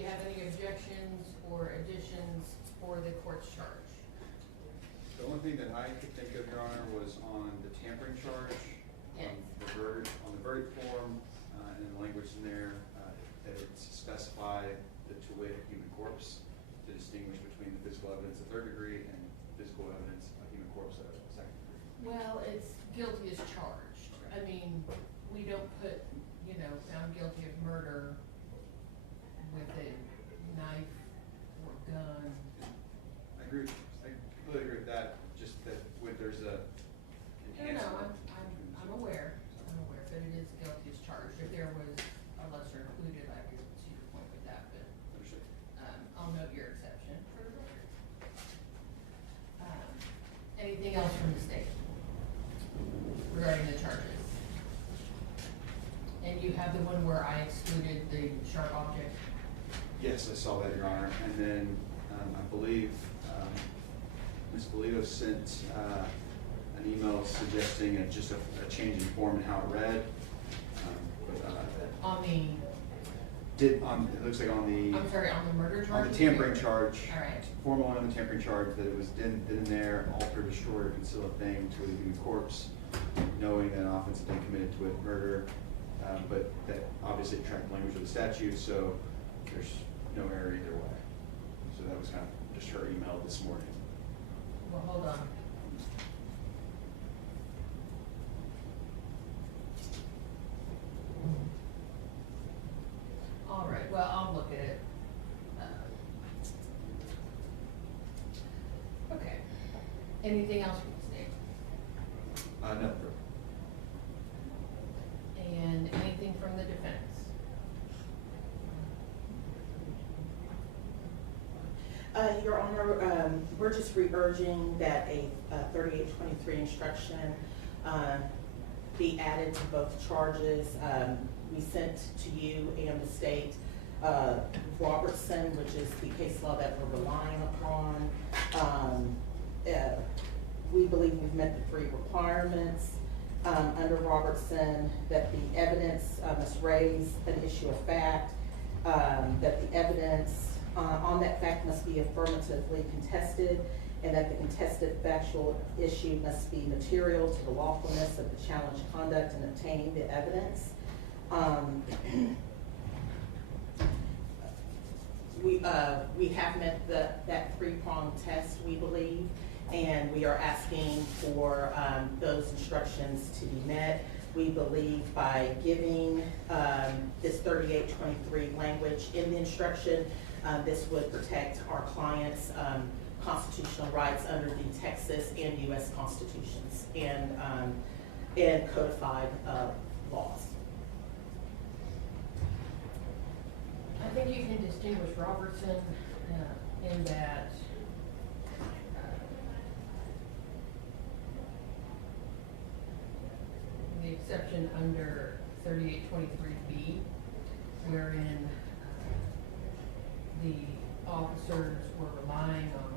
you have any objections or additions for the court's charge? The only thing that I could think of, Your Honor, was on the tampering charge. Yes. On the verdict form, and the language in there, that it's specified the to wit human corpse to distinguish between the physical evidence of third degree and physical evidence of human corpse of second degree. Well, it's guilty as charged. I mean, we don't put, you know, found guilty of murder with a knife or gun. I agree, I completely agree with that, just that there's a enhancement. I'm aware, but it is guilty as charged. If there was a lesser included, I could see your point with that, but, Understood. I'll note your exception for the record. Anything else from the state regarding the charges? And you have the one where I excluded the sharp object? Yes, I saw that, Your Honor. And then I believe Ms. Botello sent an email suggesting just a change in form and how it read. On the, it looks like on the. I'm sorry, on the murder charge? On the tampering charge. All right. Form 1 on the tampering charge, that it was did in there, alter, destroy, or conceal a thing to a human corpse, knowing that an offense had been committed to it, murder, but that obviously it tracked the language of the statute, so there's no error either way. So that was kind of just her email this morning. Well, hold on. All right, well, I'll look at it. Okay. Anything else from the state? No. And anything from the defense? Your Honor, we're just re-urging that a 3823 instruction be added to both charges. We sent to you and the state Robertson, which is the case law that we're relying upon. We believe we've met the 3 requirements under Robertson, that the evidence must raise an issue of fact, that the evidence on that fact must be affirmatively contested, and that the contested factual issue must be material to the lawfulness of the challenged conduct in obtaining the evidence. We have met that 3-pronged test, we believe, and we are asking for those instructions to be met. We believe by giving this 3823 language in the instruction, this would protect our clients' constitutional rights under the Texas and U.S. constitutions and codified laws. I think you can distinguish Robertson in that the exception under 3823B, wherein the officers were relying on,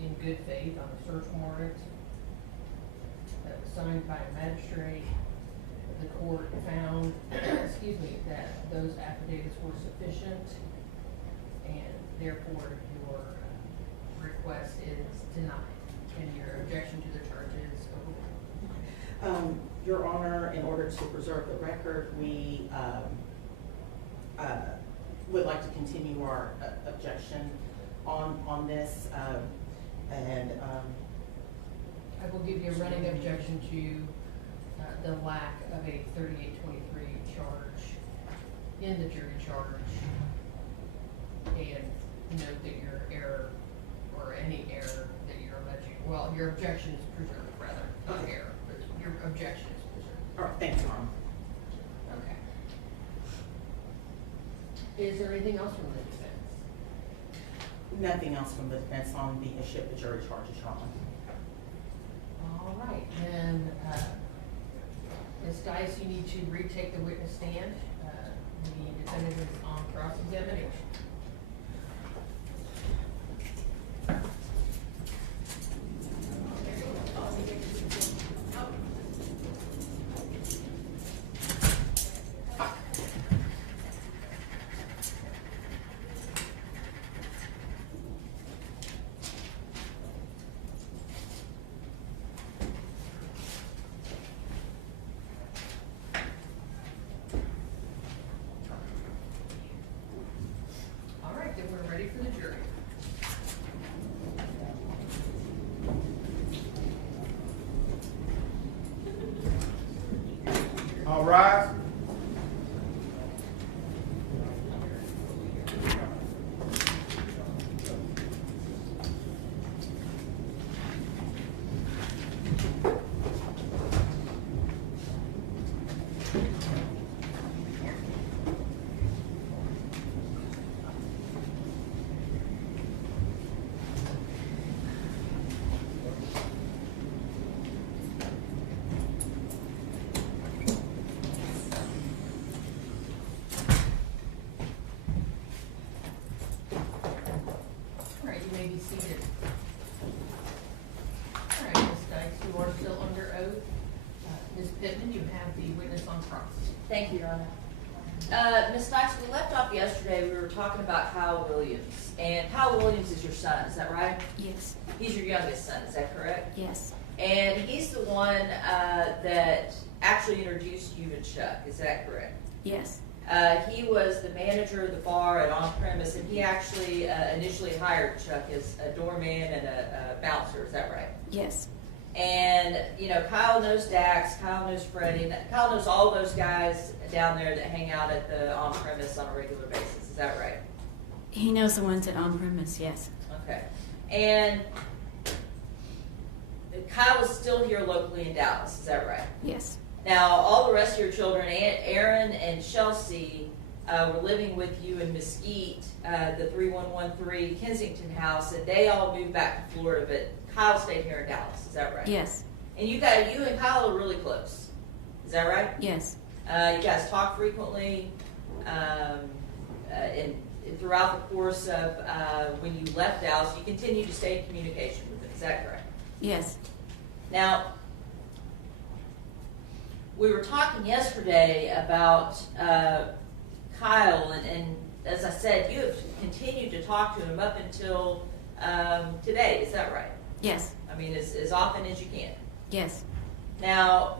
in good faith, on a search warrant that was signed by a magistrate. The court found, excuse me, that those affidavits were sufficient, and therefore your request is denied, and your objection to the charge is overruled. Your Honor, in order to preserve the record, we would like to continue our objection on this, and I will give you a running objection to the lack of a 3823 charge in the jury charge, and note that your error, or any error that you're alleging, well, your objection is preserved, rather, not error, but your objection is preserved. all right, thank you, Your Honor. Okay. Is there anything else from the defense? Nothing else from the defense on the issue of the jury charges, Your Honor. All right, then, Ms. Dykes, you need to retake the witness stand. The defendant is on cross-examination. to the jury. All rise. All right, you may be seated. All right, Ms. Dykes, you are still under oath. Ms. Pittman, you have the witness on cross. Thank you, Your Honor. Ms. Dykes, we left off yesterday, we were talking about Kyle Williams. And Kyle Williams is your son, is that right? Yes. He's your youngest son, is that correct? Yes. And he's the one that actually introduced you to Chuck, is that correct? Yes. He was the manager of the bar at on-premise, and he actually initially hired Chuck as a doorman and a bouncer, is that right? Yes. And, you know, Kyle knows Dax, Kyle knows Freddie, Kyle knows all those guys down there that hang out at the on-premise on a regular basis, is that right? He knows the ones at on premise. Yes. Okay. And Kyle is still here locally in Dallas, is that right? Yes. Now, all the rest of your children, Aaron and Chelsea, were living with you in Mesquite, the 3113 Kensington house, and they all moved back to Florida, but Kyle stayed here in Dallas, is that right? Yes. And you and Kyle are really close, is that right? Yes. You guys talk frequently, and throughout the course of when you left Dallas, you continue to stay in communication with them, is that correct? Yes. Now, we were talking yesterday about Kyle, and as I said, you have continued to talk to him up until today, is that right? Yes. I mean, as often as you can. Yes. Now,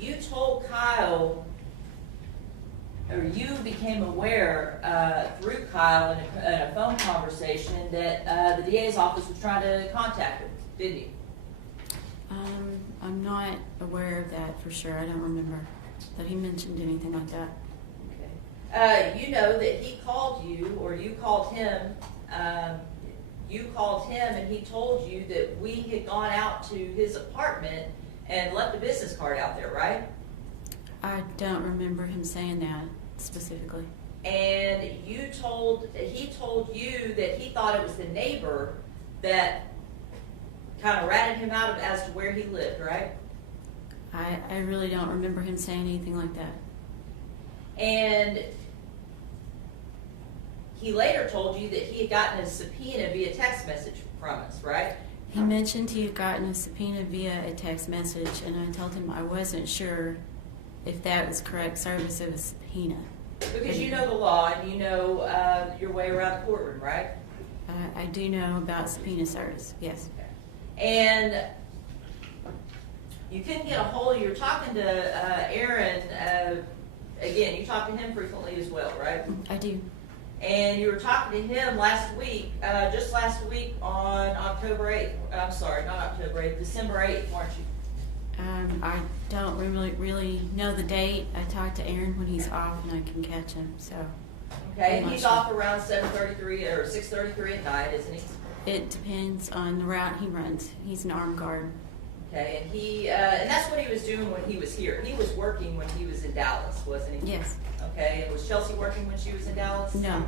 you told Kyle, or you became aware through Kyle in a phone conversation that the DA's office was trying to contact him, didn't you? I'm not aware of that for sure. I don't remember that he mentioned anything like that. Okay. You know that he called you, or you called him. You called him, and he told you that we had gone out to his apartment and left a business card out there, right? I don't remember him saying that specifically. And he told you that he thought it was the neighbor that kind of ratted him out as to where he lived, right? I really don't remember him saying anything like that. And he later told you that he had gotten a subpoena via text message from us, right? He mentioned he had gotten a subpoena via a text message, and I told him I wasn't sure if that was correct service of a subpoena. Because you know the law and you know your way around the courtroom, right? I do know about subpoena service, yes. And you couldn't get a hold of, you were talking to Aaron, again, you talk to him frequently as well, right? I do. And you were talking to him last week, just last week on October 8th. I'm sorry, not October 8th, December 8th, weren't you? I don't really know the date. I talk to Aaron when he's off and I can catch him, so. Okay, and I'm he's not off around 7:33 or 6:33 at night, isn't he? It depends on the route he runs. He's an armed guard. Okay, and and that's what he was doing when he was here. He was working when he was in Dallas, wasn't he? Yes. Okay, and was Chelsea working when she was in Dallas? No.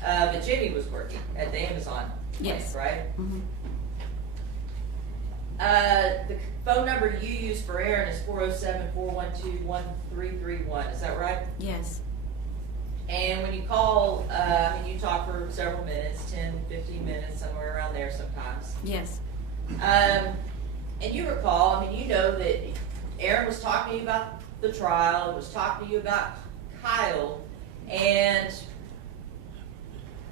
But Jimmy was working at the Amazon Yes. place, right? Mm-hmm. The phone number you use for Aaron is 407-412-1331, is that right? Yes. And when you call, you talk for several minutes, 10, 15 minutes, somewhere around there sometimes. Yes. And you recall, you know that Aaron was talking to you about the trial, was talking to you about Kyle, and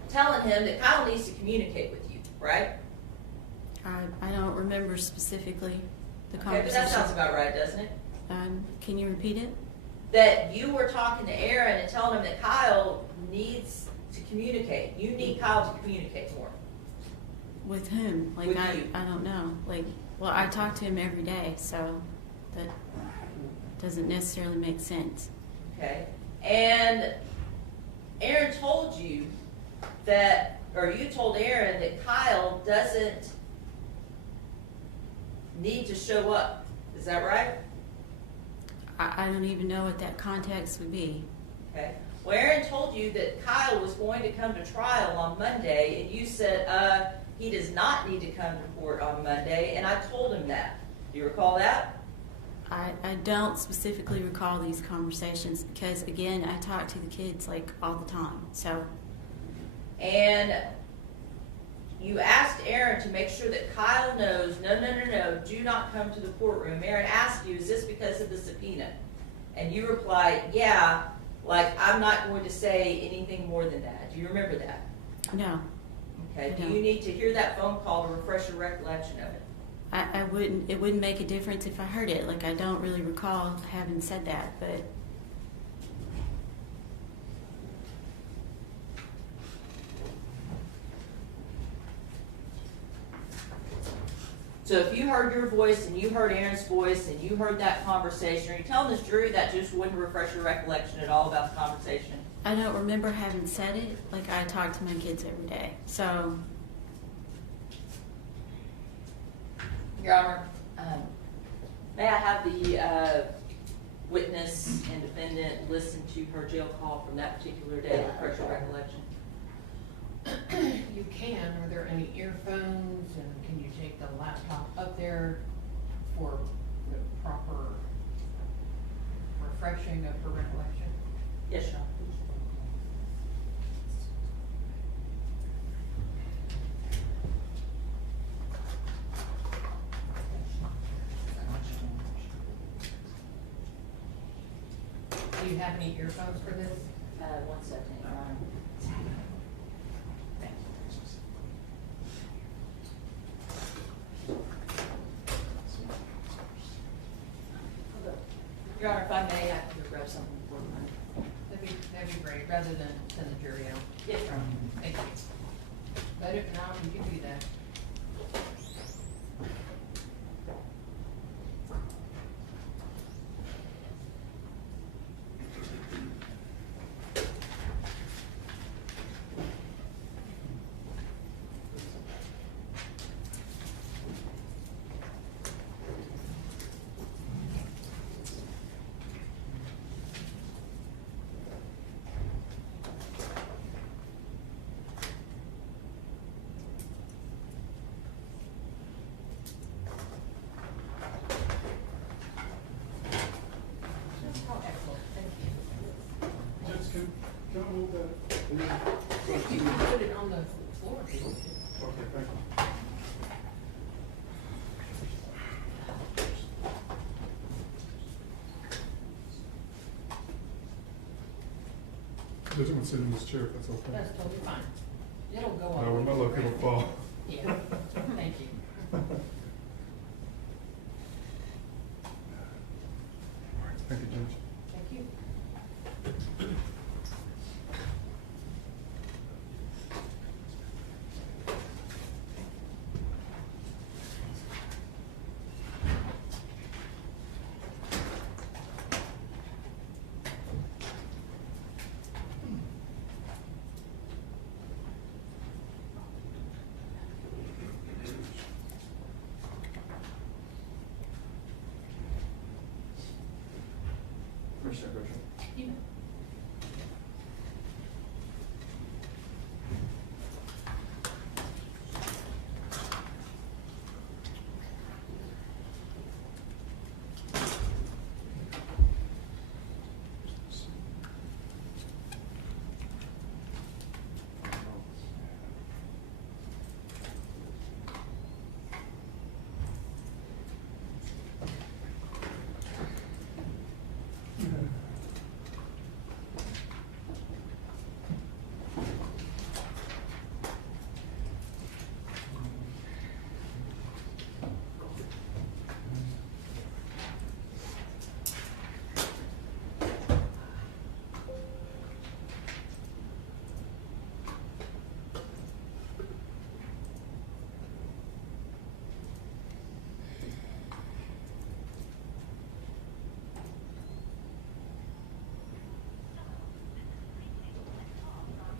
telling him that Kyle needs to communicate with you, right? I don't remember specifically the Okay, but conversation. that sounds about right, doesn't it? Can you repeat it? That you were talking to Aaron and telling him that Kyle needs to communicate. You need Kyle to communicate more. With whom? Like, With you. I don't know. Like, well, I talk to him every day, so that doesn't necessarily make sense. Okay? And Aaron told you that, or you told Aaron that Kyle doesn't need to show up. Is that right? I don't even know what that context would be. Okay. Well, Aaron told you that Kyle was going to come to trial on Monday, and you said, he does not need to come to court on Monday, and I told him that. Do you recall that? I don't specifically recall these conversations because, again, I talk to the kids like all the time. So, And you asked Aaron to make sure that Kyle knows, no, do not come to the courtroom. Aaron asked you, is this because of the subpoena? And you replied, yeah, like I'm not going to say anything more than that. Do you remember that? no, Okay, I do don't. you need to hear that phone call to refresh your recollection of it? I wouldn't. It wouldn't make a difference if I heard it. Like, I don't really recall having said that, but So if you heard your voice and you heard Aaron's voice and you heard that conversation, are you telling this jury that just wouldn't refresh your recollection at all about the conversation? I don't remember having said it. Like, I talk to my kids every day, so Your Honor, may I have the witness and defendant listen to her jail call from that particular day to refresh your recollection? You can. Are there any earphones, and can you take the laptop up there for the proper refreshing of her recollection? Yes, Your Honor. Do you have any earphones for this? 1 second, Your Honor. Your Honor, if I may, I have to grab something for you. That'd be great, rather than send the jury out. Yes, Your Honor. Thank you. But if not, you can do that. Oh, excellent, thank you. Judge, can I move that? You can put it on the floor if you want to. Okay, thank you. Judge, I'm gonna sit in this chair if that's okay. That's totally fine. It'll go on. Where my luck, it'll fall. Yeah, thank you. Thank you, Judge. Thank you. Commissioner Groschel. You-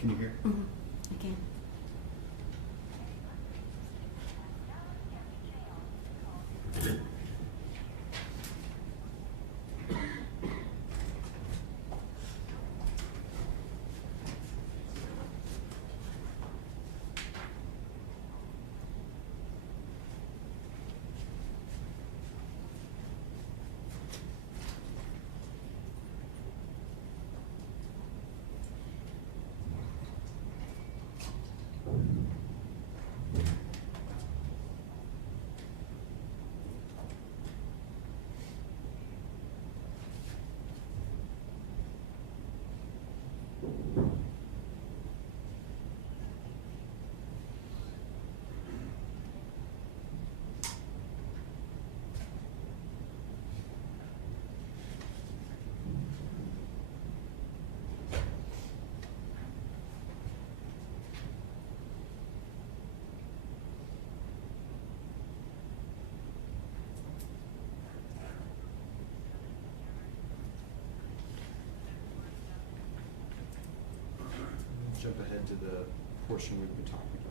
Can you hear? Mhm. Again. Jump ahead to the portion we've been talking about.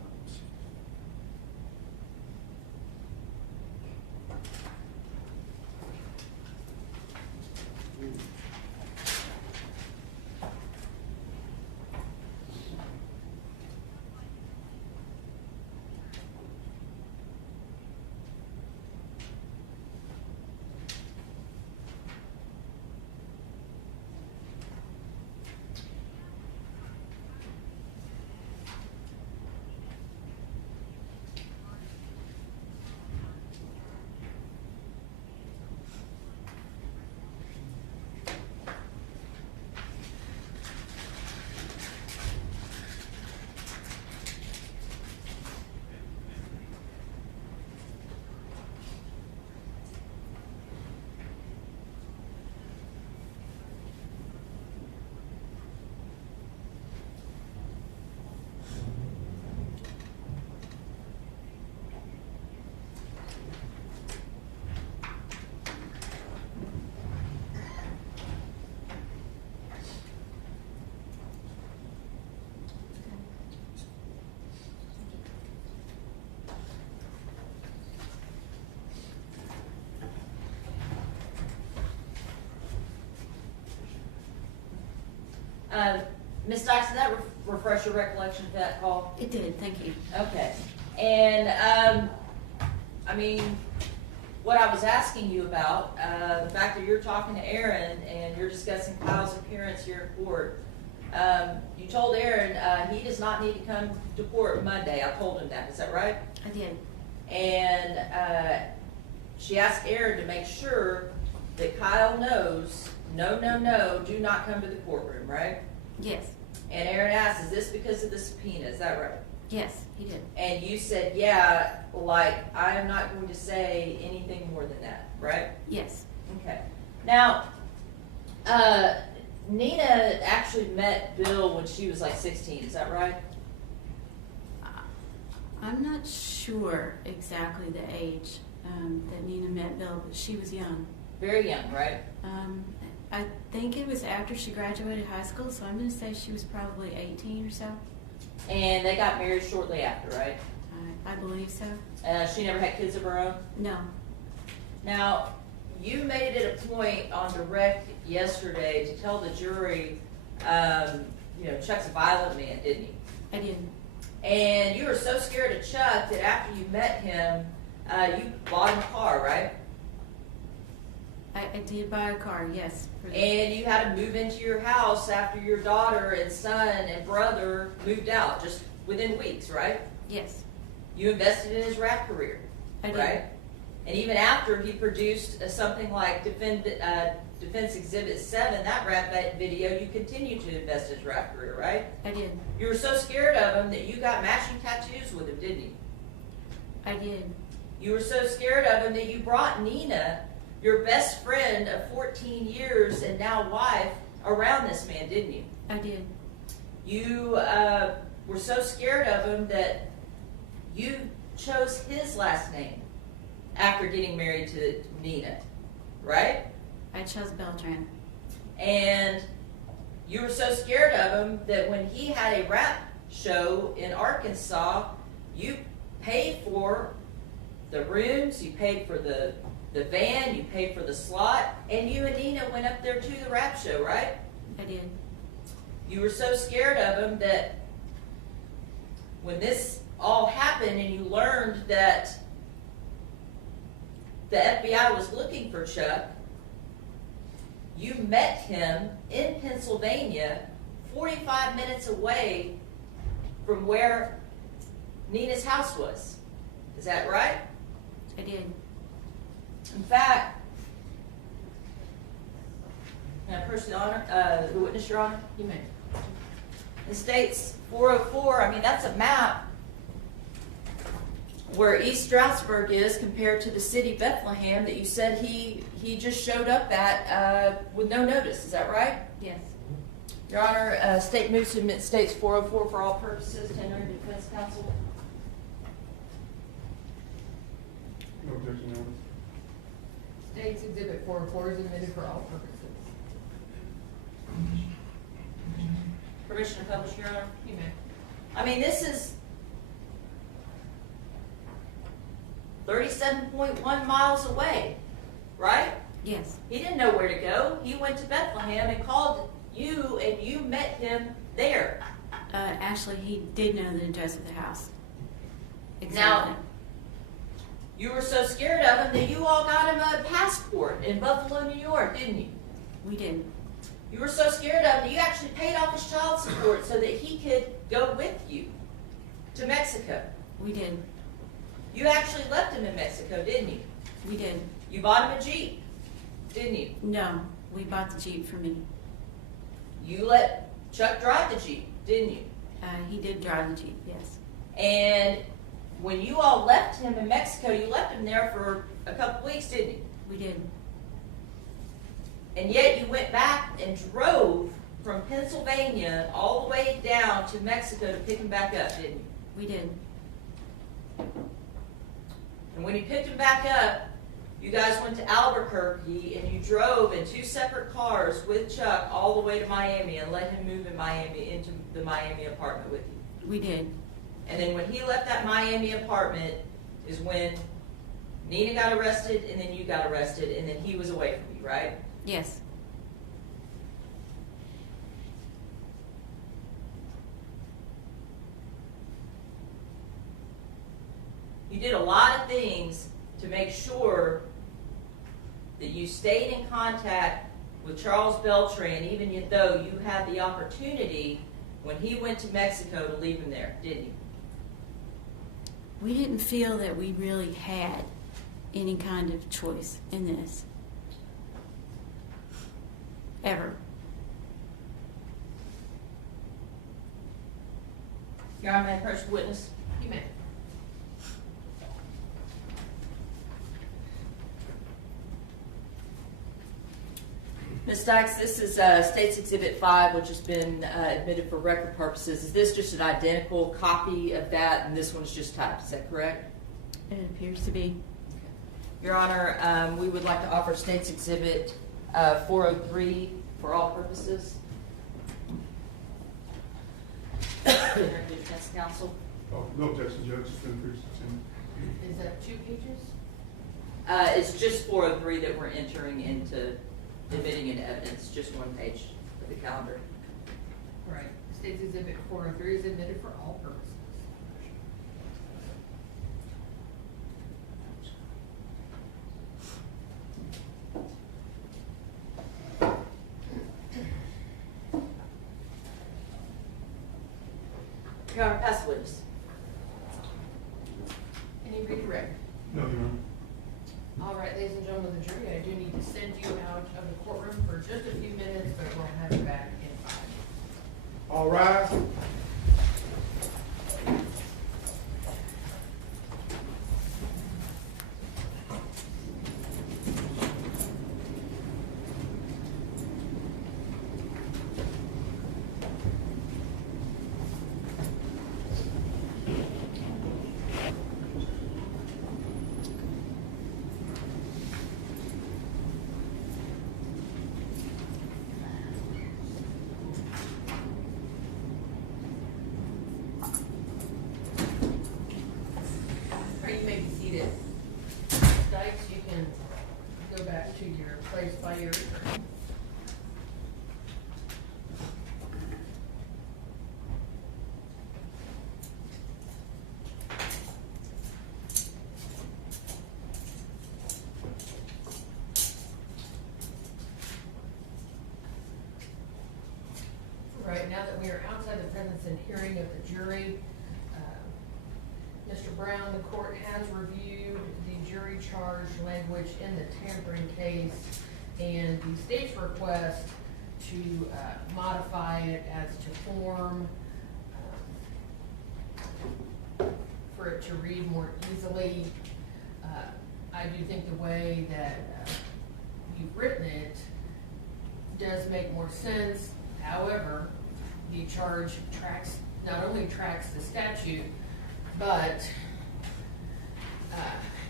Ms. Dykes, did that refresh your recollection of that call? It did, thank you. Okay. And, I mean, what I was asking you about, the fact that you're talking to Aaron and you're discussing Kyle's appearance here in court, you told Aaron he does not need to come to court Monday. I told him that. Is that right? I did. And she asked Aaron to make sure that Kyle knows, no, do not come to the courtroom, right? Yes. And Aaron asked, is this because of the subpoena? Is that right? Yes, he did. And you said, yeah, like, I am not going to say anything more than that, right? Yes. Okay. Now, Nina actually met Bill when she was like 16, is that right? I'm not sure exactly the age that Nina met Bill, but she was young. Very young, right? I think it was after she graduated high school, so I'm going to say she was probably 18 or so. And they got married shortly after, right? I believe so. She never had kids of her own? No. Now, you made it a point on direct yesterday to tell the jury, Chuck's a violent man, didn't he? I did. And you were so scared of Chuck that after you met him, you bought him a car, right? I did buy a car, yes. And you had to move into your house after your daughter and son and brother moved out, just within weeks, right? Yes. You invested in his rap career, I did. right? And even after he produced something like Defense Exhibit 7, that rap video, you continued to invest in his rap career, right? I did. You were so scared of him that you got matching tattoos with him, didn't you? I did. You were so scared of him that you brought Nina, your best friend of 14 years and now wife, around this man, didn't you? I did. You were so scared of him that you chose his last name after getting married to Nina, right? I chose Beltran. And You were so scared of him that when he had a rap show in Arkansas, you paid for the rooms, you paid for the van, you paid for the slot, and you and Nina went up there to the rap show, right? I did. You were so scared of him that when this all happened and you learned that the FBI was looking for Chuck, you met him in Pennsylvania, 45 minutes away from where Nina's house was. Is that right? I did. In fact, can I push the honor, the witness, Your Honor? You may. It states 404, I mean, that's a map where East Stroudsburg is compared to the city Bethlehem that you said he just showed up at with no notice. Is that right? Yes. Your Honor, state moves to admit states 404 for all purposes. Tendering to defense counsel. No objection, Your Honor. State's Exhibit 404 is admitted for all purposes. Permission to publish, Your Honor? You may. I mean, this is 37.1 miles away, right? Yes. He didn't know where to go. He went to Bethlehem and called you, and you met him there. Actually, he did know the address of the house. Now, you were so scared of him that you all got him a passport in Buffalo, New York, didn't you? We did. You were so scared of him that you actually paid off his child support so that he could go with you to Mexico. We did. You actually left him in Mexico, didn't you? We did. You bought him a Jeep, didn't you? No, we bought the Jeep for me. You let Chuck drive the Jeep, didn't you? He did drive the Jeep, yes. And when you all left him in Mexico, you left him there for a couple weeks, didn't you? We did. And yet you went back and drove from Pennsylvania all the way down to Mexico to pick him back up, didn't you? We did. And when you picked him back up, you guys went to Albuquerque and you drove in 2 separate cars with Chuck all the way to Miami and let him move in Miami into the Miami apartment with you. We did. And then when he left that Miami apartment is when Nina got arrested and then you got arrested and then he was away from you, right? Yes. You did a lot of things to make sure that you stayed in contact with Charles Beltran, even though you had the opportunity when he went to Mexico to leave him there, didn't you? We didn't feel that we really had any kind of choice in this. Ever. Your Honor, may I approach the witness? You may. Ms. Dykes, this is State's Exhibit 5, which has been admitted for record purposes. Is this just an identical copy of that, and this one's just typed? Is that correct? It appears to be. Your Honor, we would like to offer State's Exhibit 403 for all purposes. Defense counsel. Oh, no objection, Judge. It's been approved. Is that 2 pages? It's just 403 that we're entering into admitting into evidence, just 1 page of the calendar. Right. State's Exhibit 403 is admitted for all purposes. Your Honor, pass the witness. Can you read the record? No, Your Honor. All right, ladies and gentlemen of the jury, I do need to send you out of the courtroom for just a few minutes, but we'll have you back in 5. All rise. now that we are outside the presence and hearing of the jury, Mr. Brown, the court has reviewed the jury charge language in the tampering case and the state's request to modify it as to form, for it to read more easily. I do think the way that you've written it does make more sense. However, the charge not only tracks the statute, but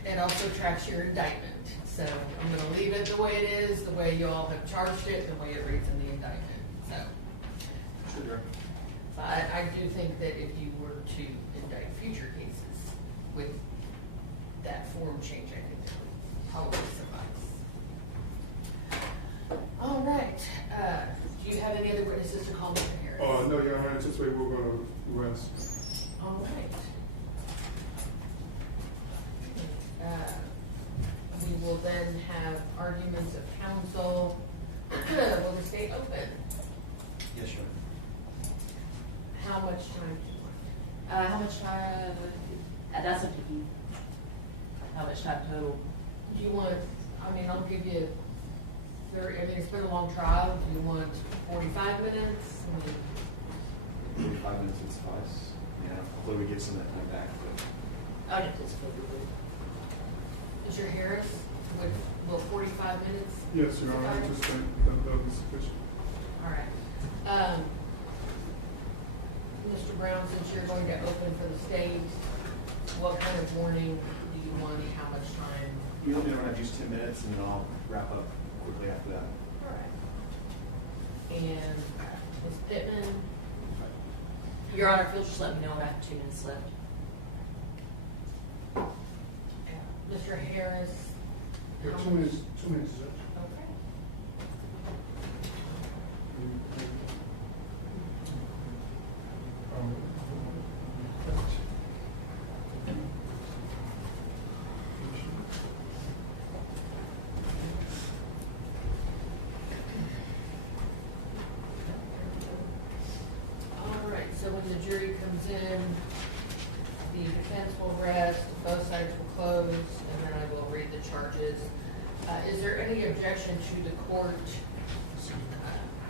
it also tracks your indictment. So I'm gonna leave it the way it is, the way you all have charged it, the way it reads in the indictment, so. Sure. I do think that if you were to indict future cases with that form change, I think that would probably suffice. All right, do you have any other witnesses to call, Mr. Harris? No, Your Honor, I anticipate we're gonna rest. All right. We will then have arguments of counsel. Will the state open? Yes, sure. How much time do you want? How much time, that's up to you. How much time total? Do you want, I'll give you it's been a long trial. Do you want 45 minutes? 45 minutes would suffice. Yeah, hopefully we get some of that time back, but. I don't anticipate we will. Mr. Harris, will 45 minutes? Yes, Your Honor, I suffice? anticipate that'll be sufficient. All right. Mr. Brown, since you're going to open for the state, what kind of warning do you want? How much time? You let me know when I've used 10 minutes and then I'll wrap up quickly after that. All right. And Ms. Pittman? Your Honor, if you'll just let me know when I have 2 minutes left. Mr. Harris? Yeah, how 2 much- minutes, Judge. Okay. All right, so when the jury comes in, the defense will rest, both sides will close, and then I will read the charges. Is there any objection to the court?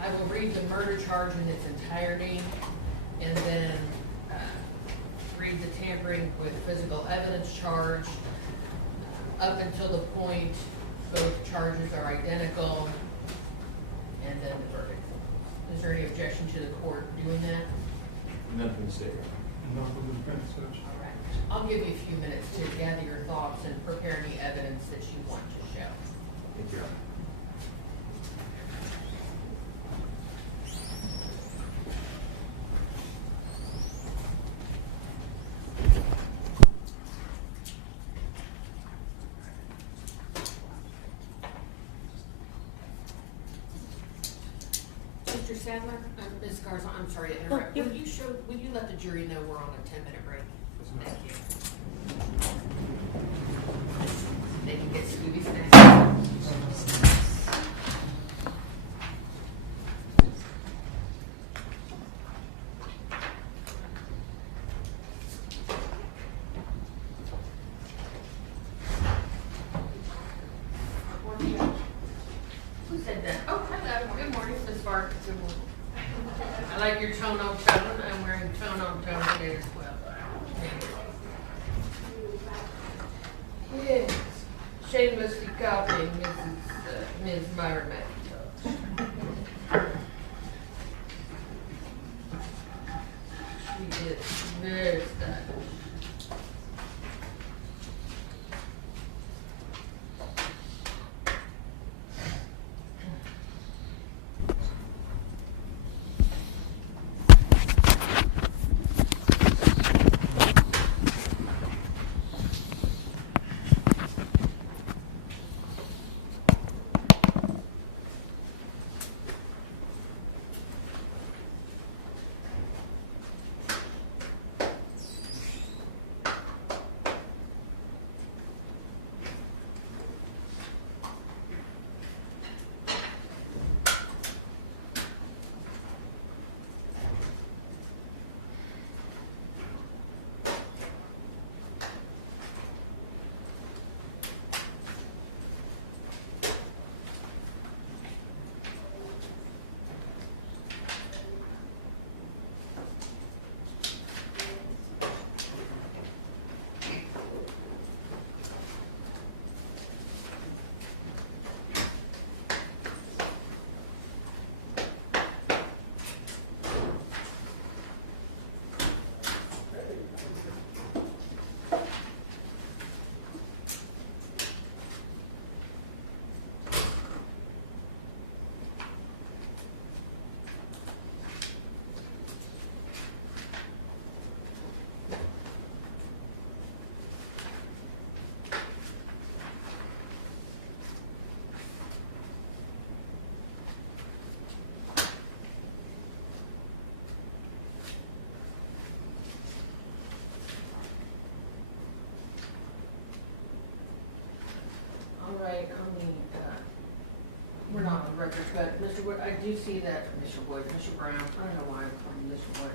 I will read the murder charge in its entirety, and then read the tampering with physical evidence charge up until the point both charges are identical, and then the verdict. Is there any objection to the court doing that? None from the state. No, for the defense, Judge. All right. I'll give you a few minutes to gather your thoughts and prepare any evidence that you want to show. Thank you, Your Honor. Mr. Sadler, Ms. Garza, I'm sorry to interrupt. you're- Will you let the jury know we're on a 10-minute break? Thank you. They can get Scooby snacks. Who said that? Oh, hello. Good morning, Ms. Sparks. I like your tone on tone. I'm wearing tone on tone today as well. Yes. Shamelessly copying Ms. Myra McIntosh. She is very stylish. Ray, on the, we're not on record, but Mr. Wood, I do see that, Mr. Wood, Mr. Brown, I don't know why I'm calling him Mr. Wood.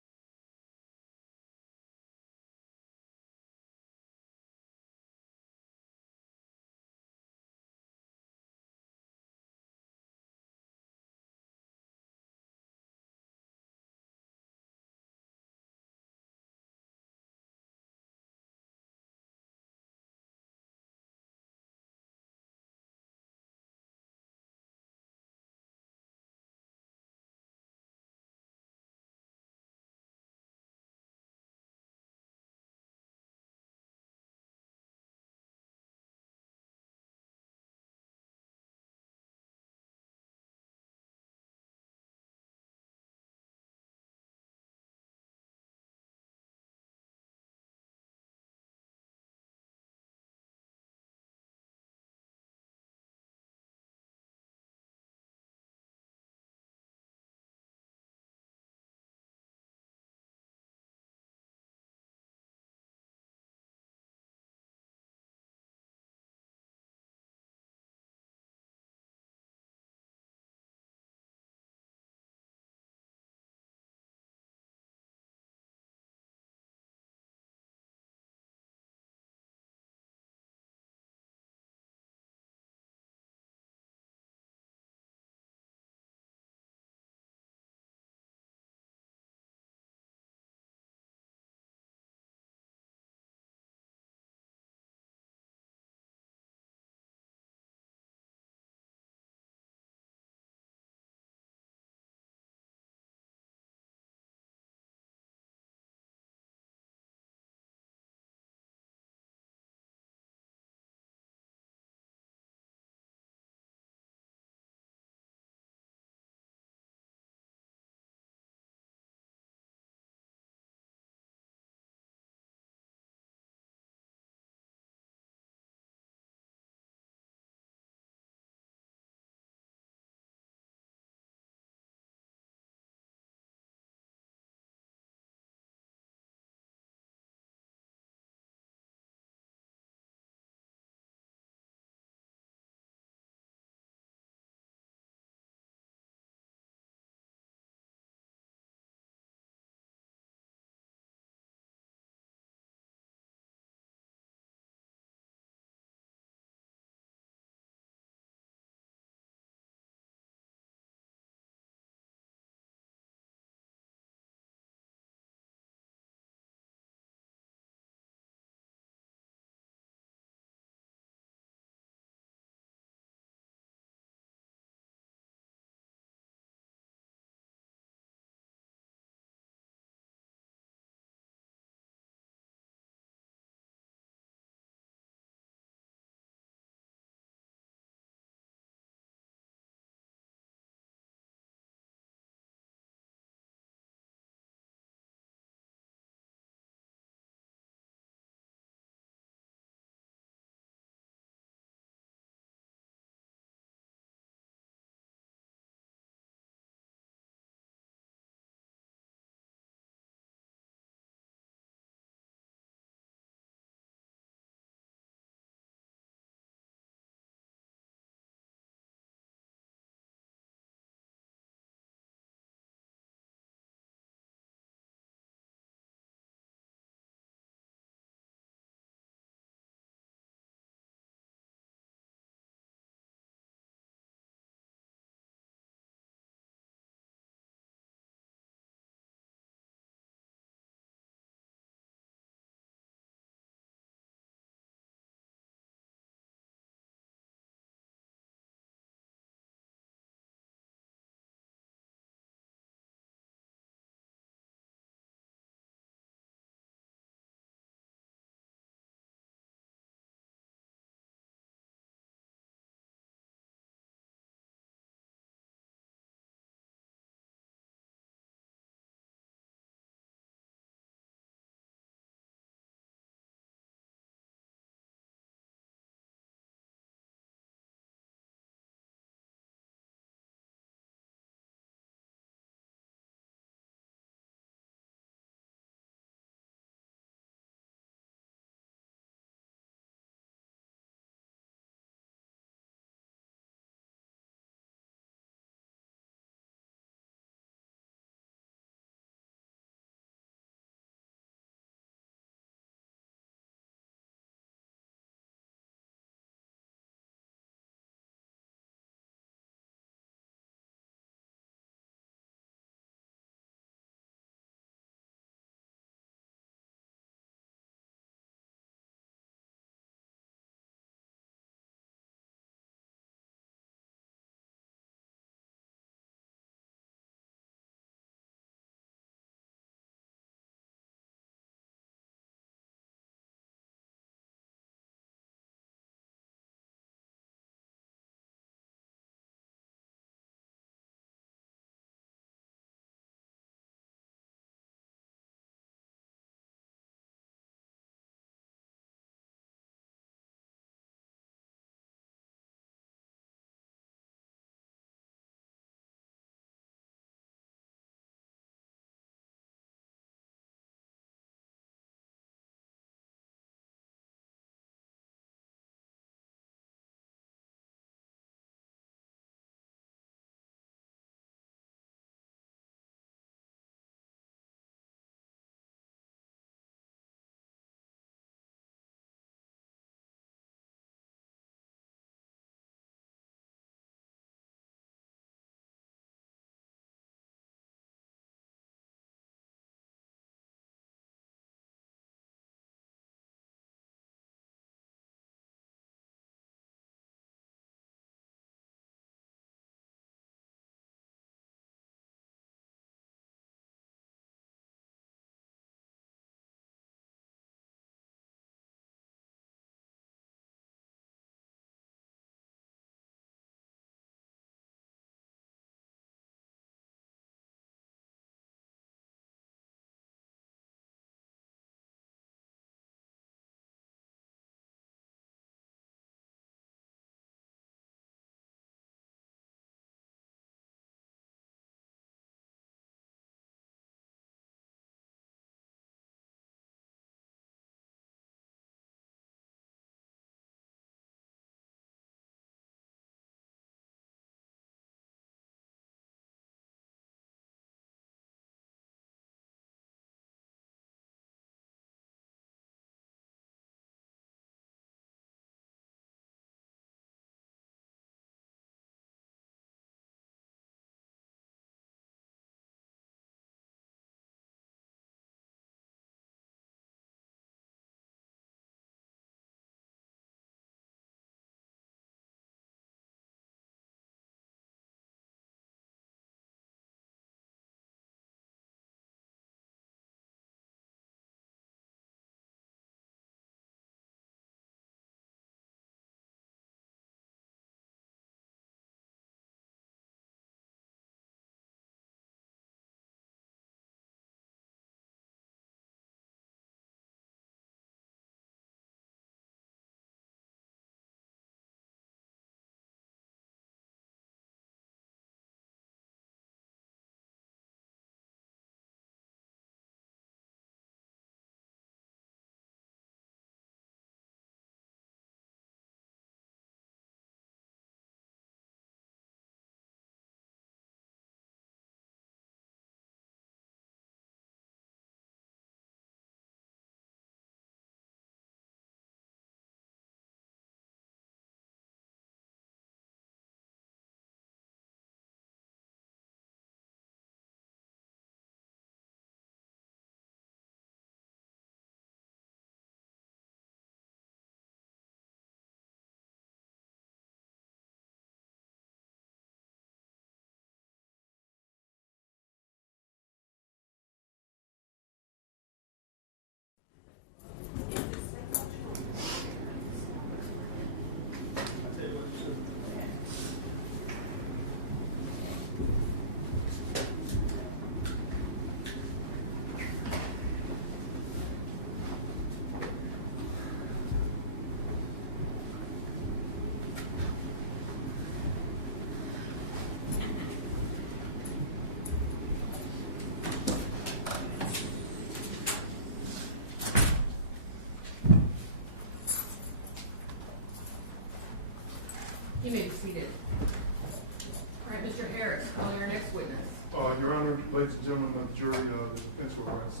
You may be seated. All right, Mr. Harris, call your next witness. Your Honor, ladies and gentlemen of the jury, the defense will rest.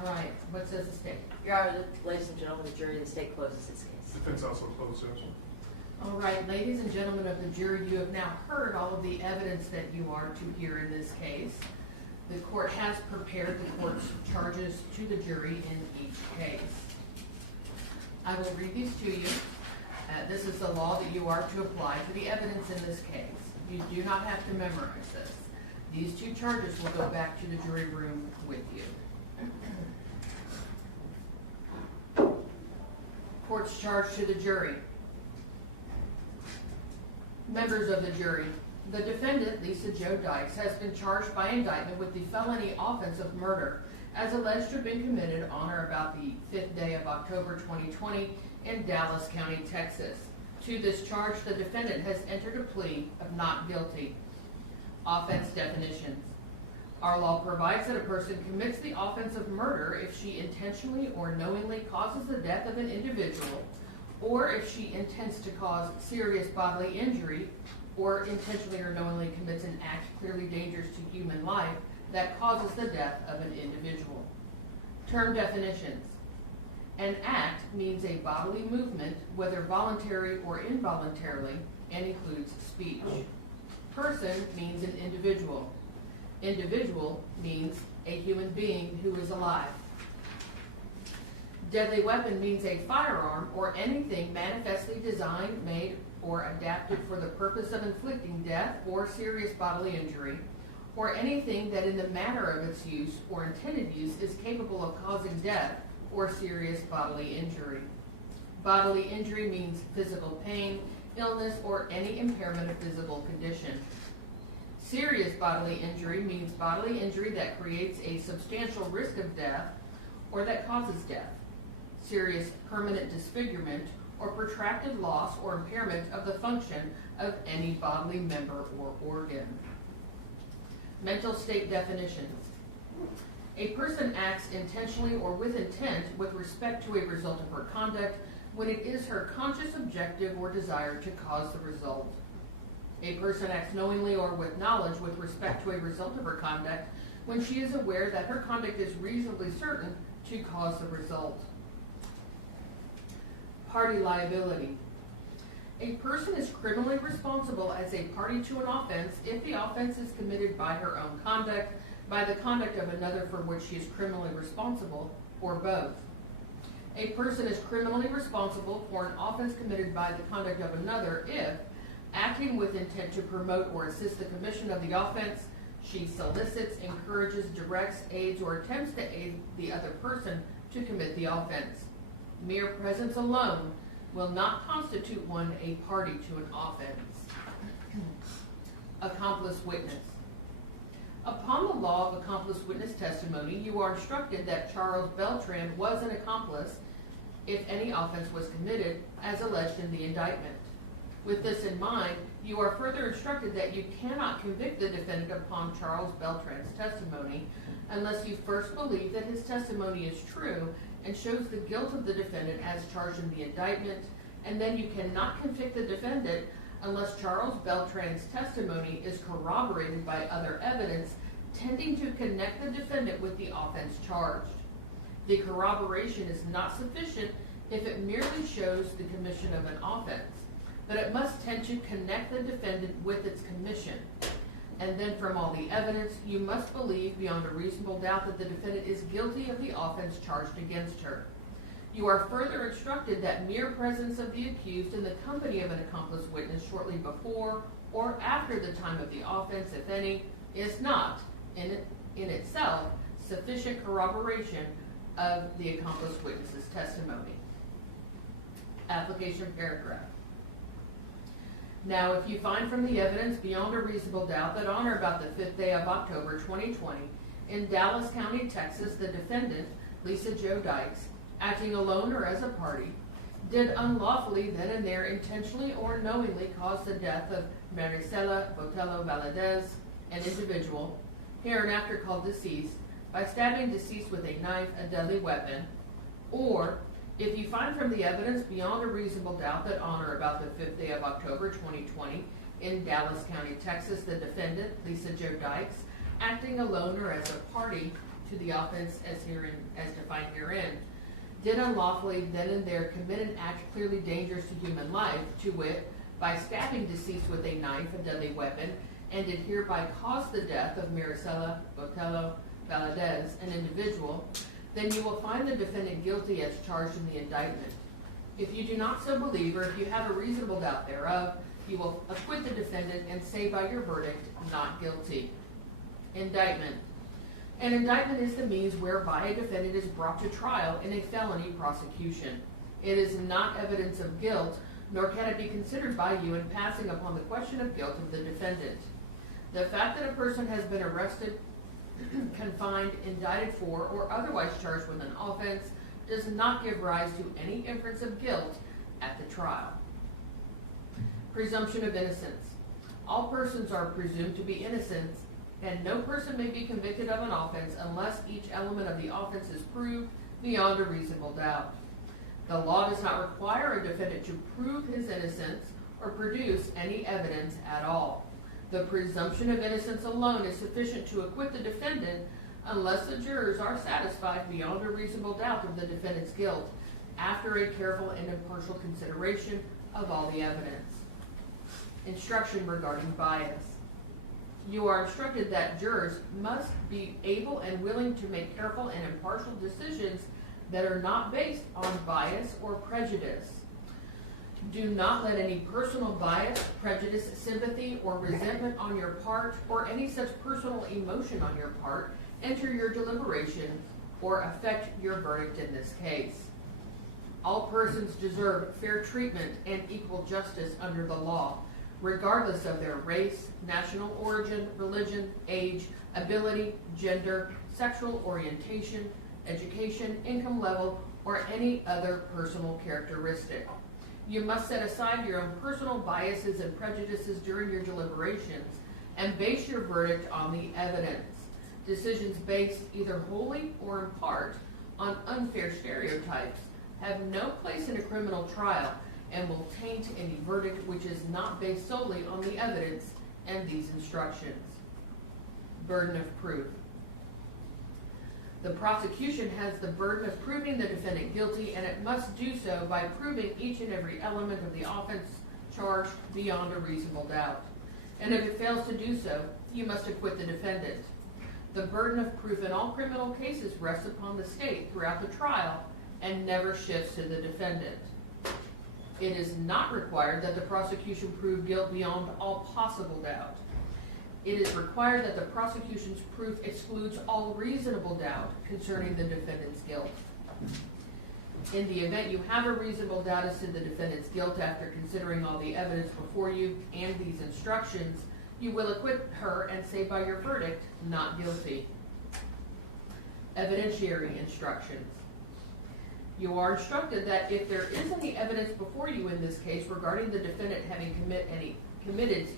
All right, what says the state? Your Honor, ladies and gentlemen of the jury, the state closes its case. Defense also closed session. All right, ladies and gentlemen of the jury, you have now heard all of the evidence that you are to hear in this case. The court has prepared the court's charges to the jury in each case. I will read these to you. This is the law that you are to apply to the evidence in this case. You do not have to memorize this. These two charges will go back to the jury room with you. Court's charge to the jury. Members of the jury, the defendant, Lisa Jo Dykes, has been charged by indictment with the felony offense of murder, as alleged to have been committed on or about the 5th day of October 2020 in Dallas County, Texas. To this charge, the defendant has entered a plea of not guilty. Offense definitions. Our law provides that a person commits the offense of murder if she intentionally or knowingly causes the death of an individual, or if she intends to cause serious bodily injury, or intentionally or knowingly commits an act clearly dangerous to human life that causes the death of an individual. Term definitions. An act means a bodily movement, whether voluntary or involuntarily, and includes speech. Person means an individual. Individual means a human being who is alive. Deadly weapon means a firearm or anything manifestly designed, made, or adapted for the purpose of inflicting death or serious bodily injury, or anything that in the manner of its use or intended use is capable of causing death or serious bodily injury. Bodily injury means physical pain, illness, or any impairment of physical condition. Serious bodily injury means bodily injury that creates a substantial risk of death or that causes death. Serious permanent disfigurement or protracted loss or impairment of the function of any bodily member or organ. Mental state definitions. A person acts intentionally or with intent with respect to a result of her conduct when it is her conscious objective or desire to cause the result. A person acts knowingly or with knowledge with respect to a result of her conduct when she is aware that her conduct is reasonably certain to cause the result. Party liability. A person is criminally responsible as a party to an offense if the offense is committed by her own conduct, by the conduct of another for which she is criminally responsible, or both. A person is criminally responsible for an offense committed by the conduct of another if, acting with intent to promote or assist the commission of the offense, she solicits, encourages, directs, aids, or attempts to aid the other person to commit the offense. Mere presence alone will not constitute one a party to an offense. Accomplice witness. Upon the law of accomplice witness testimony, you are instructed that Charles Beltran was an accomplice if any offense was committed, as alleged in the indictment. With this in mind, you are further instructed that you cannot convict the defendant upon Charles Beltran's testimony unless you first believe that his testimony is true and shows the guilt of the defendant as charged in the indictment, and then you cannot convict the defendant unless Charles Beltran's testimony is corroborated by other evidence tending to connect the defendant with the offense charged. The corroboration is not sufficient if it merely shows the commission of an offense, but it must tend to connect the defendant with its commission. And then from all the evidence, you must believe beyond a reasonable doubt that the defendant is guilty of the offense charged against her. You are further instructed that mere presence of the accused in the company of an accomplice witness shortly before or after the time of the offense, if any, is not, in itself, sufficient corroboration of the accomplice witness's testimony. Application paragraph. Now, if you find from the evidence beyond a reasonable doubt that on or about the 5th day of October 2020, in Dallas County, Texas, the defendant, Lisa Jo Dykes, acting alone or as a party, did unlawfully then and there intentionally or knowingly cause the death of Marisela Botello, an individual, hereinafter called deceased, by stabbing deceased with a knife, a deadly weapon, or If you find from the evidence beyond a reasonable doubt that on or about the 5th day of October 2020 in Dallas County, Texas, the defendant, Lisa Jo Dykes, acting alone or as a party to the offense as defined herein, did unlawfully then and there commit an act clearly dangerous to human life, to wit, by stabbing deceased with a knife, a deadly weapon, and did hereby cause the death of Marisela Botello Valadez, an individual, then you will find the defendant guilty as charged in the indictment. If you do not so believe, or if you have a reasonable doubt thereof, you will acquit the defendant and say by your verdict, not guilty. Indictment. An indictment is the means whereby a defendant is brought to trial in a felony prosecution. It is not evidence of guilt, nor can it be considered by you in passing upon the question of guilt of the defendant. The fact that a person has been arrested, confined, indicted for, or otherwise charged with an offense does not give rise to any inference of guilt at the trial. Presumption of innocence. All persons are presumed to be innocent, and no person may be convicted of an offense unless each element of the offense is proved beyond a reasonable doubt. The law does not require a defendant to prove his innocence or produce any evidence at all. The presumption of innocence alone is sufficient to acquit the defendant unless the jurors are satisfied beyond a reasonable doubt of the defendant's guilt after a careful and impartial consideration of all the evidence. Instruction regarding bias. You are instructed that jurors must be able and willing to make careful and impartial decisions that are not based on bias or prejudice. Do not let any personal bias, prejudice, sympathy, or resentment on your part, or any such personal emotion on your part, enter your deliberation or affect your verdict in this case. All persons deserve fair treatment and equal justice under the law, regardless of their race, national origin, religion, age, ability, gender, sexual orientation, education, income level, or any other personal characteristic. You must set aside your own personal biases and prejudices during your deliberations and base your verdict on the evidence. Decisions based either wholly or in part on unfair stereotypes have no place in a criminal trial and will taint any verdict which is not based solely on the evidence and these instructions. Burden of proof. The prosecution has the burden of proving the defendant guilty, and it must do so by proving each and every element of the offense charged beyond a reasonable doubt. And if it fails to do so, you must acquit the defendant. The burden of proof in all criminal cases rests upon the state throughout the trial and never shifts to the defendant. It is not required that the prosecution prove guilt beyond all possible doubt. It is required that the prosecution's proof excludes all reasonable doubt concerning the defendant's guilt. In the event you have a reasonable doubt as to the defendant's guilt after considering all the evidence before you and these instructions, you will acquit her and say by your verdict, not guilty. Evidentiary instructions. You are instructed that if there is any evidence before you in this case regarding the defendant having committed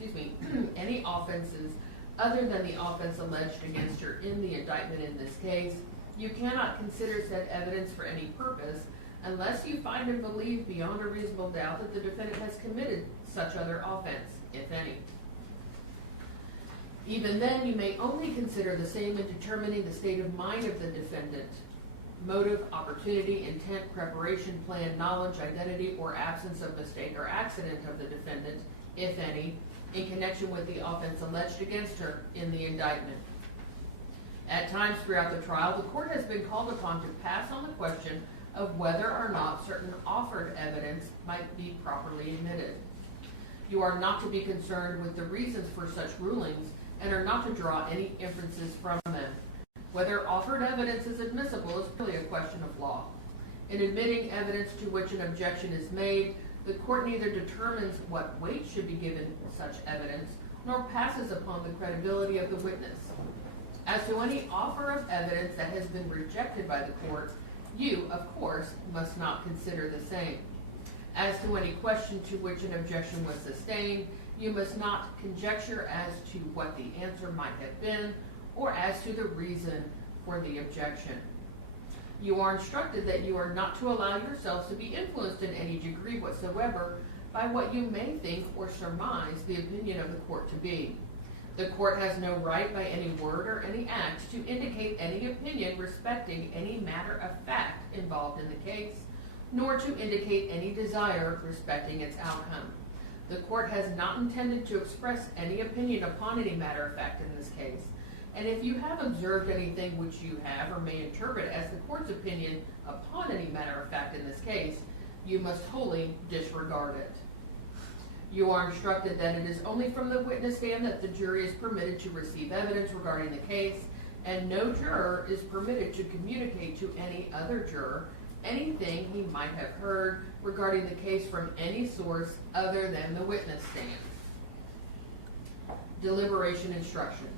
any offenses other than the offense alleged against her in the indictment in this case, you cannot consider said evidence for any purpose unless you find and believe beyond a reasonable doubt that the defendant has committed such other offense, if any. Even then, you may only consider the same in determining the state of mind of the defendant. Motive, opportunity, intent, preparation, plan, knowledge, identity, or absence of mistake or accident of the defendant, if any, in connection with the offense alleged against her in the indictment. At times throughout the trial, the court has been called upon to pass on the question of whether or not certain offered evidence might be properly admitted. You are not to be concerned with the reasons for such rulings and are not to draw any inferences from them. Whether offered evidence is admissible is purely a question of law. In admitting evidence to which an objection is made, the court neither determines what weight should be given to such evidence, nor passes upon the credibility of the witness. As to any offer of evidence that has been rejected by the court, you, of course, must not consider the same. As to any question to which an objection was sustained, you must not conjecture as to what the answer might have been, or as to the reason for the objection. You are instructed that you are not to allow yourselves to be influenced in any degree whatsoever by what you may think or surmise the opinion of the court to be. The court has no right by any word or any act to indicate any opinion respecting any matter of fact involved in the case, nor to indicate any desire respecting its outcome. The court has not intended to express any opinion upon any matter of fact in this case, and if you have observed anything which you have or may interpret as the court's opinion upon any matter of fact in this case, you must wholly disregard it. You are instructed that it is only from the witness stand that the jury is permitted to receive evidence regarding the case, and no juror is permitted to communicate to any other juror anything he might have heard regarding the case from any source other than the witness stand. Deliberation instructions.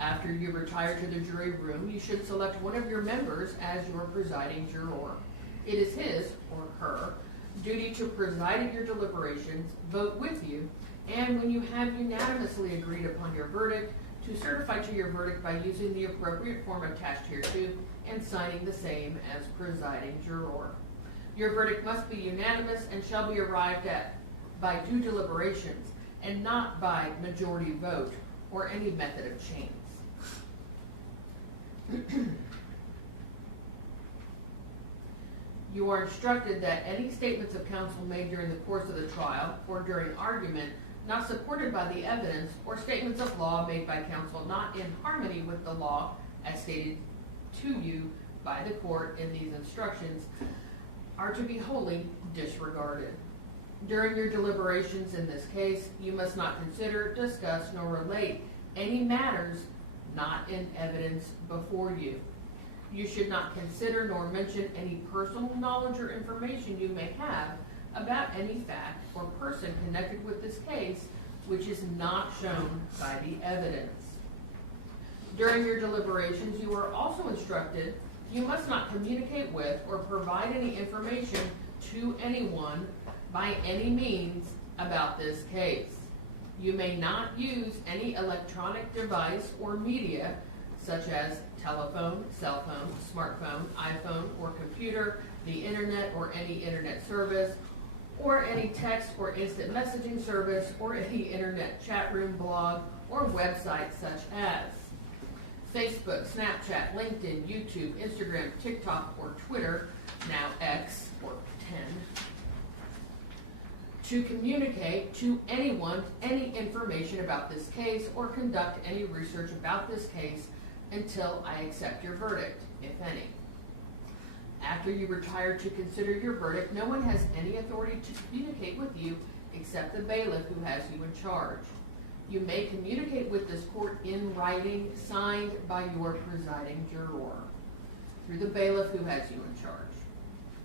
After you retire to the jury room, you should select one of your members as your presiding juror. It is his or her duty to preside at your deliberations, vote with you, and when you have unanimously agreed upon your verdict, to certify to your verdict by using the appropriate form attached hereto and signing the same as presiding juror. Your verdict must be unanimous and shall be arrived at by due deliberations and not by majority vote or any method of chance. You are instructed that any statements of counsel made during the course of the trial or during argument not supported by the evidence, or statements of law made by counsel not in harmony with the law as stated to you by the court in these instructions, are to be wholly disregarded. During your deliberations in this case, you must not consider, discuss, nor relate any matters not in evidence before you. You should not consider nor mention any personal knowledge or information you may have about any fact or person connected with this case which is not shown by the evidence. During your deliberations, you are also instructed you must not communicate with or provide any information to anyone by any means about this case. You may not use any electronic device or media such as telephone, cell phone, smartphone, iPhone, or computer, the internet or any internet service, or any text or instant messaging service, or any internet chat room, blog, or website such as Facebook, Snapchat, LinkedIn, YouTube, Instagram, TikTok, or Twitter, now X or 10, to communicate to anyone any information about this case or conduct any research about this case until I accept your verdict, if any. After you retire to consider your verdict, no one has any authority to communicate with you except the bailiff who has you in charge. You may communicate with this court in writing, signed by your presiding juror, through the bailiff who has you in charge.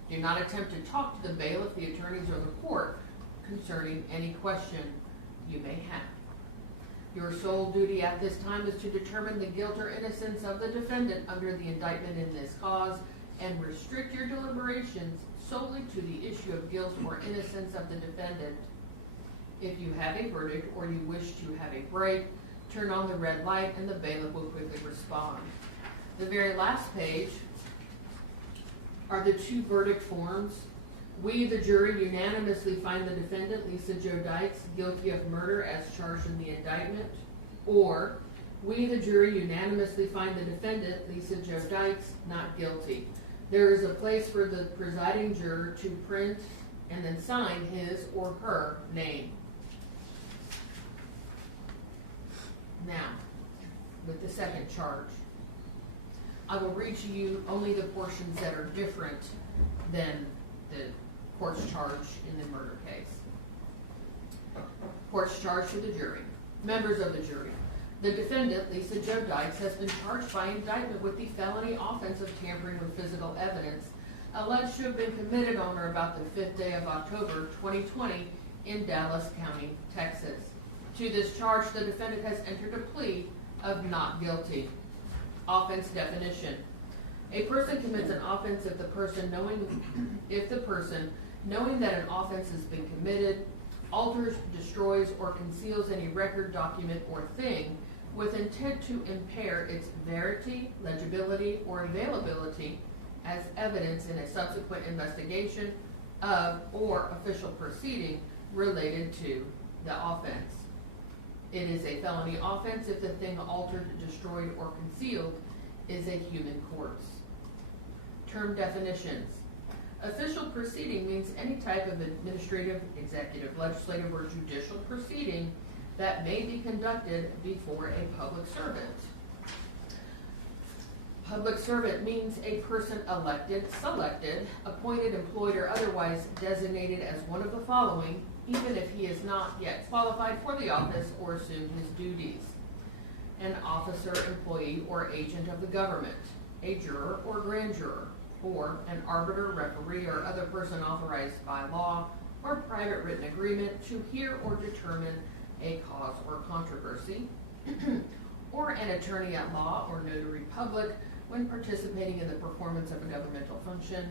Do not attempt to talk to the bailiff, the attorneys, or the court concerning any question you may have. Your sole duty at this time is to determine the guilt or innocence of the defendant under the indictment in this cause, and restrict your deliberations solely to the issue of guilt or innocence of the defendant. If you have a verdict or you wish to have a break, turn on the red light and the bailiff will quickly respond. The very last page are the two verdict forms. We, the jury, unanimously find the defendant, Lisa Jo Dykes, guilty of murder as charged in the indictment. Or, we, the jury, unanimously find the defendant, Lisa Jo Dykes, not guilty. There is a place for the presiding juror to print and then sign his or her name. Now, with the second charge, I will read to you only the portions that are different than the court's charge in the murder case. Court's charge to the jury. Members of the jury. The defendant, Lisa Jo Dykes, has been charged by indictment with the felony offense of tampering with physical evidence alleged to have been committed on or about the 5th day of October 2020 in Dallas County, Texas. To this charge, the defendant has entered a plea of not guilty. Offense definition. A person commits an offense if the person knowing that an offense has been committed, alters, destroys, or conceals any record, document, or thing with intent to impair its verity, legibility, or availability as evidence in a subsequent investigation of or official proceeding related to the offense. It is a felony offense if the thing altered, destroyed, or concealed is a human corpse. Term definitions. Official proceeding means any type of administrative, executive, legislative, or judicial proceeding that may be conducted before a public servant. Public servant means a person elected, selected, appointed, employed, or otherwise designated as one of the following, even if he is not yet qualified for the office or assumed his duties. An officer, employee, or agent of the government, a juror or grand juror, or an arbiter, referee, or other person authorized by law or private written agreement to hear or determine a cause or controversy, or an attorney at law or notary public when participating in the performance of a governmental function,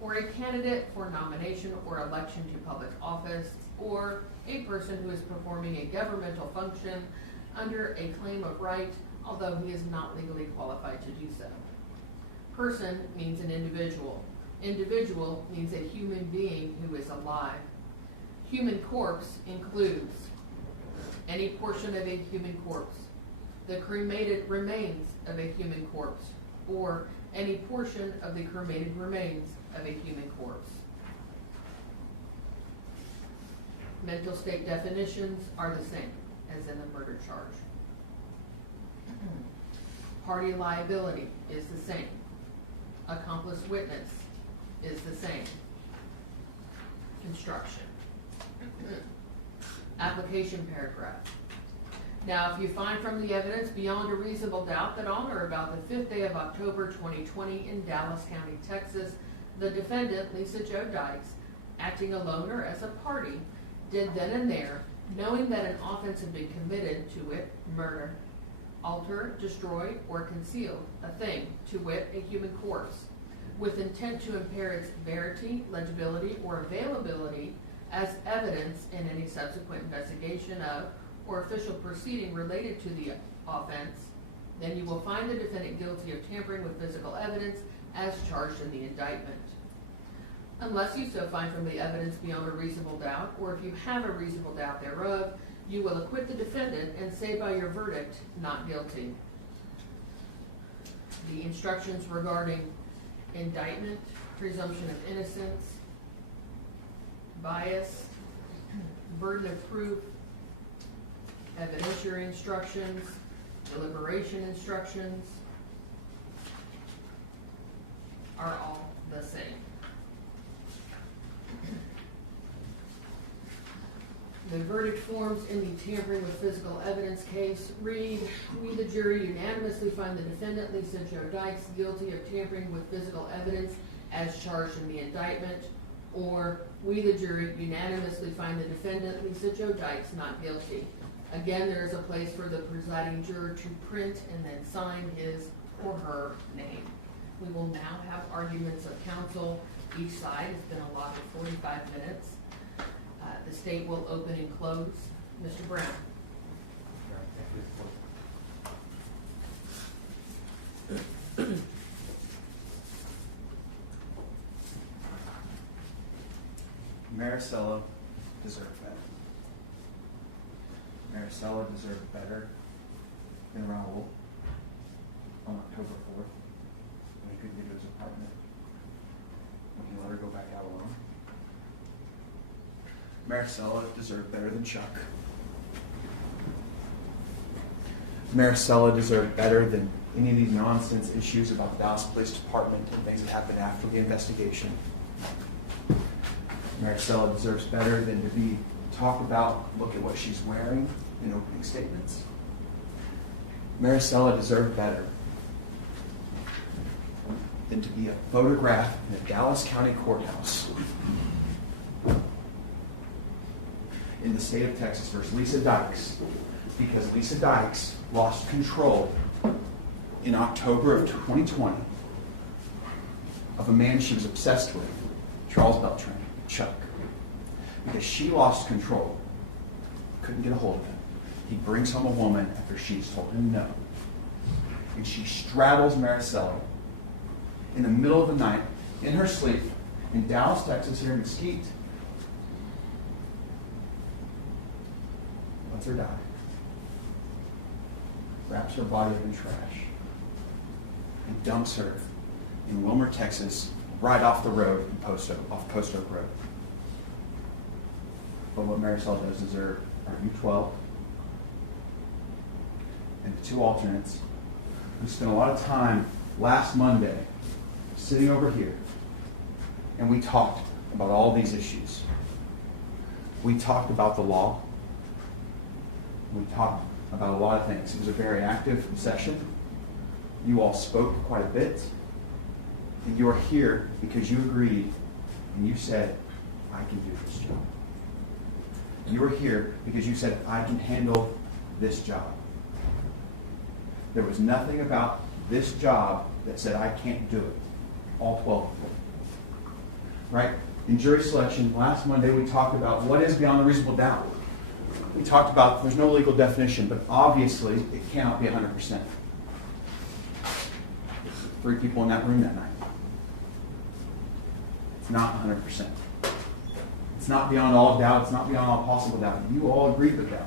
or a candidate for nomination or election to public office, or a person who is performing a governmental function under a claim of right, although he is not legally qualified to do so. Person means an individual. Individual means a human being who is alive. Human corpse includes any portion of a human corpse, the cremated remains of a human corpse, or any portion of the cremated remains of a human corpse. Mental state definitions are the same as in the murder charge. Party liability is the same. Accomplice witness is the same. Construction. Application paragraph. Now, if you find from the evidence beyond a reasonable doubt that on or about the 5th day of October 2020 in Dallas County, Texas, the defendant, Lisa Jo Dykes, acting alone or as a party, did then and there, knowing that an offense had been committed, to wit, murder, alter, destroy, or conceal a thing, to wit, a human corpse, with intent to impair its verity, legibility, or availability as evidence in any subsequent investigation of or official proceeding related to the offense, then you will find the defendant guilty of tampering with physical evidence as charged in the indictment. Unless you so find from the evidence beyond a reasonable doubt, or if you have a reasonable doubt thereof, you will acquit the defendant and say by your verdict, not guilty. The instructions regarding indictment, presumption of innocence, bias, burden of proof, evidentiary instructions, deliberation instructions are all the same. The verdict forms in the tampering with physical evidence case read, we the jury unanimously find the defendant, Lisa Jo Dykes, guilty of tampering with physical evidence as charged in the indictment, or we the jury unanimously find the defendant, Lisa Jo Dykes, not guilty. Again, there is a place for the presiding juror to print and then sign his or her name. We will now have arguments of counsel. Each side has been allotted 45 minutes. The state will open and close. Mr. Brown. Marisela deserved better. Marisela deserved better than Raul on October 4th when he couldn't get to his apartment, when he let her go back out alone. Marisela deserved better than Chuck. Marisela deserved better than any of these nonsense issues about the Dallas Police Department and things that happened after the investigation. Marisela deserves better than to be talked about, look at what she's wearing in opening statements. Marisela deserved better than to be a photograph in a Dallas County courthouse in the state of Texas versus Lisa Dykes, because Lisa Dykes lost control in October of 2020 of a man she was obsessed with, Charles Beltran, Chuck. Because she lost control, couldn't get a hold of him. He brings home a woman after she's told him no. And she straddles Marisela in the middle of the night, in her sleep, in Dallas, Texas, here in Mesquite. Lets her die. Wraps her body up in trash. And dumps her in Wilmer, Texas, right off the road, off Post Oak Road. But what Marisela does is her U-12 and the two alternates, who spent a lot of time last Monday sitting over here, and we talked about all these issues. We talked about the law. We talked about a lot of things. It was a very active session. You all spoke quite a bit. And you are here because you agreed and you said, I can do this job. You are here because you said, I can handle this job. There was nothing about this job that said, I can't do it. All 12 people. Right? In jury selection, last Monday we talked about what is beyond a reasonable doubt. We talked about there's no legal definition, but obviously it cannot be 100%. 3 people in that room that night. It's not 100%. It's not beyond all doubt. It's not beyond all possible doubt. You all agreed with that,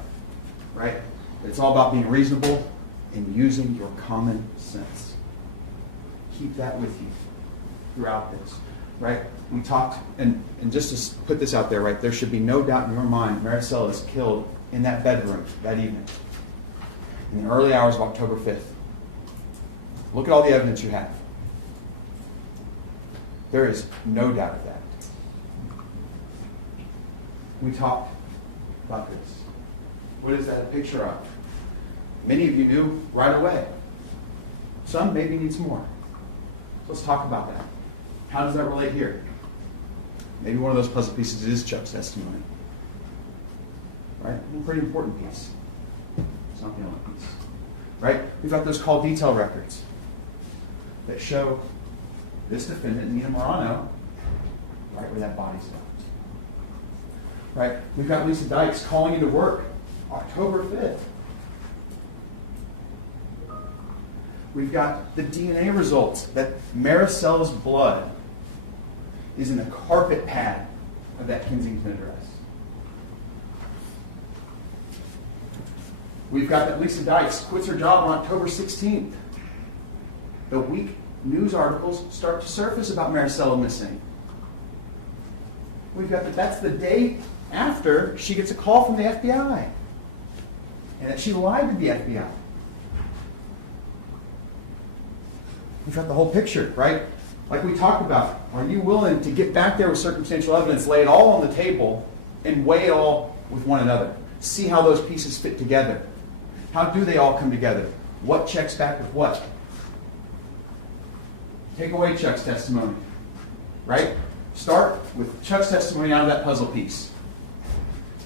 right? It's all about being reasonable and using your common sense. Keep that with you throughout this, right? We talked, and just to put this out there, right? There should be no doubt in your mind Marisela is killed in that bedroom that evening, in the early hours of October 5th. Look at all the evidence you have. There is no doubt of that. We talked about this. What is that a picture of? Many of you knew right away. Some maybe need some more. So let's talk about that. How does that relate here? Maybe one of those puzzle pieces is Chuck's testimony. Right? A pretty important piece. It's not the only piece. Right? We've got those call detail records that show this defendant, Nina Marano, right where that body's found. Right? We've got Lisa Dykes calling into work October 5th. We've got the DNA results that Marisela's blood is in the carpet pad of that Kensington address. We've got that Lisa Dykes quits her job on October 16th. The week news articles start to surface about Marisela missing. We've got that's the day after she gets a call from the FBI. And that she lied to the FBI. We've got the whole picture, right? Like we talked about, are you willing to get back there with circumstantial evidence, lay it all on the table, and weigh it all with one another? See how those pieces fit together. How do they all come together? What checks back with what? Take away Chuck's testimony, right? Start with Chuck's testimony out of that puzzle piece.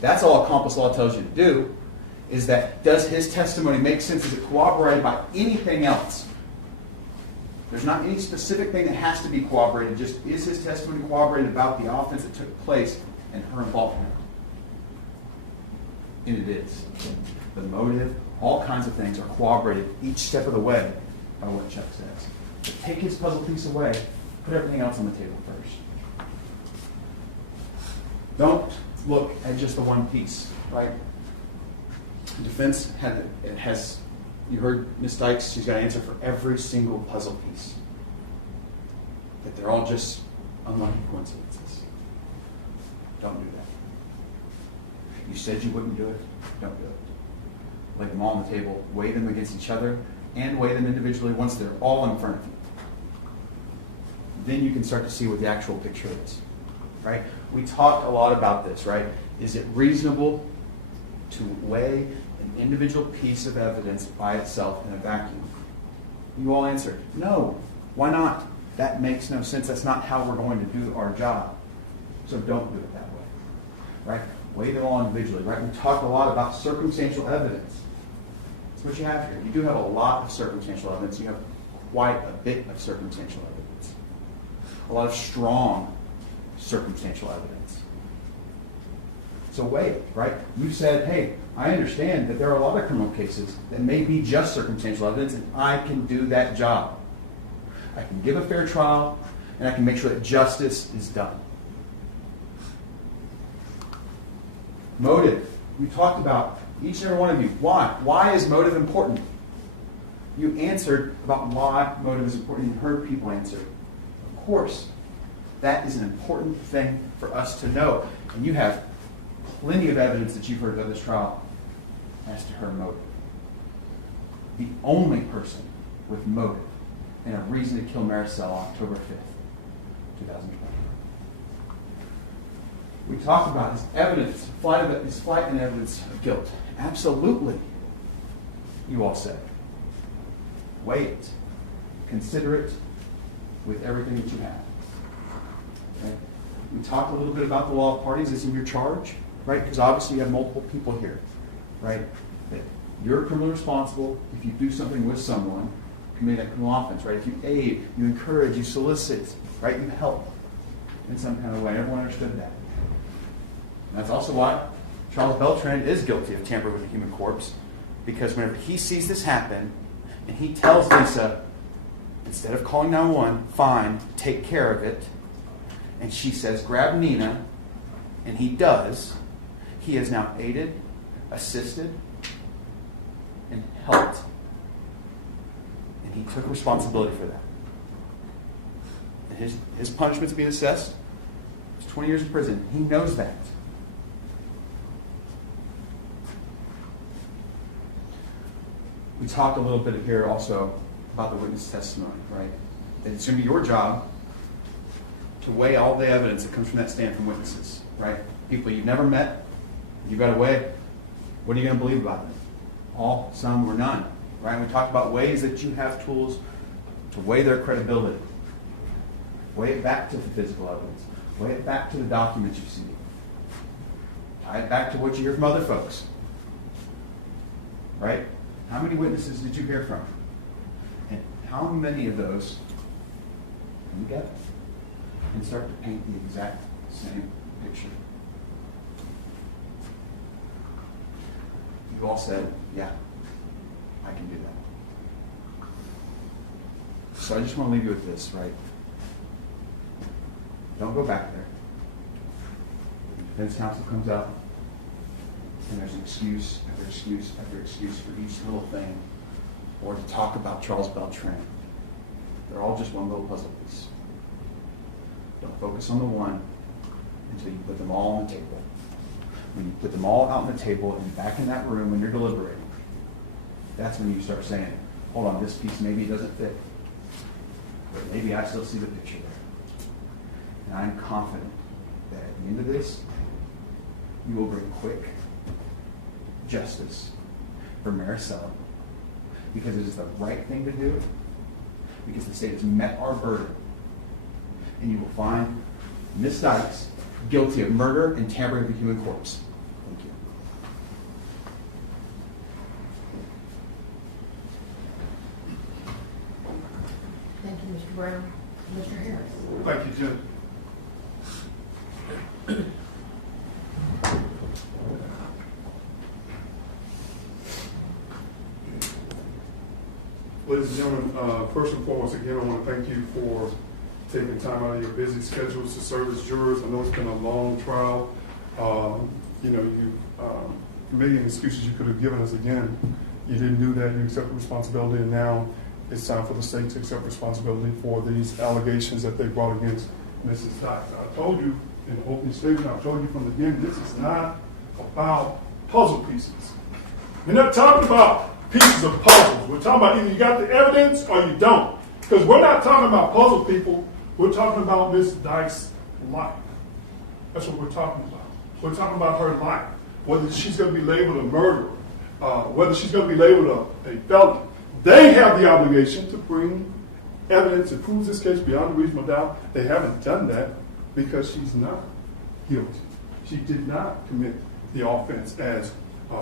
That's all accomplice law tells you to do, is that does his testimony make sense? Is it corroborated by anything else? There's not any specific thing that has to be corroborated, just is his testimony corroborated about the offense that took place and her involvement? And it is. The motive, all kinds of things are corroborated each step of the way by what Chuck says. But take his puzzle piece away, put everything else on the table first. Don't look at just the one piece, right? The defense has, you heard Ms. Dykes, she's got an answer for every single puzzle piece. That they're all just unlucky coincidences. Don't do that. You said you wouldn't do it, don't do it. Lay them all on the table, weigh them against each other, and weigh them individually once they're all in front of you. Then you can start to see what the actual picture is, right? We talked a lot about this, right? Is it reasonable to weigh an individual piece of evidence by itself in a vacuum? You all answered, no. Why not? That makes no sense. That's not how we're going to do our job. So don't do it that way, right? Weigh them all individually, right? We talked a lot about circumstantial evidence. That's what you have here. You do have a lot of circumstantial evidence. You have quite a bit of circumstantial evidence. A lot of strong circumstantial evidence. So wait, right? You said, hey, I understand that there are a lot of criminal cases that may be just circumstantial evidence, and I can do that job. I can give a fair trial, and I can make sure that justice is done. Motive. We talked about each and every one of you. Why? Why is motive important? You answered about why motive is important. You heard people answer. Of course, that is an important thing for us to know. And you have plenty of evidence that you've heard about this trial as to her motive. The only person with motive and a reason to kill Marisela October 5th, 2020. We talked about his evidence, his flight and evidence of guilt. Absolutely, you all said. Weigh it. Consider it with everything that you have. Okay? We talked a little bit about the law of parties. It's in your charge, right? Because obviously you have multiple people here, right? That you're criminally responsible if you do something with someone, committing that criminal offense, right? If you aid, you encourage, you solicit, right? You help in some kind of way. Everyone understood that. And that's also why Charles Beltran is guilty of tampering with a human corpse, because whenever he sees this happen, and he tells Lisa, instead of calling 911, fine, take care of it, and she says, grab Nina, and he does, he has now aided, assisted, and helped. And he took responsibility for that. And his punishment's being assessed. It's 20 years in prison. He knows that. We talked a little bit here also about the witness testimony, right? That it's going to be your job to weigh all the evidence that comes from that stand from witnesses, right? People you've never met, you've got to weigh. What are you going to believe about them? All, some, or none, right? We talked about ways that you have tools to weigh their credibility. Weigh it back to the physical evidence. Weigh it back to the documents you've seen. Tie it back to what you hear from other folks, right? How many witnesses did you hear from? And how many of those come together and start to paint the exact same picture? You all said, yeah, I can do that. So I just want to leave you with this, right? Don't go back there. The defense counsel comes out, and there's an excuse after excuse after excuse for each little thing, or to talk about Charles Beltran. They're all just one little puzzle piece. Don't focus on the one until you put them all on the table. When you put them all out on the table and back in that room when you're deliberating, that's when you start saying, hold on, this piece maybe doesn't fit, but maybe I still see the picture there. And I'm confident that at the end of this, you will bring quick justice for Marisela, because it is the right thing to do, because the state has met our burden, and you will find Ms. Dykes guilty of murder and tampering with a human corpse. Thank you. Thank you, Mr. Brown. Mr. Harris. Thank you, Judge. Ladies and gentlemen, first and foremost, again, I want to thank you for taking time out of your busy schedules to serve as jurors. I know it's been a long trial. You made any excuses you could have given us. Again, you didn't do that. You accepted responsibility, and now it's time for the state to accept responsibility for these allegations that they brought against Mrs. Dykes. I told you in the opening statement, I told you from the beginning, this is not about puzzle pieces. We're not talking about pieces of puzzles. We're talking about either you got the evidence or you don't. Because we're not talking about puzzle people. We're talking about Ms. Dykes' life. That's what we're talking about. We're talking about her life. Whether she's going to be labeled a murderer, whether she's going to be labeled a felon. They have the obligation to bring evidence that proves this case beyond a reasonable doubt. They haven't done that because she's not guilty. She did not commit the offense as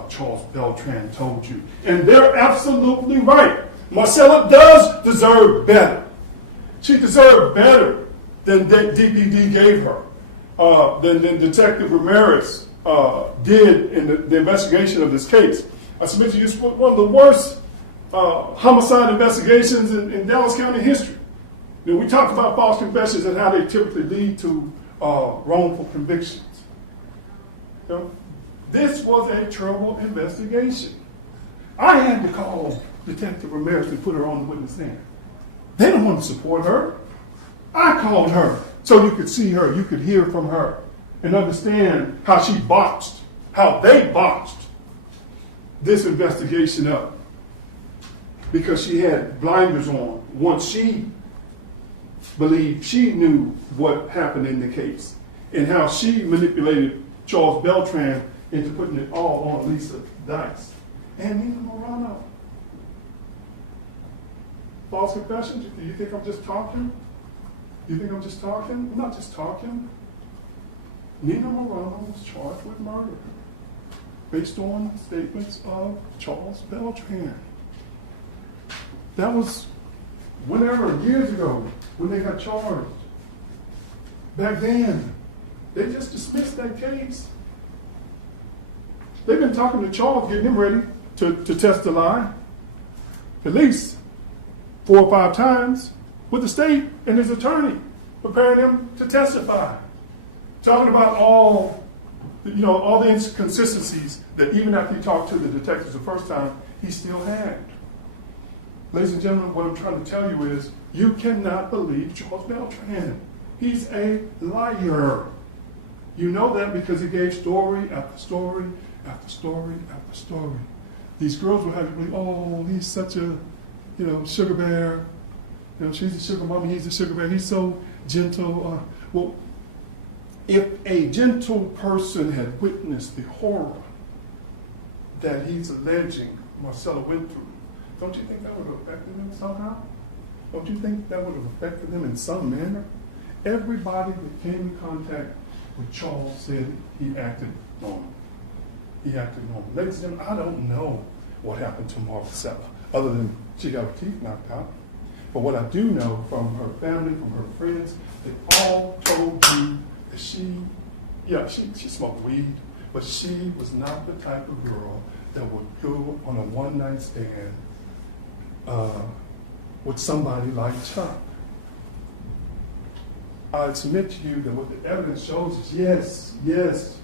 Charles Beltran told you. And they're absolutely right. Marisela does deserve better. She deserved better than DPD gave her, than Detective Ramirez did in the investigation of this case. I submit to you, it's one of the worst homicide investigations in Dallas County history. You know, we talked about false confessions and how they typically lead to wrongful convictions. You know, this was a terrible investigation. I had to call Detective Ramirez to put her on the witness stand. They don't want to support her. I called her so you could see her, you could hear from her, and understand how she botched, how they botched this investigation up. Because she had blinders on once she believed she knew what happened in the case and how she manipulated Charles Beltran into putting it all on Lisa Dykes and Nina Marano. False confessions? Do you think I'm just talking? Do you think I'm just talking? I'm not just talking. Nina Marano was charged with murder based on statements of Charles Beltran. That was whenever, years ago, when they got charged. Back then, they just dismissed that case. They've been talking to Charles, getting him ready to testify at least 4 or 5 times with the state and his attorney, preparing him to testify. Talking about all the inconsistencies that even after he talked to the detectives the first time, he still had. Ladies and gentlemen, what I'm trying to tell you is you cannot believe Charles Beltran. He's a liar. You know that because he gave story after story after story after story. These girls will have to believe, oh, he's such a, sugar bear. She's a sugar mommy, he's a sugar bear. He's so gentle. Well, if a gentle person had witnessed the horror that he's alleging Marisela went through, don't you think that would have affected them somehow? Don't you think that would have affected them in some manner? Everybody that came in contact with Charles said he acted normal. He acted normal. Ladies and gentlemen, I don't know what happened to Marisela, other than she got her teeth knocked out. But what I do know from her family, from her friends, they all told you that she smoked weed, but she was not the type of girl that would go on a one-night stand with somebody like Chuck. I submit to you that what the evidence shows is yes,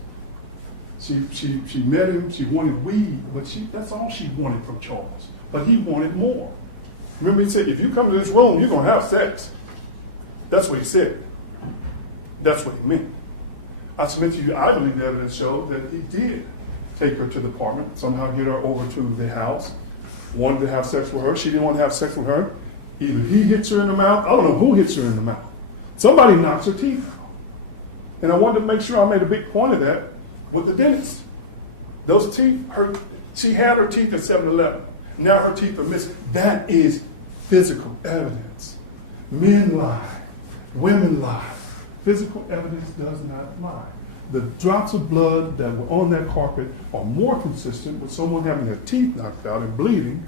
she met him, she wanted weed, but that's all she wanted from Charles. But he wanted more. Remember he said, if you come to this room, you're going to have sex. That's what he said. That's what he meant. I submit to you, I believe the evidence showed that he did take her to the apartment, somehow get her over to the house, wanted to have sex with her. She didn't want to have sex with her. Either he hits her in the mouth, I don't know who hits her in the mouth. Somebody knocks her teeth out. And I wanted to make sure I made a big point of that with the dentist. Those teeth, she had her teeth at 7-Eleven. Now her teeth are missing. That is physical evidence. Men lie. Women lie. Physical evidence does not lie. The drops of blood that were on that carpet are more consistent with someone having their teeth knocked out and bleeding,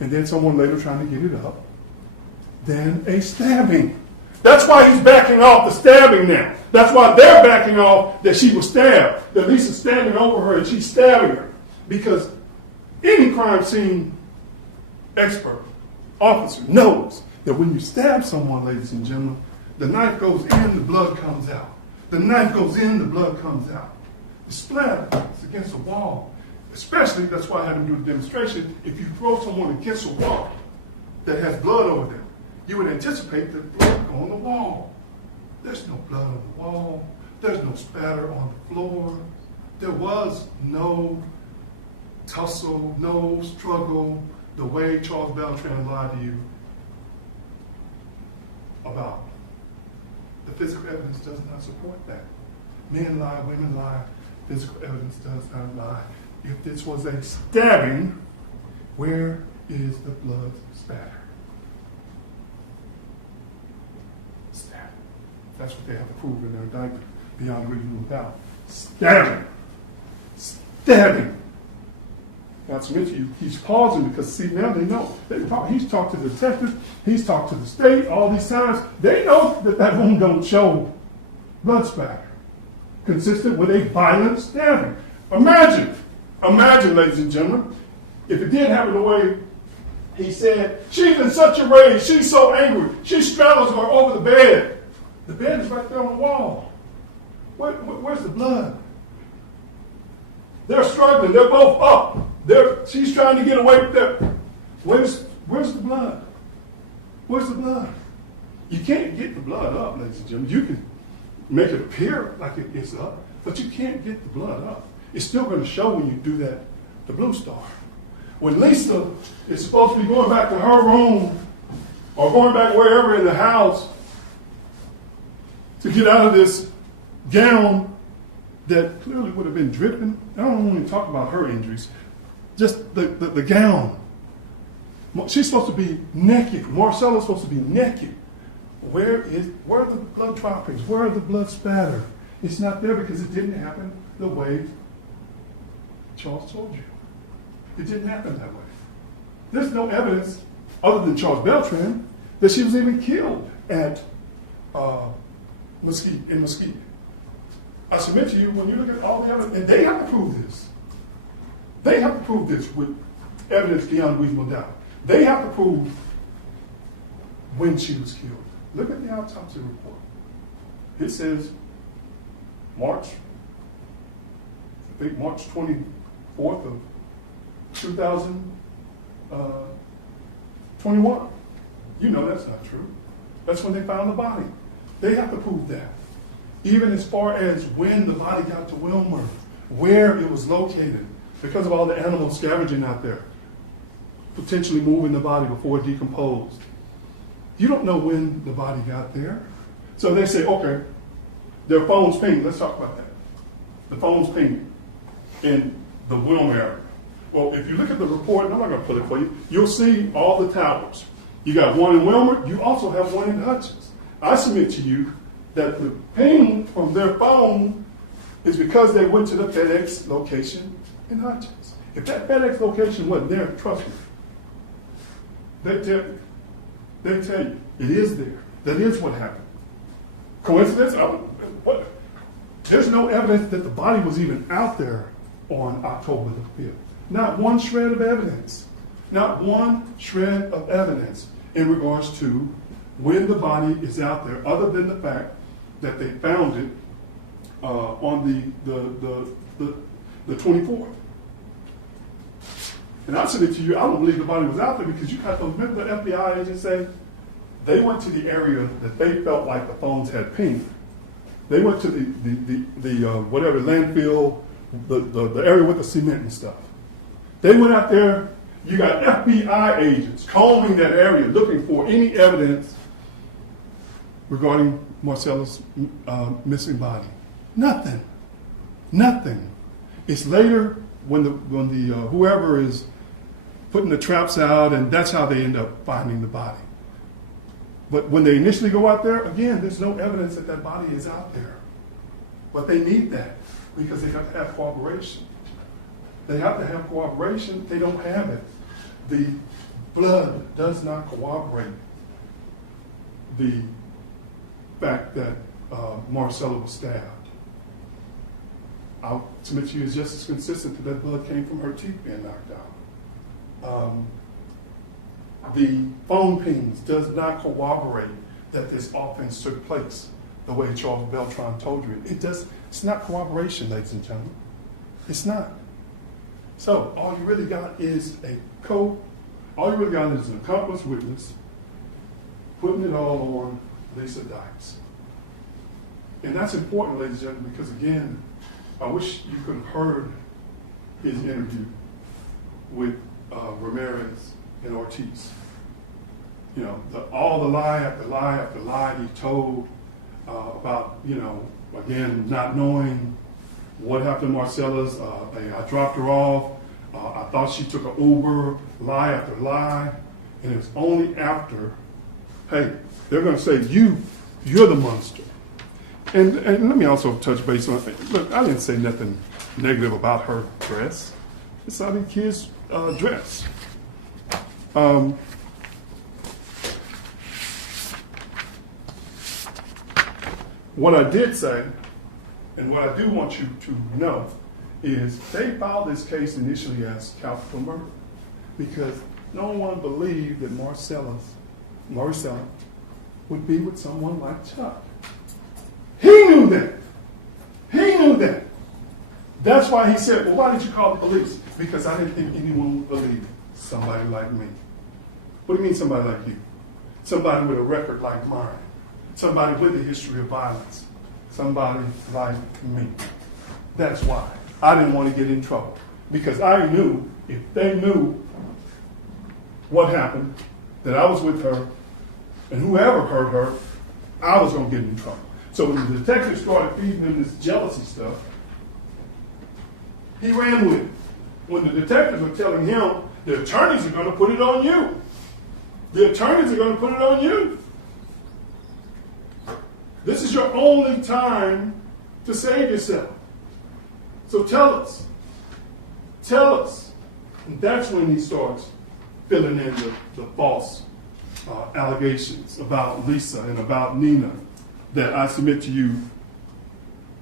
and then someone later trying to get it up, than a stabbing. That's why he's backing off the stabbing now. That's why they're backing off that she was stabbed. That Lisa's standing over her and she's stabbing her. Because any crime scene expert, officer, knows that when you stab someone, ladies and gentlemen, the knife goes in, the blood comes out. The knife goes in, the blood comes out. The splatter is against a wall. Especially, that's why I had him do the demonstration, if you throw someone against a wall that has blood over them, you would anticipate that blood go on the wall. There's no blood on the wall. There's no spatter on the floor. There was no tussle, no struggle, the way Charles Beltran lied to you about. The physical evidence does not support that. Men lie, women lie. Physical evidence does not lie. If this was a stabbing, where is the blood spatter? Stabbing. That's what they have to prove in their indictment, beyond reasonable doubt. Stabbing. Stabbing. Now, to submit to you, he's pausing because, see, now they know. He's talked to the detectives, he's talked to the state all these times. They know that wound don't show blood spatter consistent with a violent stabbing. Imagine, ladies and gentlemen, if it did happen the way He said, she's in such a rage. She's so angry. She straddles her over the bed. The bed is right there on the wall. Where's the blood? They're struggling. They're both up. She's trying to get away with them. Where's the blood? Where's the blood? You can't get the blood up, ladies and gentlemen. You can make it appear like it is up, but you can't get the blood up. It's still going to show when you do that, the blue star. When Lisa is supposed to be going back to her room or going back wherever in the house to get out of this gown that clearly would have been dripping. I don't want to talk about her injuries. Just the gown. She's supposed to be naked. Marcella's supposed to be naked. Where are the blood droppings? Where are the blood spatter? It's not there because it didn't happen the way Charles told you. It didn't happen that way. There's no evidence, other than Charles Beltran, that she was even killed at Mesquite. I submit to you, when you look at all the evidence, and they have to prove this. They have to prove this with evidence beyond reasonable doubt. They have to prove when she was killed. Look at the autopsy report. It says March 24th of 2021. You know that's not true. That's when they found the body. They have to prove that. Even as far as when the body got to Wilmer, where it was located, because of all the animals scavenging out there, potentially moving the body before it decomposed. You don't know when the body got there. So they say, okay, their phone's pinged. Let's talk about that. The phone's pinged in the Wilmer area. Well, if you look at the report, and I'm not going to pull it for you, you'll see all the towers. You got one in Wilmer. You also have one in Hutchins. I submit to you that the ping from their phone is because they went to the FedEx location in Hutchins. If that FedEx location wasn't there, trust me, they tell you it is there. That is what happened. Coincidence? What? There's no evidence that the body was even out there on October the 5th. Not one shred of evidence. Not one shred of evidence in regards to when the body is out there, other than the fact that they found it on the 24th. And I said it to you, I don't believe the body was out there because you got those, remember the FBI agents say they went to the area that they felt like the phones had pinged. They went to the whatever landfill, the area with the cement and stuff. They went out there. You got FBI agents combing that area looking for any evidence regarding Marcella's missing body. Nothing. It's later when the whoever is putting the traps out, and that's how they end up finding the body. But when they initially go out there, again, there's no evidence that that body is out there. But they need that because they have to have cooperation. They have to have cooperation. They don't have it. The blood does not corroborate the fact that Marcella was stabbed. I'll submit to you is just as consistent that blood came from her teeth being knocked out. The phone pings does not corroborate that this offense took place the way Charles Beltran told you. It's not corroboration, ladies and gentlemen. It's not. So all you really got is an accomplice witness putting it all on Lisa Dykes. And that's important, ladies and gentlemen, because again, I wish you could have heard his interview with Ramirez and Ortiz. You know, all the lie after lie after lie he told about, again, not knowing what happened to Marcella's. I dropped her off. I thought she took an Uber, lie after lie. And it was only after, hey, they're going to say, you're the monster. And let me also touch base on, look, I didn't say nothing negative about her dress. It's how the kids dress. What I did say, and what I do want you to know, is they filed this case initially as capital murder because no one believed that Marisela would be with someone like Chuck. He knew that. He knew that. That's why he said, well, why did you call the police? Because I didn't think anyone would believe somebody like me. What do you mean somebody like you? Somebody with a record like mine. Somebody with a history of violence. Somebody like me. That's why. I didn't want to get in trouble. Because I knew if they knew what happened, that I was with her, and whoever hurt her, I was going to get in trouble. So when the detective started feeding him this jealousy stuff, he ran with it. When the detectives were telling him, the attorneys are going to put it on you. The attorneys are going to put it on you. This is your only time to save yourself. So tell us. Tell us. And that's when he starts filling in the false allegations about Lisa and about Nina that I submit to you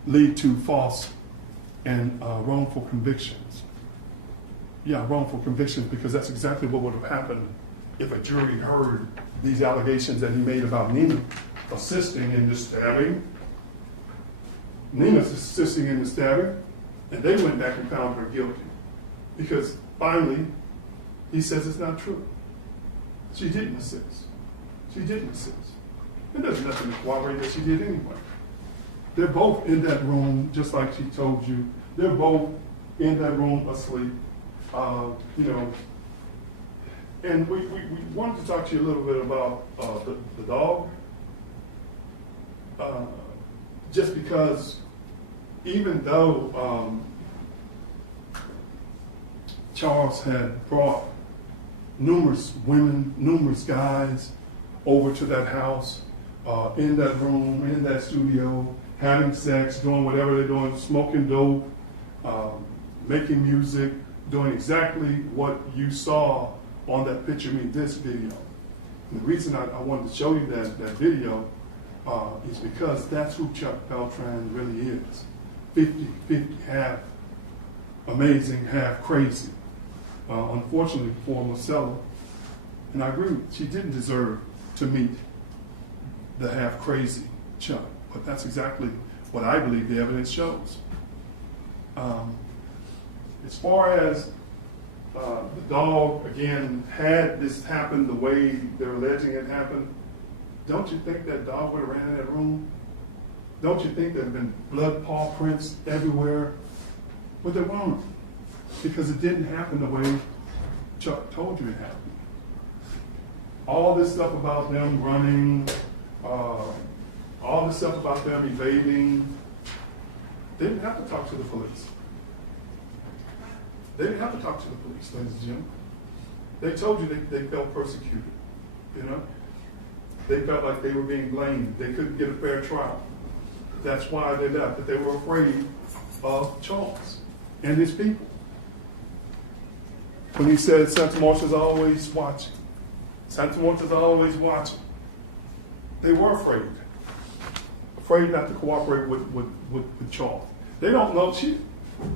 lead to false and wrongful convictions. Yeah, wrongful convictions, because that's exactly what would have happened if a jury heard these allegations that he made about Nina assisting in the stabbing. Nina's assisting in the stabbing, and they went back and found her guilty. Because finally, he says it's not true. She didn't assist. She didn't assist. And there's nothing to corroborate that she did anyway. They're both in that room, just like she told you. They're both in that room asleep. And we wanted to talk to you a little bit about the dog. Just because even though Charles had brought numerous women, numerous guys over to that house, in that room, in that studio, having sex, doing whatever they're doing, smoking dope, making music, doing exactly what you saw on that Picture Me This video. And the reason I wanted to show you that video is because that's who Chuck Beltran really is. 50-50, half amazing, half crazy. Unfortunately for Marisela, and I agree, she didn't deserve to meet the half crazy Chuck, but that's exactly what I believe the evidence shows. As far as the dog, again, had this happened the way they're alleging it happened, don't you think that dog would have ran in that room? Don't you think there have been blood paw prints everywhere? But there weren't, because it didn't happen the way Chuck told you it happened. All this stuff about them running, all this stuff about them evading, they didn't have to talk to the police. They didn't have to talk to the police, ladies and gentlemen. They told you they felt persecuted, They felt like they were being blamed. They couldn't get a fair trial. That's why they left, that they were afraid of Charles and his people. When he said Santa Marcia's always watching, Santa Marcia's always watching, they were afraid not to cooperate with Charles. They don't know, she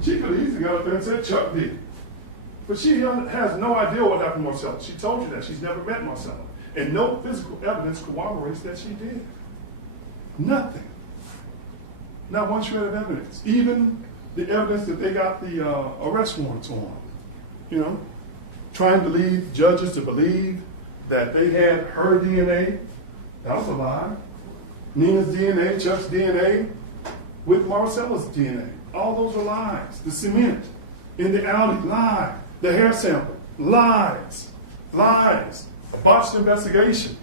could have easily got up there and said Chuck did. But she has no idea what happened to Marisela. She told you that. She's never met Marisela. And no physical evidence corroborates that she did. Nothing. Not one shred of evidence. Even the evidence that they got the arrest warrants on. Trying to lead judges to believe that they had her DNA. That was a lie. Nina's DNA, Chuck's DNA, with Marisela's DNA. All those are lies. The cement in the alley, lie. The hair sample, lies. Lies. A botched investigation.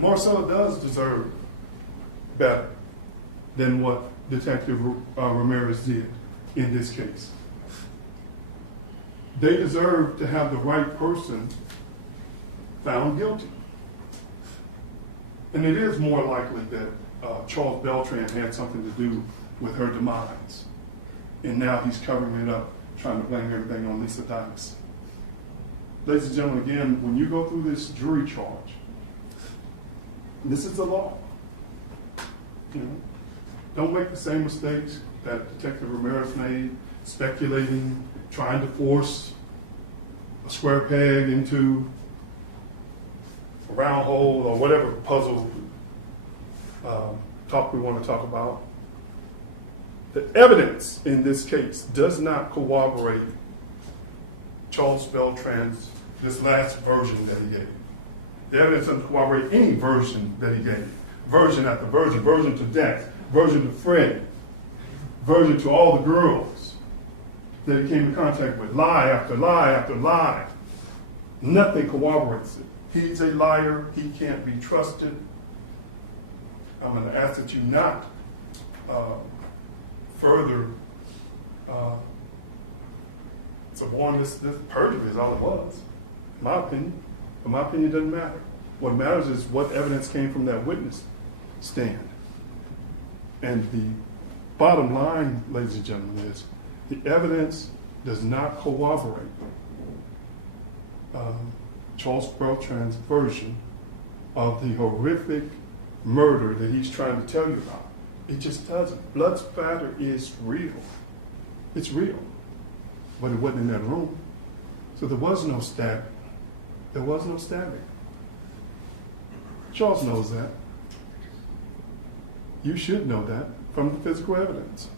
Marisela does deserve better than what Detective Ramirez did in this case. They deserve to have the right person found guilty. And it is more likely that Charles Beltran had something to do with her demise. And now he's covering it up, trying to blame everything on Lisa Dykes. Ladies and gentlemen, again, when you go through this jury charge, this is the law. Don't make the same mistakes that Detective Ramirez made. speculating, trying to force a square peg into a round hole or whatever puzzle talk we want to talk about. The evidence in this case does not corroborate Charles Beltran's, this last version that he gave. The evidence doesn't corroborate any version that he gave. Version after version, version to Dex, version to Fred, version to all the girls that he came in contact with. Lie after lie after lie. Nothing corroborates it. He's a liar. He can't be trusted. I'm going to ask that you not further suborn this perjury is all it was, in my opinion. But my opinion doesn't matter. What matters is what evidence came from that witness stand. And the bottom line, ladies and gentlemen, is the evidence does not corroborate Charles Beltran's version of the horrific murder that he's trying to tell you about. It just doesn't. Blood spatter is real. It's real. But it wasn't in that room. So there was no stabbing. There was no stabbing. Charles knows that. You should know that from the physical evidence.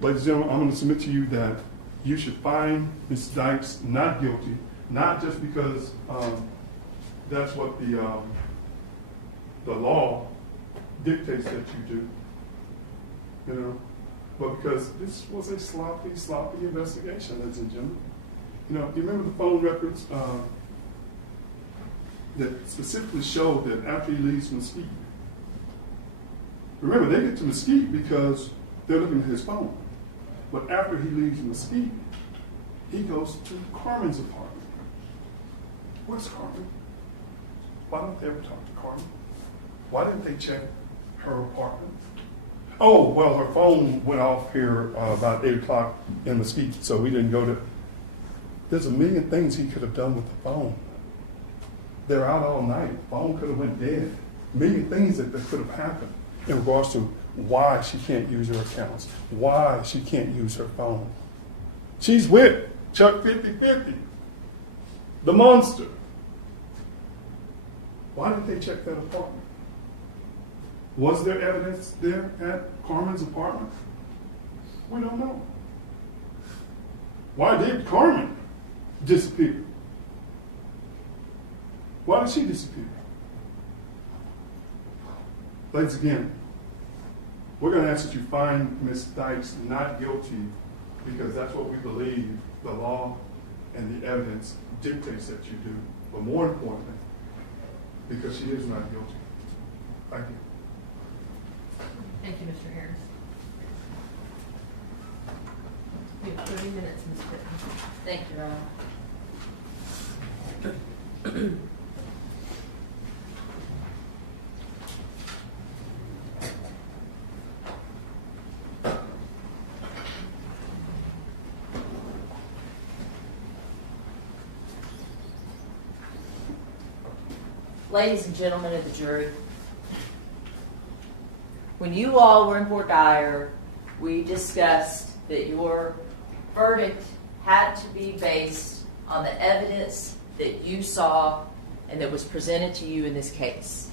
Ladies and gentlemen, I'm going to submit to you that you should find Ms. Dykes not guilty, not just because that's what the law dictates that you do, but because this was a sloppy investigation, ladies and gentlemen. You remember the phone records that specifically showed that after he leaves Mesquite, remember, they get to Mesquite because they're looking at his phone. But after he leaves Mesquite, he goes to Carmen's apartment. Where's Carmen? Why don't they ever talk to Carmen? Why didn't they check her apartment? Oh, well, her phone went off here about 8 o'clock in Mesquite, so we didn't go to. There's a million things he could have done with the phone. They're out all night. The phone could have went dead. A million things that could have happened in regards to why she can't use her accounts, why she can't use her phone. She's with Chuck 50-50, the monster. Why didn't they check that apartment? Was there evidence there at Carmen's apartment? We don't know. Why did Carmen disappear? Why did she disappear? Ladies, again, we're going to ask that you find Ms. Dykes not guilty because that's what we believe the law and the evidence dictates that you do. But more importantly, because she is not guilty. Thank you. Thank you, Mr. Harris. We have 30 minutes, Ms. Pitman. Thank you, Ron. Ladies and gentlemen of the jury, when you all were in Fort Dyer, we discussed that your verdict had to be based on the evidence that you saw and that was presented to you in this case.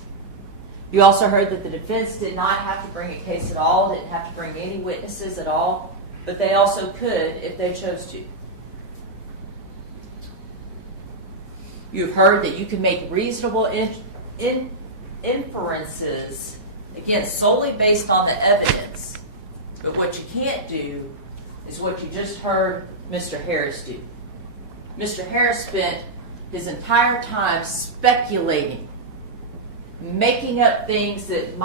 You also heard that the defense did not have to bring a case at all, didn't have to bring any witnesses at all, but they also could if they chose to. You've heard that you can make reasonable inferences, again, solely based on the evidence. But what you can't do is what you just heard Mr. Harris do. Mr. Harris spent his entire time speculating, making up things that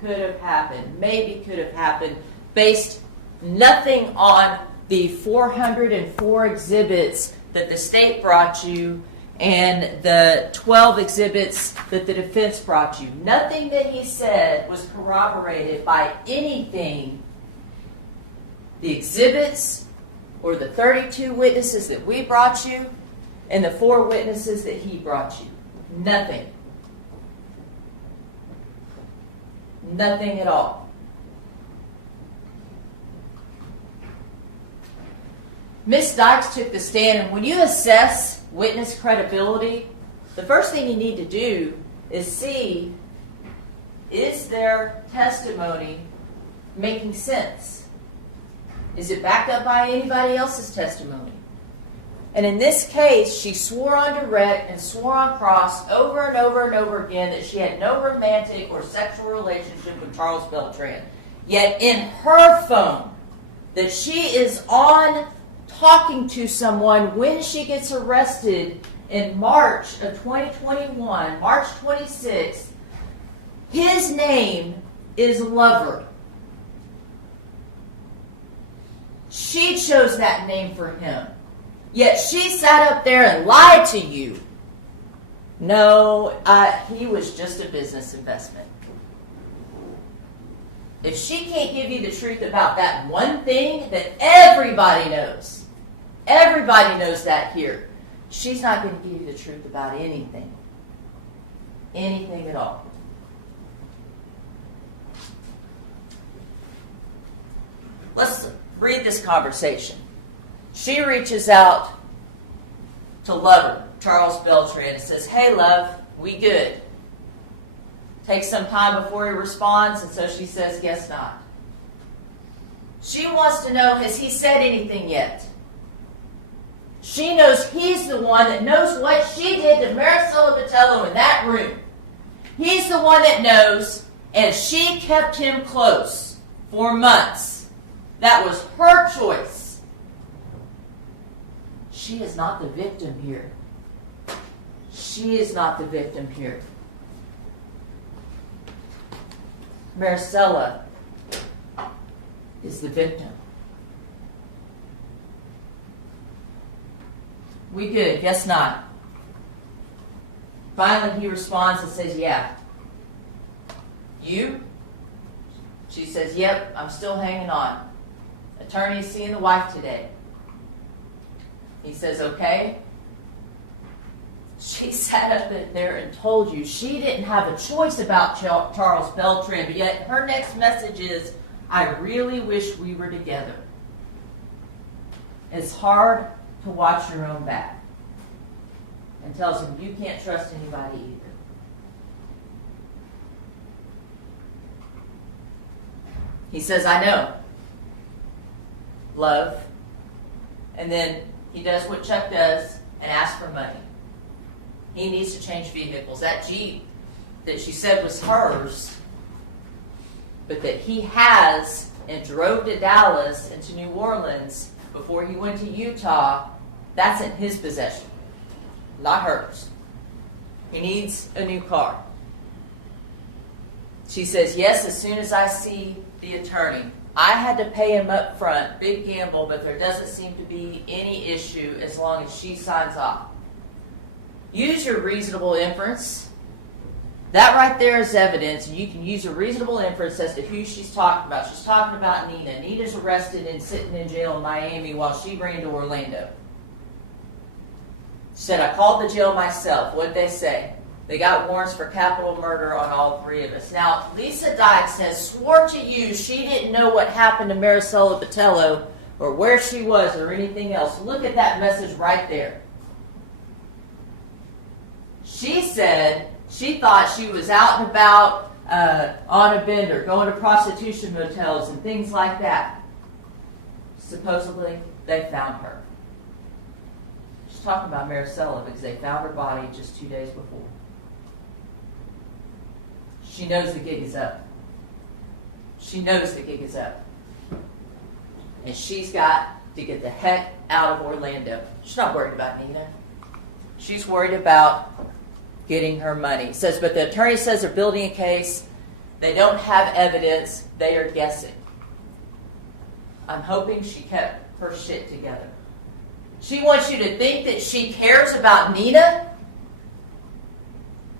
could have happened, maybe could have happened, based nothing on the 404 exhibits that the state brought you and the 12 exhibits that the defense brought you. Nothing that he said was corroborated by anything, the exhibits or the 32 witnesses that we brought you and the 4 witnesses that he brought you. Nothing. Nothing at all. Ms. Dykes took the stand, and when you assess witness credibility, the first thing you need to do is see, is their testimony making sense? Is it backed up by anybody else's testimony? And in this case, she swore on direct and swore on cross over and over and over again that she had no romantic or sexual relationship with Charles Beltran. Yet in her phone, that she is on talking to someone when she gets arrested in March of 2021, March 26th, his name is Lover. She chose that name for him. Yet she sat up there and lied to you. No, he was just a business investment. If she can't give you the truth about that one thing that everybody knows that here, she's not going to give you the truth about anything. Anything at all. Let's read this conversation. She reaches out to Lover, Charles Beltran, and says, "Hey, love, we good?" Takes some time before he responds, and so she says, "Guess not." She wants to know, has he said anything yet? She knows he's the one that knows what she did to Marisela Botello in that room. He's the one that knows, and she kept him close for months. That was her choice. She is not the victim here. She is not the victim here. Marisela is the victim. We good? Guess not. Finally, he responds and says, "Yeah." "You?" She says, "Yep, I'm still hanging on. Attorney is seeing the wife today." He says, "Okay." She sat up there and told you she didn't have a choice about Charles Beltran, but yet her next message is, "I really wish we were together." It's hard to watch your own back. And tells him you can't trust anybody either. He says, "I know, love." And then he does what Chuck does and asks for money. He needs to change vehicles. That Jeep that she said was hers, but that he has and drove to Dallas and to New Orleans before he went to Utah, that's in his possession, not hers. He needs a new car. She says, "Yes, as soon as I see the attorney." I had to pay him up front, big gamble, but there doesn't seem to be any issue as long as she signs off. Use your reasonable inference. That right there is evidence, and you can use a reasonable inference as to who she's talking about. She's talking about Nina. Nina's arrested and sitting in jail in Miami while she ran to Orlando. She said, "I called the jail myself." What'd they say? They got warrants for capital murder on all three of us. Now, Lisa Dykes has swore to you she didn't know what happened to Marisela Botello or where she was or anything else. Look at that message right there. She said she thought she was out and about on a bender, going to prostitution motels and things like that. Supposedly, they found her. She's talking about Marisela because they found her body just 2 days before. She knows the gig is up. She knows the gig is up. And she's got to get the heck out of Orlando. She's not worried about Nina. She's worried about getting her money. Says, but the attorney says they're building a case. They don't have evidence. They are guessing. I'm hoping she kept her shit together. She wants you to think that she cares about Nina,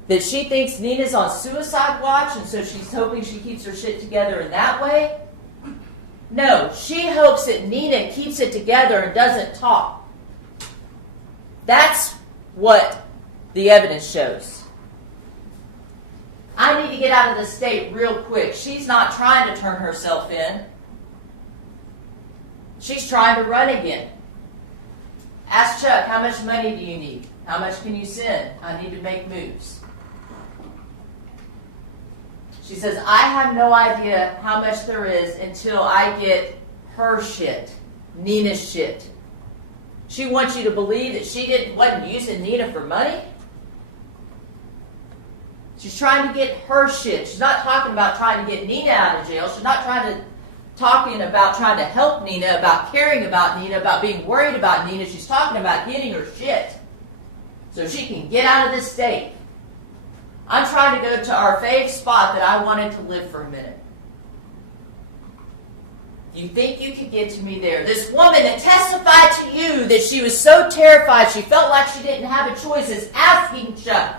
that she thinks Nina's on suicide watch, and so she's hoping she keeps her shit together in that way. No, she hopes that Nina keeps it together and doesn't talk. That's what the evidence shows. I need to get out of the state real quick. She's not trying to turn herself in. She's trying to run again. Ask Chuck, how much money do you need? How much can you send? I need to make moves. She says, I have no idea how much there is until I get her shit, Nina's shit. She wants you to believe that she wasn't using Nina for money. She's trying to get her shit. She's not talking about trying to get Nina out of jail. She's not talking about trying to help Nina, about caring about Nina, about being worried about Nina. She's talking about getting her shit so she can get out of this state. I'm trying to go to our fave spot that I wanted to live for a minute. You think you could get to me there? This woman that testified to you that she was so terrified she felt like she didn't have a choice is asking Chuck,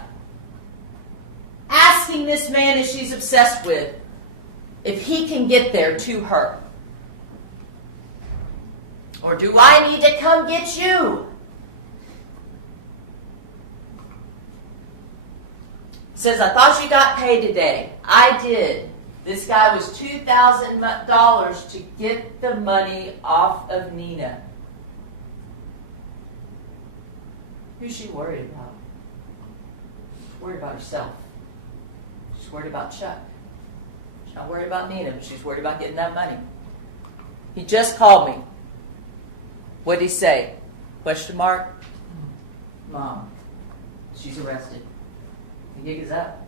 asking this man that she's obsessed with, if he can get there to her. Or do I need to come get you? Says, I thought you got paid today. I did. This guy was $2,000 to get the money off of Nina. Who's she worried about? She's worried about herself. She's worried about Chuck. She's not worried about Nina, but she's worried about getting that money. He just called me. What did he say? Question mark? Mom, she's arrested. The gig is up.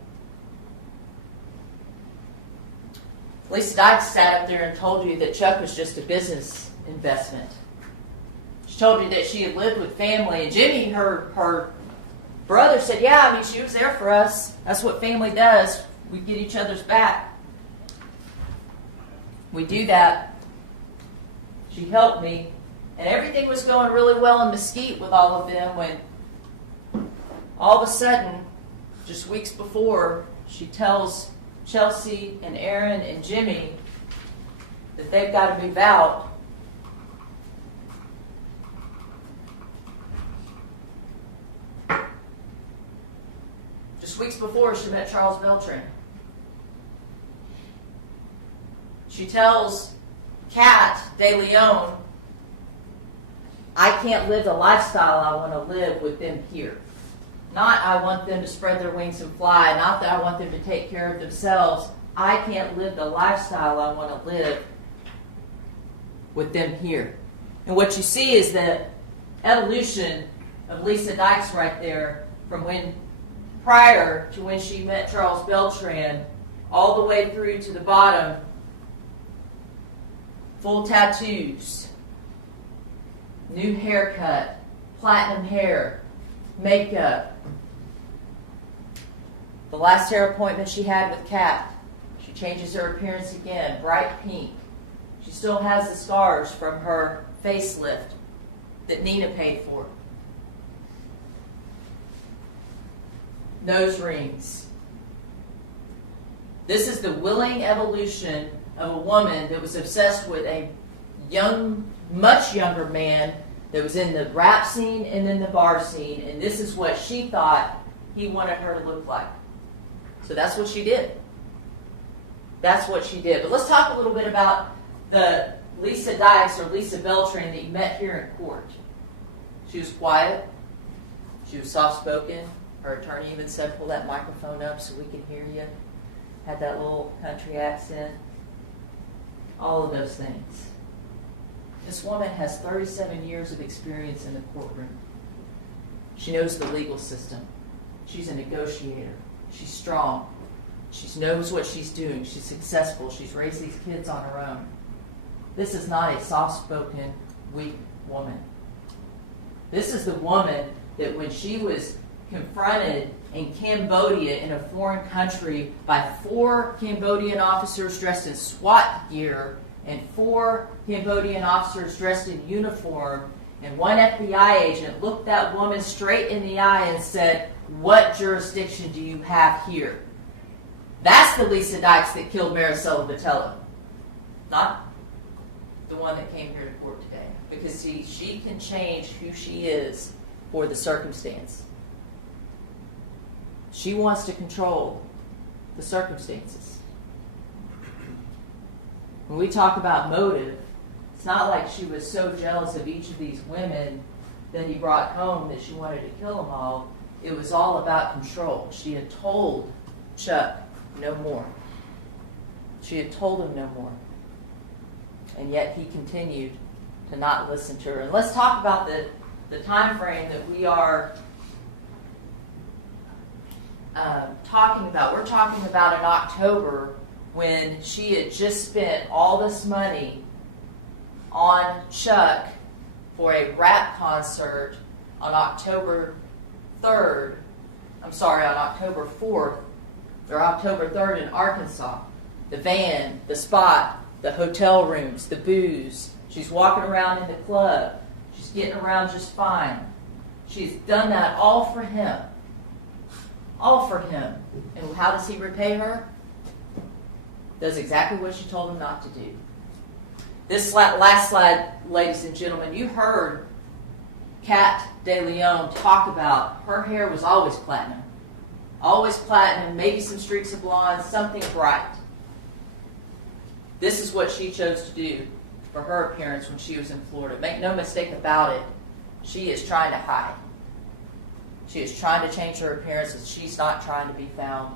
Lisa Dykes sat up there and told you that Chuck was just a business investment. She told you that she had lived with family. And Jimmy, her brother, said, yeah, I mean, she was there for us. That's what family does. We get each other's back. We do that. She helped me. And everything was going really well in Mesquite with all of them when all of a sudden, just weeks before, she tells Chelsea and Aaron and Jimmy that they've got to move out. Just weeks before, she met Charles Beltran. She tells Kat De Leon, I can't live the lifestyle I want to live with them here. Not I want them to spread their wings and fly. Not that I want them to take care of themselves. I can't live the lifestyle I want to live with them here. And what you see is the evolution of Lisa Dykes right there from when prior to when she met Charles Beltran all the way through to the bottom. Full tattoos, new haircut, platinum hair, makeup. The last hair appointment she had with Kat, she changes her appearance again, bright pink. She still has the scars from her facelift that Nina paid for. Nose rings. This is the willing evolution of a woman that was obsessed with a young, much younger man that was in the rap scene and in the bar scene, and this is what she thought he wanted her to look like. So that's what she did. That's what she did. But let's talk a little bit about the Lisa Dykes or Lisa Beltran that you met here in court. She was quiet. She was soft-spoken. Her attorney even said, pull that microphone up so we can hear you. Had that little country accent. All of those things. This woman has 37 years of experience in the courtroom. She knows the legal system. She's a negotiator. She's strong. She knows what she's doing. She's successful. She's raised these kids on her own. This is not a soft-spoken, weak woman. This is the woman that when she was confronted in Cambodia in a foreign country by 4 Cambodian officers dressed in SWAT gear and 4 Cambodian officers dressed in uniform, and 1 FBI agent looked that woman straight in the eye and said, what jurisdiction do you have here? That's the Lisa Dykes that killed Marisela Botello. Not the one that came here to court today. Because see, she can change who she is for the circumstance. She wants to control the circumstances. When we talk about motive, it's not like she was so jealous of each of these women that he brought home that she wanted to kill them all, it was all about control. She had told Chuck no more. She had told him no more. And yet he continued to not listen to her. And let's talk about the time frame that we are talking about. We're talking about in October when she had just spent all this money on Chuck for a rap concert on October 3rd. I'm sorry, on October 4th or October 3rd in Arkansas. The van, the spot, the hotel rooms, the booze. She's walking around in the club. She's getting around just fine. She's done that all for him. All for him. And how does he repay her? Does exactly what she told him not to do. This last slide, ladies and gentlemen, you heard Kat De Leon talk about her hair was always platinum. Always platinum, maybe some streaks of blonde, something bright. This is what she chose to do for her appearance when she was in Florida. Make no mistake about it, she is trying to hide. She is trying to change her appearance, and she's not trying to be found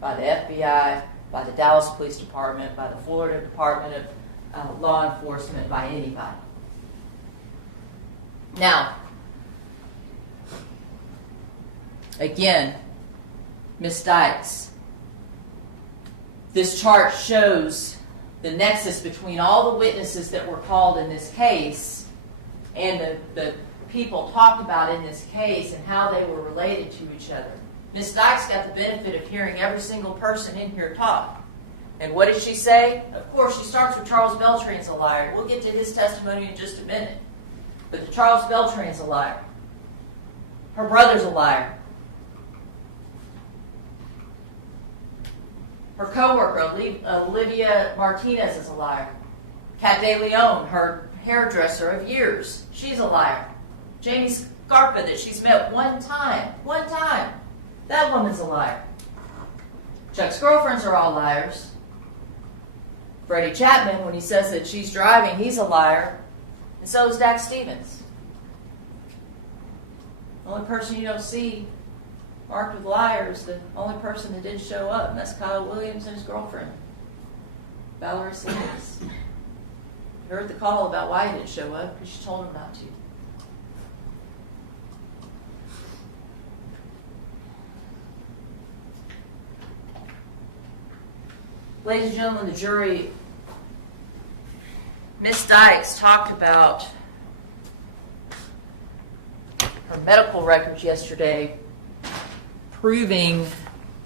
by the FBI, by the Dallas Police Department, by the Florida Department of Law Enforcement, by anybody. Now, again, Ms. Dykes, this chart shows the nexus between all the witnesses that were called in this case and the people talked about in this case and how they were related to each other. Ms. Dykes got the benefit of hearing every single person in here talk. And what did she say? Of course, she starts with Charles Beltran's a liar. We'll get to his testimony in just a minute. But Charles Beltran's a liar. Her brother's a liar. Her co-worker, Olivia Martinez, is a liar. Kat De Leon, her hairdresser of years, she's a liar. Jamie Scarpa, that she's met one time, that woman's a liar. Chuck's girlfriends are all liars. Freddie Chapman, when he says that she's driving, he's a liar. And so is Dax Stevens. The only person you don't see marked with liars, the only person that didn't show up, and that's Kyle Williams and his girlfriend, Valerie Simmons. You heard the call about why he didn't show up, because she told him not to. Ladies and gentlemen, the jury, Ms. Dykes talked about her medical records yesterday proving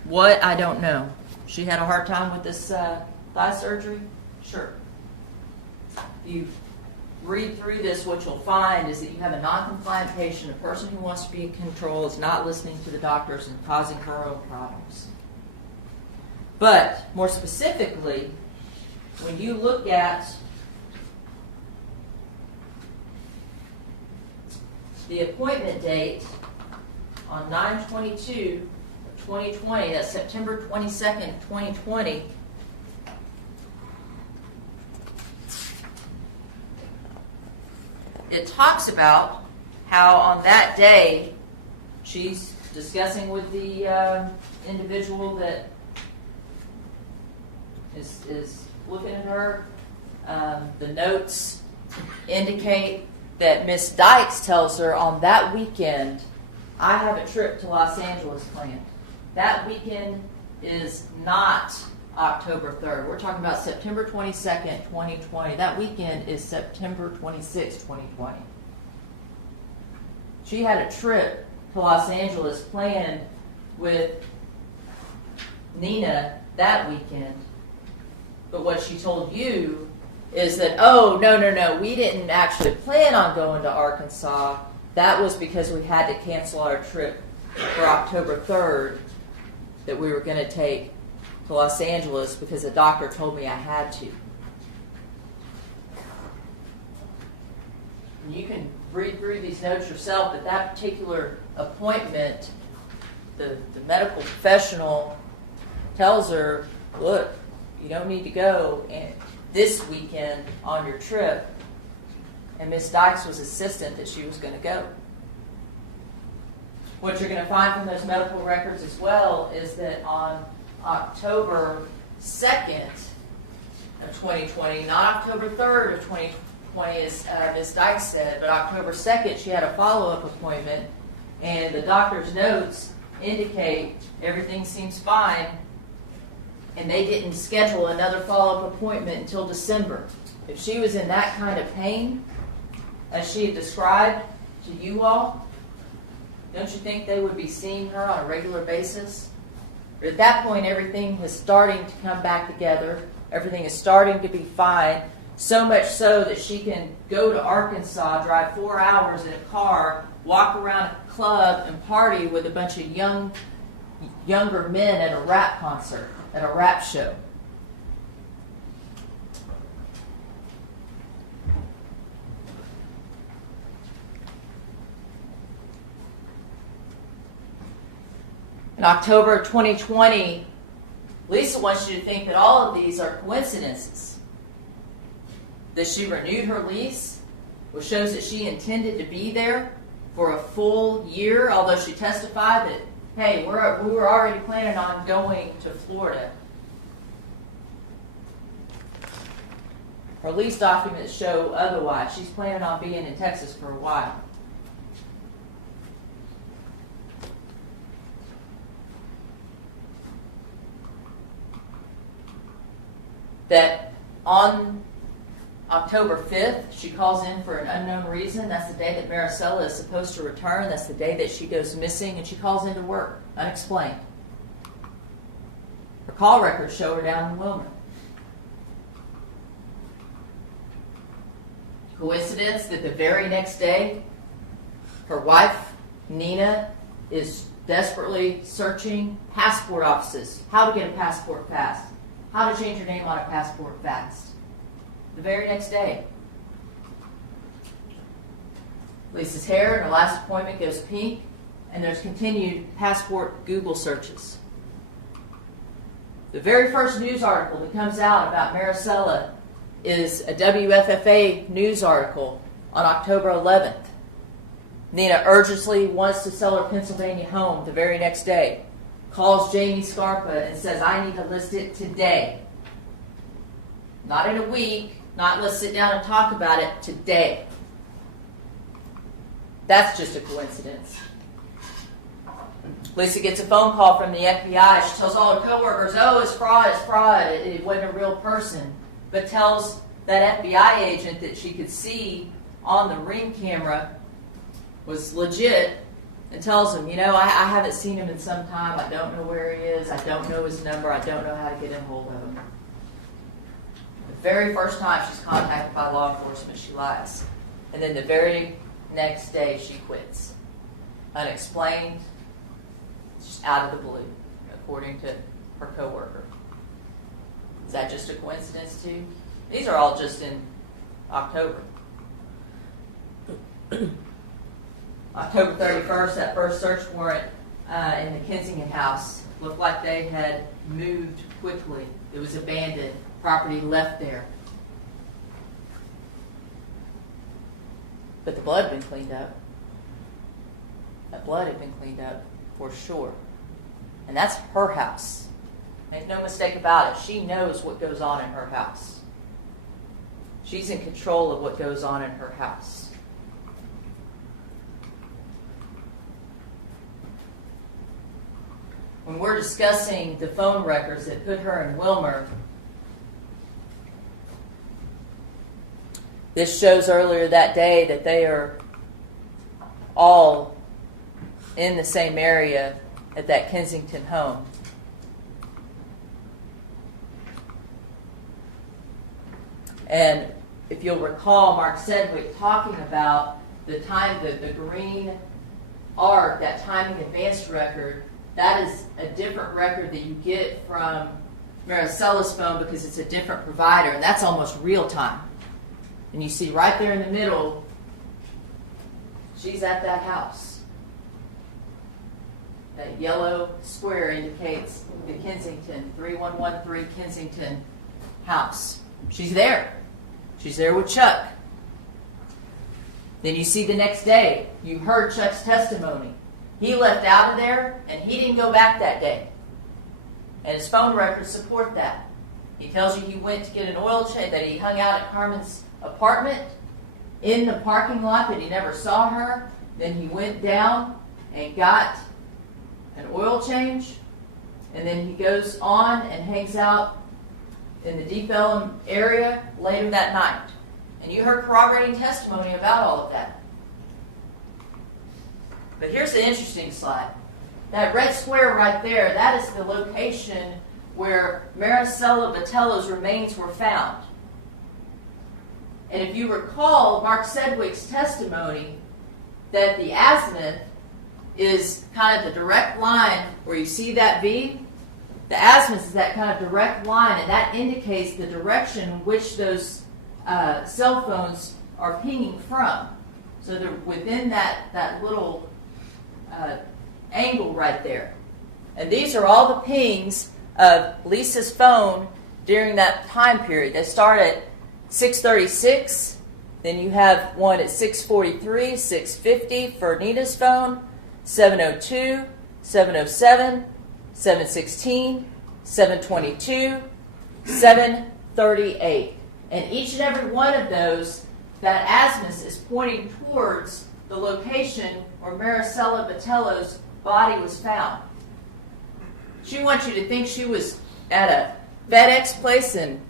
what I don't know. She had a hard time with this thigh surgery? Sure. If you read through this, what you'll find is that you have a non-compliant patient, a person who wants to be in control, is not listening to the doctors and causing her own problems. But more specifically, when you look at the appointment date on 9/22/2020, that's September 22nd, 2020, it talks about how on that day she's discussing with the individual that is looking at her. The notes indicate that Miss Dykes tells her on that weekend, I have a trip to Los Angeles planned. That weekend is not October 3rd. We're talking about September 22nd, 2020. That weekend is September 26th, 2020. She had a trip to Los Angeles planned with Nina that weekend. But what she told you is that, oh, no, we didn't actually plan on going to Arkansas. That was because we had to cancel our trip for October 3rd that we were going to take to Los Angeles because the doctor told me I had to. And you can read through these notes yourself, but that particular appointment, the medical professional tells her, look, you don't need to go this weekend on your trip. And Miss Dykes was insistent that she was going to go. What you're going to find from those medical records as well is that on October 2nd of 2020, not October 3rd of 2020, as Ms. Dykes said, but October 2nd, she had a follow-up appointment, and the doctor's notes indicate everything seems fine, and they didn't schedule another follow-up appointment until December. If she was in that kind of pain, as she had described to you all, don't you think they would be seeing her on a regular basis? But at that point, everything is starting to come back together. Everything is starting to be fine, so much so that she can go to Arkansas, drive 4 hours in a car, walk around a club and party with a bunch of younger men at a rap concert, at a rap show. In October of 2020, Lisa wants you to think that all of these are coincidences. That she renewed her lease, which shows that she intended to be there for a full year, although she testified that, hey, we were already planning on going to Florida. Her lease documents show otherwise. She's planning on being in Texas for a while. That on October 5th, she calls in for an unknown reason. That's the day that Marisela is supposed to return. That's the day that she goes missing, and she calls into work, unexplained. Her call records show her down in Wilmer. Coincidence that the very next day, her wife, Nina, is desperately searching passport offices. How to get a passport fast. How to change your name on a passport fast. The very next day. Lisa's hair in her last appointment goes pink, and there's continued passport Google searches. The very first news article that comes out about Marisela is a WFFA news article on October 11th. Nina urgently wants to sell her Pennsylvania home the very next day. Calls Jamie Scarpa and says, I need to list it today. Not in a week, not let's sit down and talk about it, today. That's just a coincidence. Lisa gets a phone call from the FBI. She tells all her coworkers, oh, it's fraud, it's fraud. It wasn't a real person. But tells that FBI agent that she could see on the Ring camera was legit, and tells him, you know, I haven't seen him in some time. I don't know where he is. I don't know his number. I don't know how to get in hold of him. The very first time she's contacted by law enforcement, she lies. And then the very next day, she quits. Unexplained, just out of the blue, according to her coworker. Is that just a coincidence too? These are all just in October. October 31st, that first search warrant in the Kensington house looked like they had moved quickly. It was abandoned, property left there. But the blood had been cleaned up. That blood had been cleaned up for sure. And that's her house. Make no mistake about it. She knows what goes on in her house. She's in control of what goes on in her house. When we're discussing the phone records that put her in Wilmer, this shows earlier that day that they are all in the same area at that Kensington home. And if you'll recall Mark Sedgwick talking about the green arc, that timing advanced record, that is a different record that you get from Marisela's phone because it's a different provider, and that's almost real time. And you see right there in the middle, she's at that house. That yellow square indicates the Kensington, 3113 Kensington house. She's there. She's there with Chuck. Then you see the next day, you heard Chuck's testimony. He left out of there, and he didn't go back that day. And his phone records support that. He tells you he went to get an oil change, that he hung out at Carmen's apartment in the parking lot, that he never saw her. Then he went down and got an oil change, and then he goes on and hangs out in the Deep Ellum area later that night. And you heard corroborating testimony about all of that. But here's the interesting slide. That red square right there, that is the location where Marisela Botello's remains were found. And if you recall Mark Sedgwick's testimony that the azimuth is kind of the direct line where you see that V, the azimuth is that kind of direct line, and that indicates the direction in which those cell phones are pinging from. So they're within that little angle right there. And these are all the pings of Lisa's phone during that time period. They start at 6:36, then you have one at 6:43, 6:50 for Nina's phone, 7:02, 7:07, 7:16, 7:22, 7:38. And each and every one of those, that azimuth is pointing towards the location where Marisela Botello's body was found. She wants you to think she was at a FedEx place in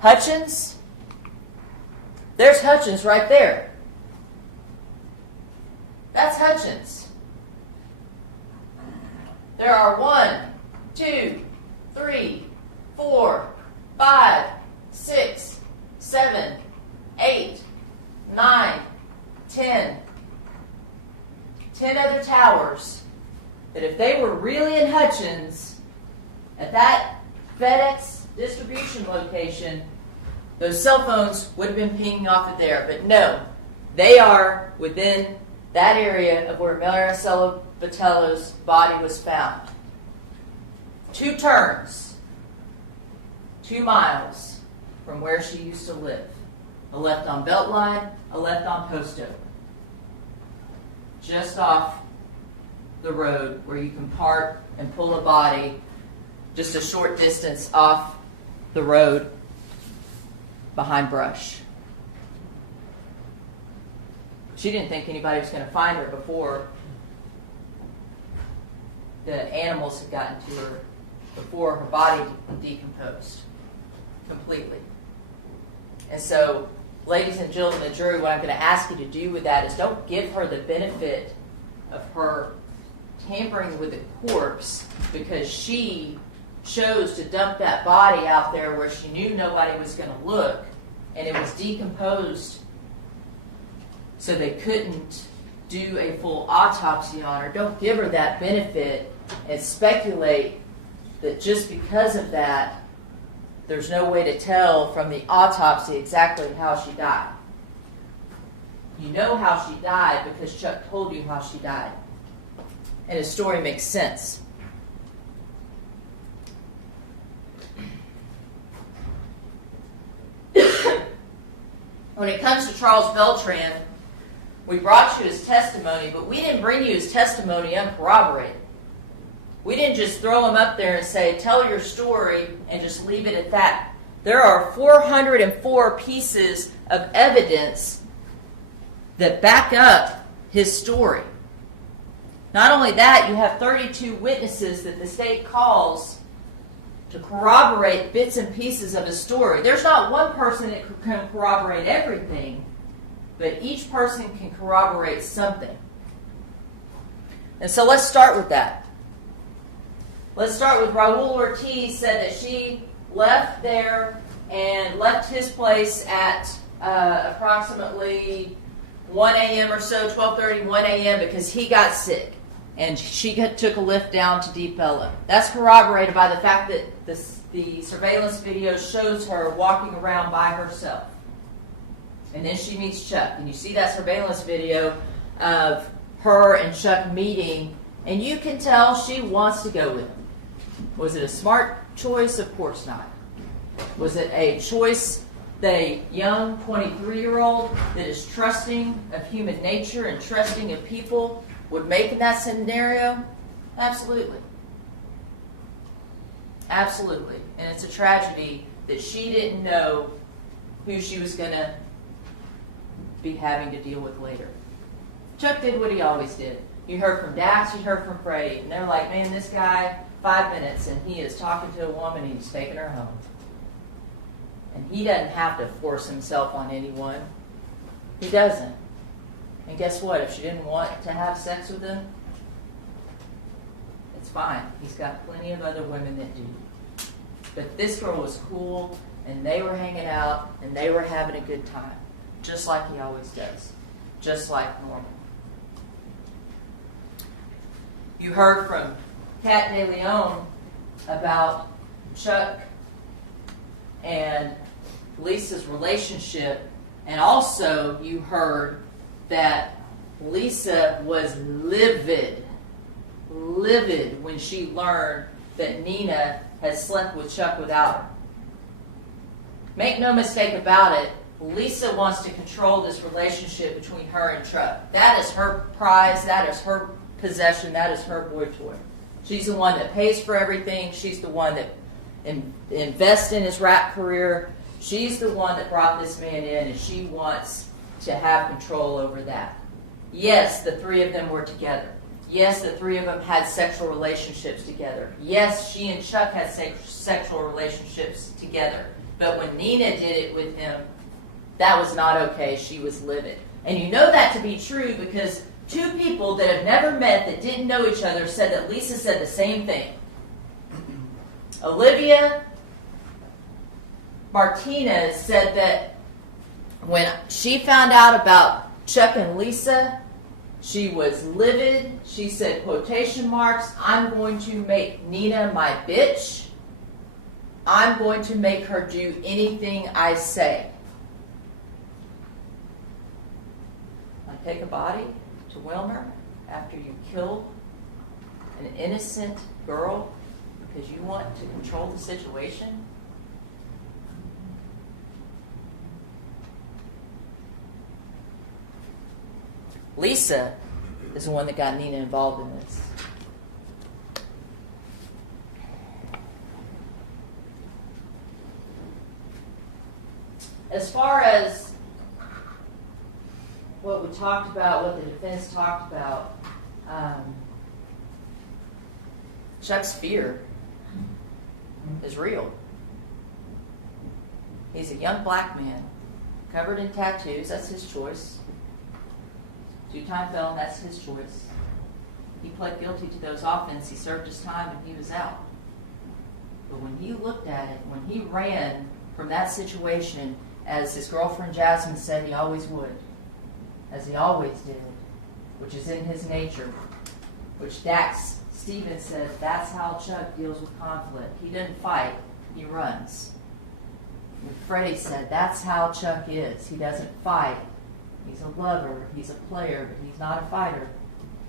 Hutchins. There's Hutchins right there. That's Hutchins. There are 1, 2, 3, 4, 5, 6, 7, 8, 9, 10 other towers that if they were really in Hutchins, at that FedEx distribution location, those cell phones would have been pinging off of there. But no, they are within that area of where Marisela Botello's body was found. 2 turns, 2 miles from where she used to live. A left on Beltline, a left on Post Oak. Just off the road where you can park and pull a body just a short distance off the road behind brush. She didn't think anybody was going to find her before the animals had gotten to her, before her body decomposed completely. And so, ladies and gentlemen of the jury, what I'm going to ask you to do with that is don't give her the benefit of her tampering with the corpse because she chose to dump that body out there where she knew nobody was going to look, and it was decomposed so they couldn't do a full autopsy on her. Don't give her that benefit and speculate that just because of that, there's no way to tell from the autopsy exactly how she died. You know how she died because Chuck told you how she died. And his story makes sense. When it comes to Charles Beltran, we brought you his testimony, but we didn't bring you his testimony uncorroborated. We didn't just throw him up there and say, tell your story, and just leave it at that. There are 404 pieces of evidence that back up his story. Not only that, you have 32 witnesses that the state calls to corroborate bits and pieces of his story. There's not one person that can corroborate everything, but each person can corroborate something. And so let's start with that. Let's start with Raul Ortiz said that she left there and left his place at approximately 1 a.m. or so, 12:30, 1 a.m. because he got sick. And she took a lift down to Deep Ellum. That's corroborated by the fact that the surveillance video shows her walking around by herself. And then she meets Chuck. And you see that surveillance video of her and Chuck meeting, and you can tell she wants to go with him. Was it a smart choice? Of course not. Was it a choice that a young 23-year-old that is trusting of human nature and trusting of people would make in that scenario? Absolutely. Absolutely. And it's a tragedy that she didn't know who she was going to be having to deal with later. Chuck did what he always did. You heard from Dax, you heard from Freddie, and they're like, man, this guy, 5 minutes, and he is talking to a woman and he's taking her home. And he doesn't have to force himself on anyone. He doesn't. And guess what? If she didn't want to have sex with him, it's fine. He's got plenty of other women that do. But this girl was cool, and they were hanging out, and they were having a good time. Just like he always does. Just like normal. You heard from Kat De Leon about Chuck and Lisa's relationship, and also you heard that Lisa was livid when she learned that Nina had slept with Chuck without her. Make no mistake about it, Lisa wants to control this relationship between her and Chuck. That is her prize, that is her possession, that is her boy toy. She's the one that pays for everything. She's the one that invests in his rap career. She's the one that brought this man in, and she wants to have control over that. Yes, the three of them were together. Yes, the three of them had sexual relationships together. Yes, she and Chuck had sexual relationships together. But when Nina did it with him, that was not okay. She was livid. And you know that to be true because two people that have never met, that didn't know each other, said that Lisa said the same thing. Olivia Martinez said that when she found out about Chuck and Lisa, she was livid. She said, quotation marks, I'm going to make Nina my bitch. I'm going to make her do anything I say. I take a body to Wilmer after you kill an innocent girl because you want to control the situation? Lisa is the one that got Nina involved in this. As far as what we talked about, what the defense talked about, Chuck's fear is real. He's a young black man, covered in tattoos. That's his choice. Two-time felon, that's his choice. He pled guilty to those offenses. He served his time and he was out. But when he looked at it, when he ran from that situation, as his girlfriend Jasmine said he always would, as he always did, which is in his nature, which Dax Stevens says that's how Chuck deals with conflict. He doesn't fight, he runs. And Freddie said that's how Chuck is. He doesn't fight. He's a lover, he's a player, but he's not a fighter.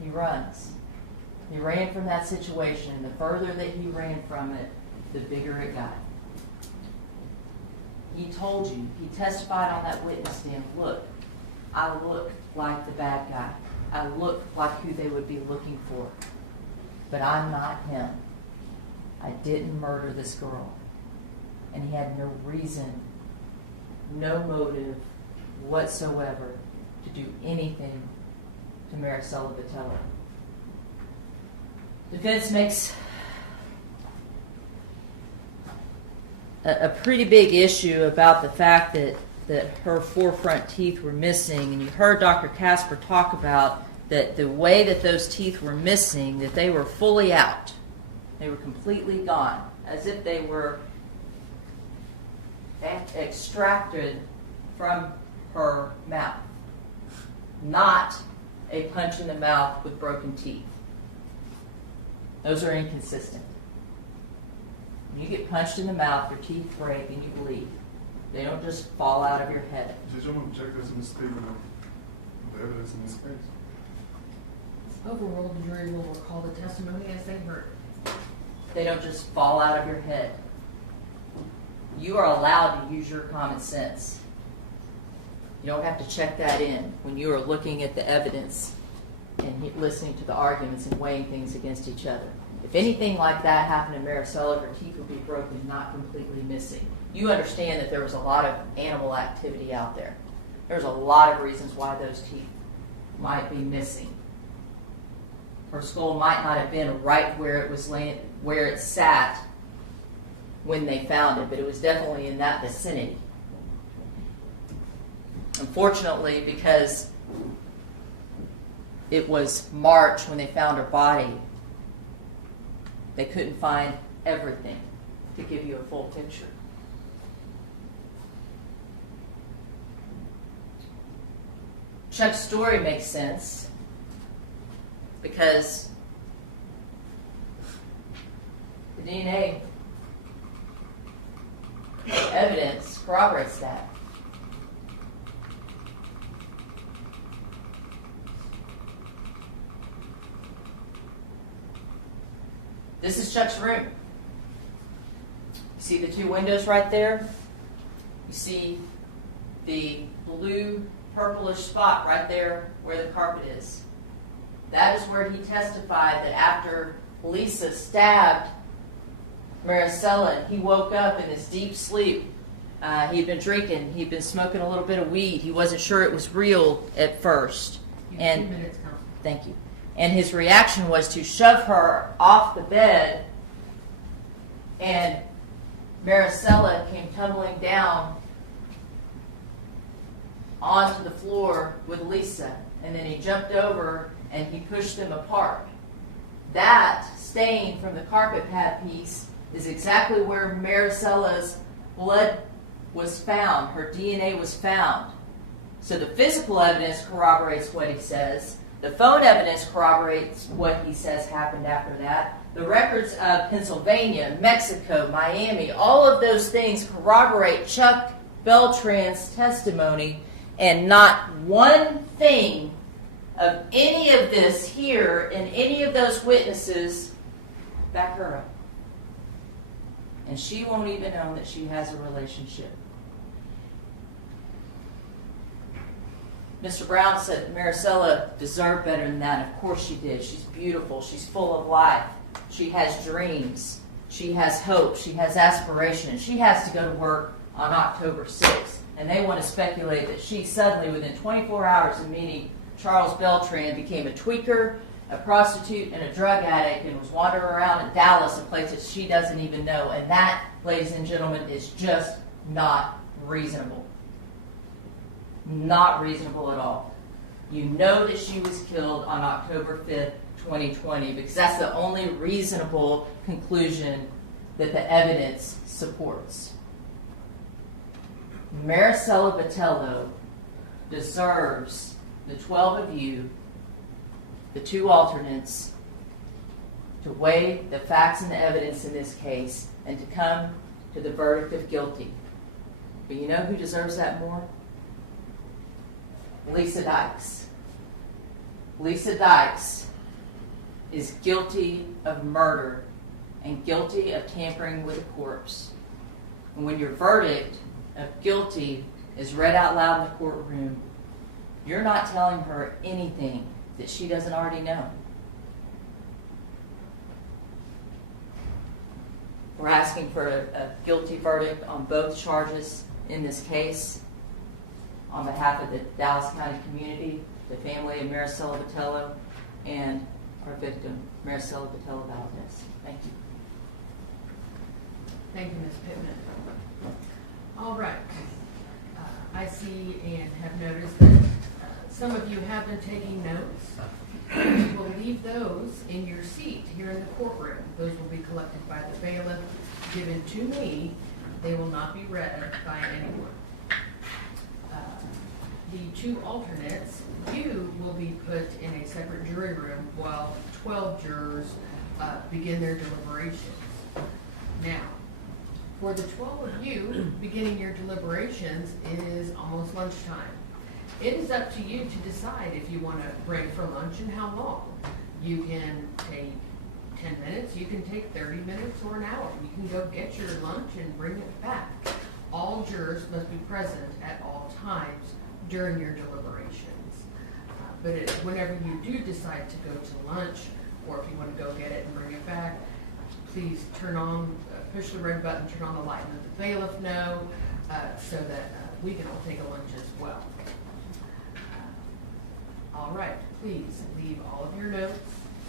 He runs. He ran from that situation, and the further that he ran from it, the bigger it got. He told you, he testified on that witness stand, look, I look like the bad guy. I look like who they would be looking for. But I'm not him. I didn't murder this girl. And he had no reason, no motive whatsoever to do anything to Marisela Botello. Defense makes a pretty big issue about the fact that her forefront teeth were missing, and you heard Dr. Casper talk about that the way that those teeth were missing, that they were fully out. They were completely gone, as if they were extracted from her mouth. Not a punch in the mouth with broken teeth. Those are inconsistent. When you get punched in the mouth, your teeth break and you bleed. They don't just fall out of your head. Did you want to check this in the statement of the evidence in this case? Overall, the jury will recall the testimony as they heard. They don't just fall out of your head. You are allowed to use your common sense. You don't have to check that in when you are looking at the evidence and listening to the arguments and weighing things against each other. If anything like that happened to Marisela, her teeth would be broken, not completely missing. You understand that there was a lot of animal activity out there. There's a lot of reasons why those teeth might be missing. Her skull might not have been right where it was laying, where it sat when they found it, but it was definitely in that vicinity. Unfortunately, because it was March when they found her body, they couldn't find everything to give you a full picture. Chuck's story makes sense because the DNA evidence corroborates that. This is Chuck's room. You see the two windows right there? You see the blue purplish spot right there where the carpet is. That is where he testified that after Lisa stabbed Marisela, he woke up in his deep sleep. He had been drinking. He'd been smoking a little bit of weed. He wasn't sure it was real at first. You have 2 minutes, Counsel. Thank you. And his reaction was to shove her off the bed, and Marisela came tumbling down onto the floor with Lisa, and then he jumped over and he pushed them apart. That stain from the carpet pad piece is exactly where Marisela's blood was found. Her DNA was found. So the physical evidence corroborates what he says. The phone evidence corroborates what he says happened after that. The records of Pennsylvania, Mexico, Miami, all of those things corroborate Chuck Beltran's testimony, and not one thing of any of this here and any of those witnesses back her up. And she won't even know that she has a relationship. Mr. Brown said Marisela deserved better than that. Of course she did. She's beautiful. She's full of life. She has dreams. She has hope. She has aspiration. And she has to go to work on October 6th. And they want to speculate that she suddenly, within 24 hours of meeting Charles Beltran, became a tweaker, a prostitute, and a drug addict, and was wandering around in Dallas and places she doesn't even know. And that, ladies and gentlemen, is just not reasonable. Not reasonable at all. You know that she was killed on October 5th, 2020, because that's the only reasonable conclusion that the evidence supports. Marisela Botello deserves the 12 of you, the two alternates, to weigh the facts and the evidence in this case and to come to the verdict of guilty. But you know who deserves that more? Lisa Dykes. Lisa Dykes is guilty of murder and guilty of tampering with a corpse. And when your verdict of guilty is read out loud in the courtroom, you're not telling her anything that she doesn't already know. We're asking for a guilty verdict on both charges in this case. On behalf of the Dallas County community, the family of Marisela Botello, and our victim, Marisela Botello Valdez. Thank you. Thank you, Ms. Pittman. All right. I see and have noticed that some of you have been taking notes. You will leave those in your seat here in the courtroom. Those will be collected by the bailiff, given to me. They will not be read by anyone. The two alternates, you will be put in a separate jury room while 12 jurors begin their deliberations. Now, for the 12 of you beginning your deliberations, it is almost lunchtime. It is up to you to decide if you want to break for lunch and how long. You can take 10 minutes, you can take 30 minutes or an hour. You can go get your lunch and bring it back. All jurors must be present at all times during your deliberations. But whenever you do decide to go to lunch, or if you want to go get it and bring it back, please push the red button, turn on the light, and let the bailiff know, so that we can all take a lunch as well. All right, please leave all of your notes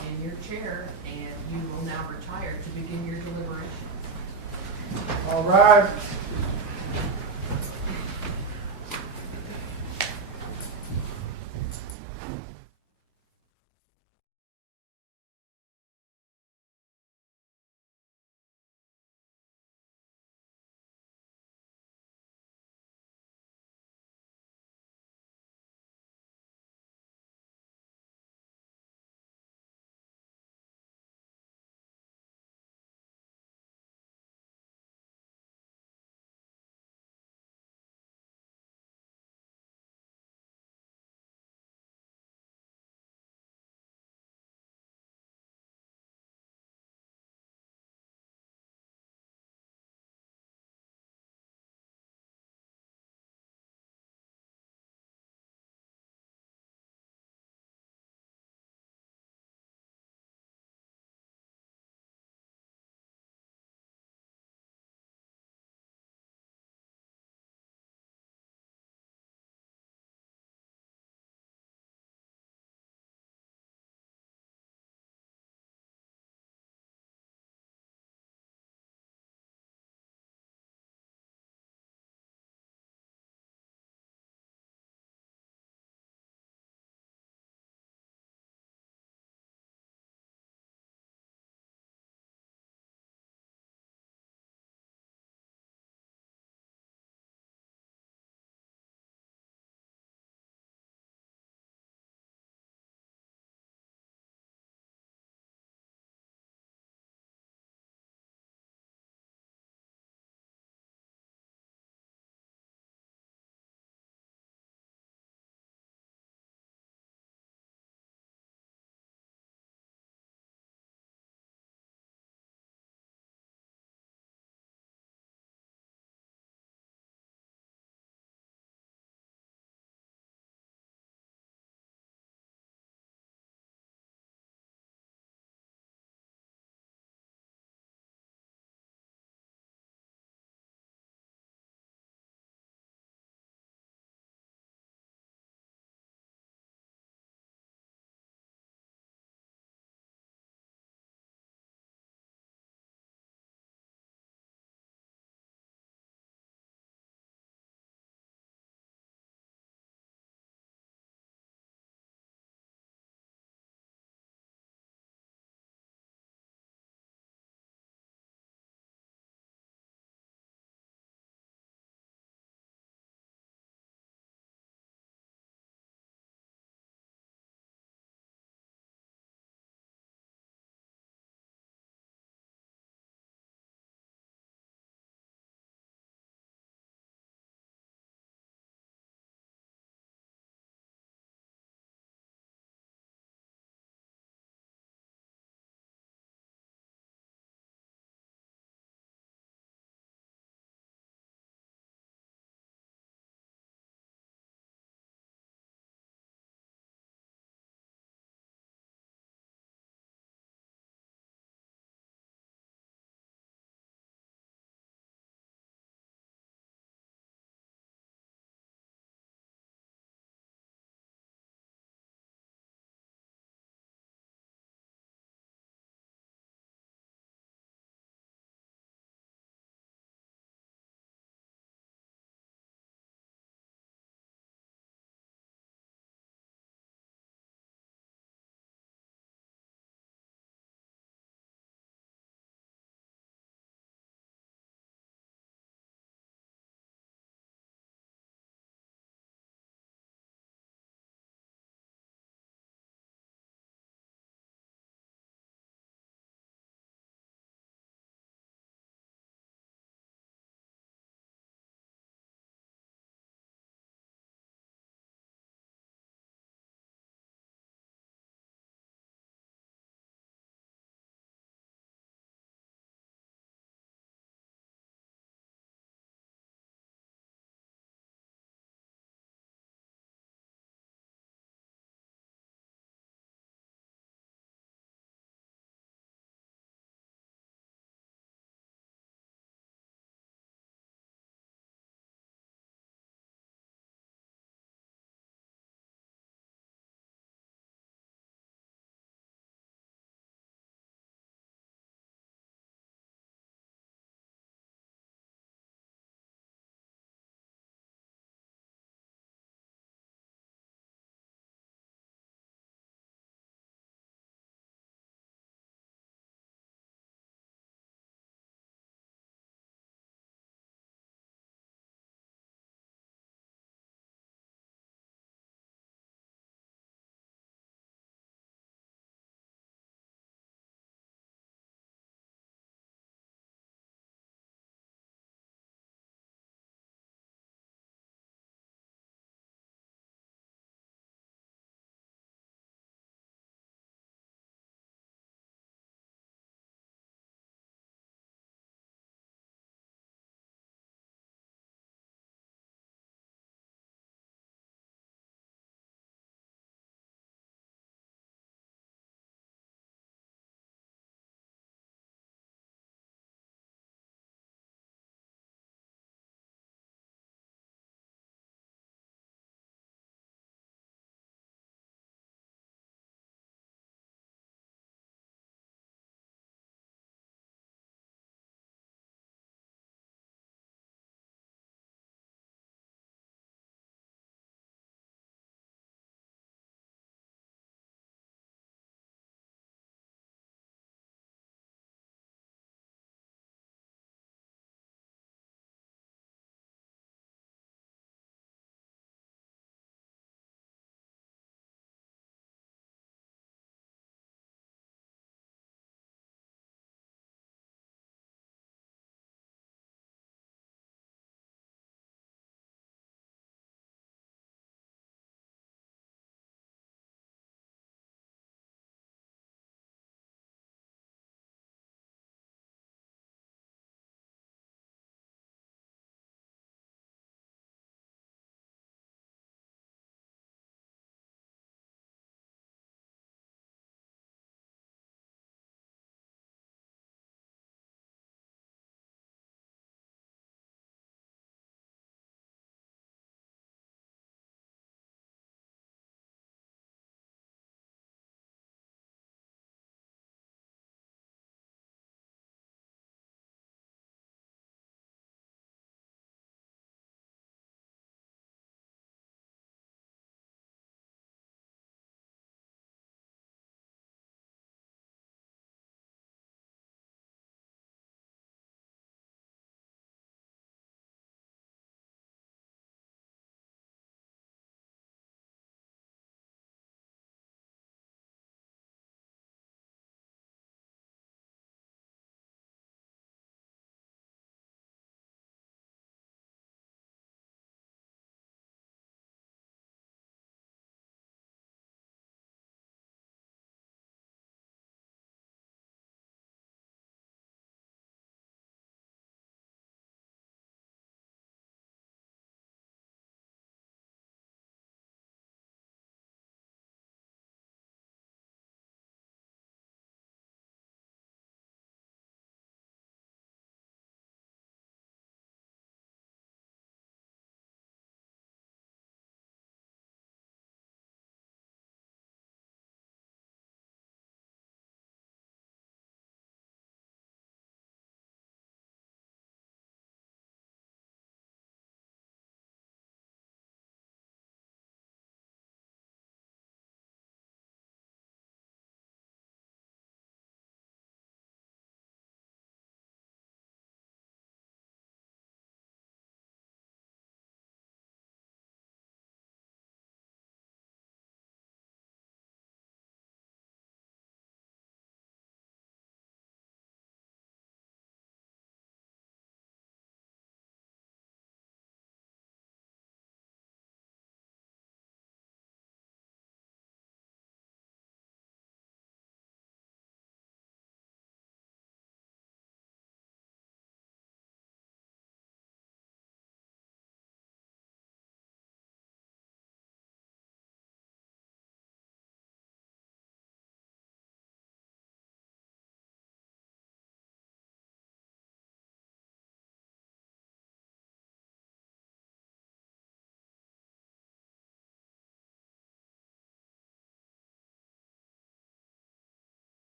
in your chair, and you will now retire to begin your deliberation. All right.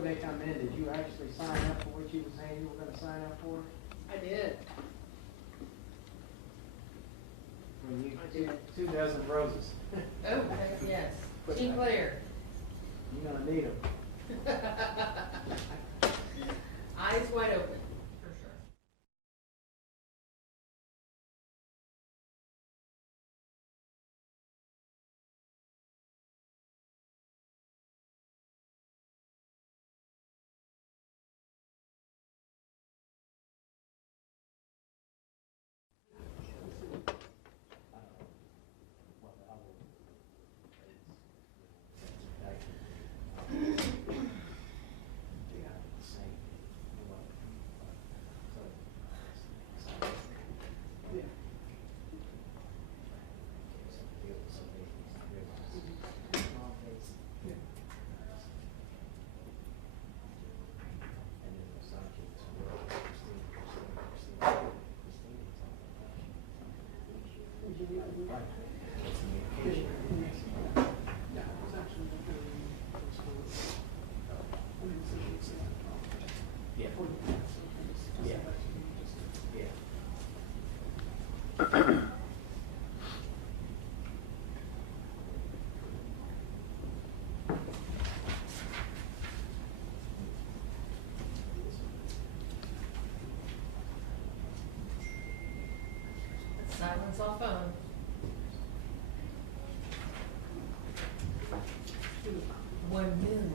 before they come in, did you actually sign up for what you were saying you were gonna sign up for? I did. When you, two dozen roses. Oh, heck yes. Team player. You're gonna need them. Eyes wide open, for sure. Silence all phones. $1 million.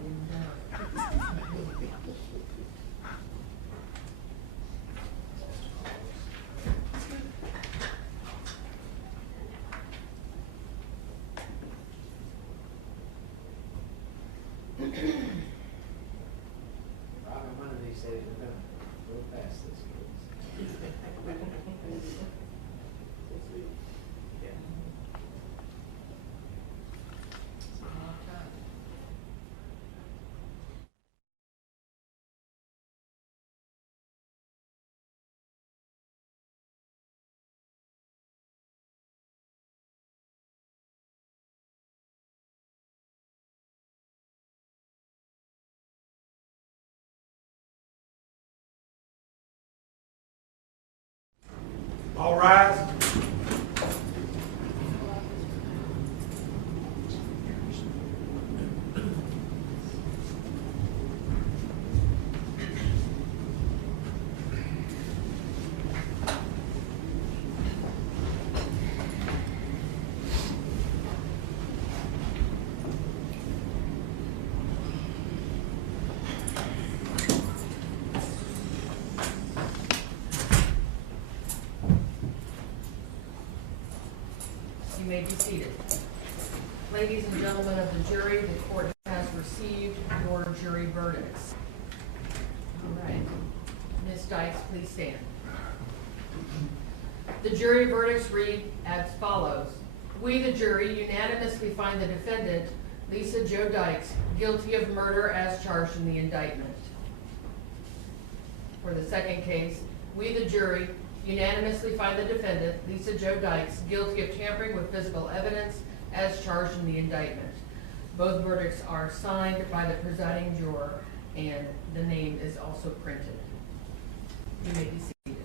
Robin, one of these days, we're gonna go past this. Yeah. It's been a long time. All rise. You may be seated. Ladies and gentlemen of the jury, the court has received your jury verdicts. All right. Ms. Dykes, please stand. The jury verdicts read as follows. We, the jury, unanimously find the defendant, Lisa Jo Dykes, guilty of murder as charged in the indictment. For the second case, we, the jury, unanimously find the defendant, Lisa Jo Dykes, guilty of tampering with physical evidence as charged in the indictment. Both verdicts are signed by the presiding juror, and the name is also printed. You may be seated.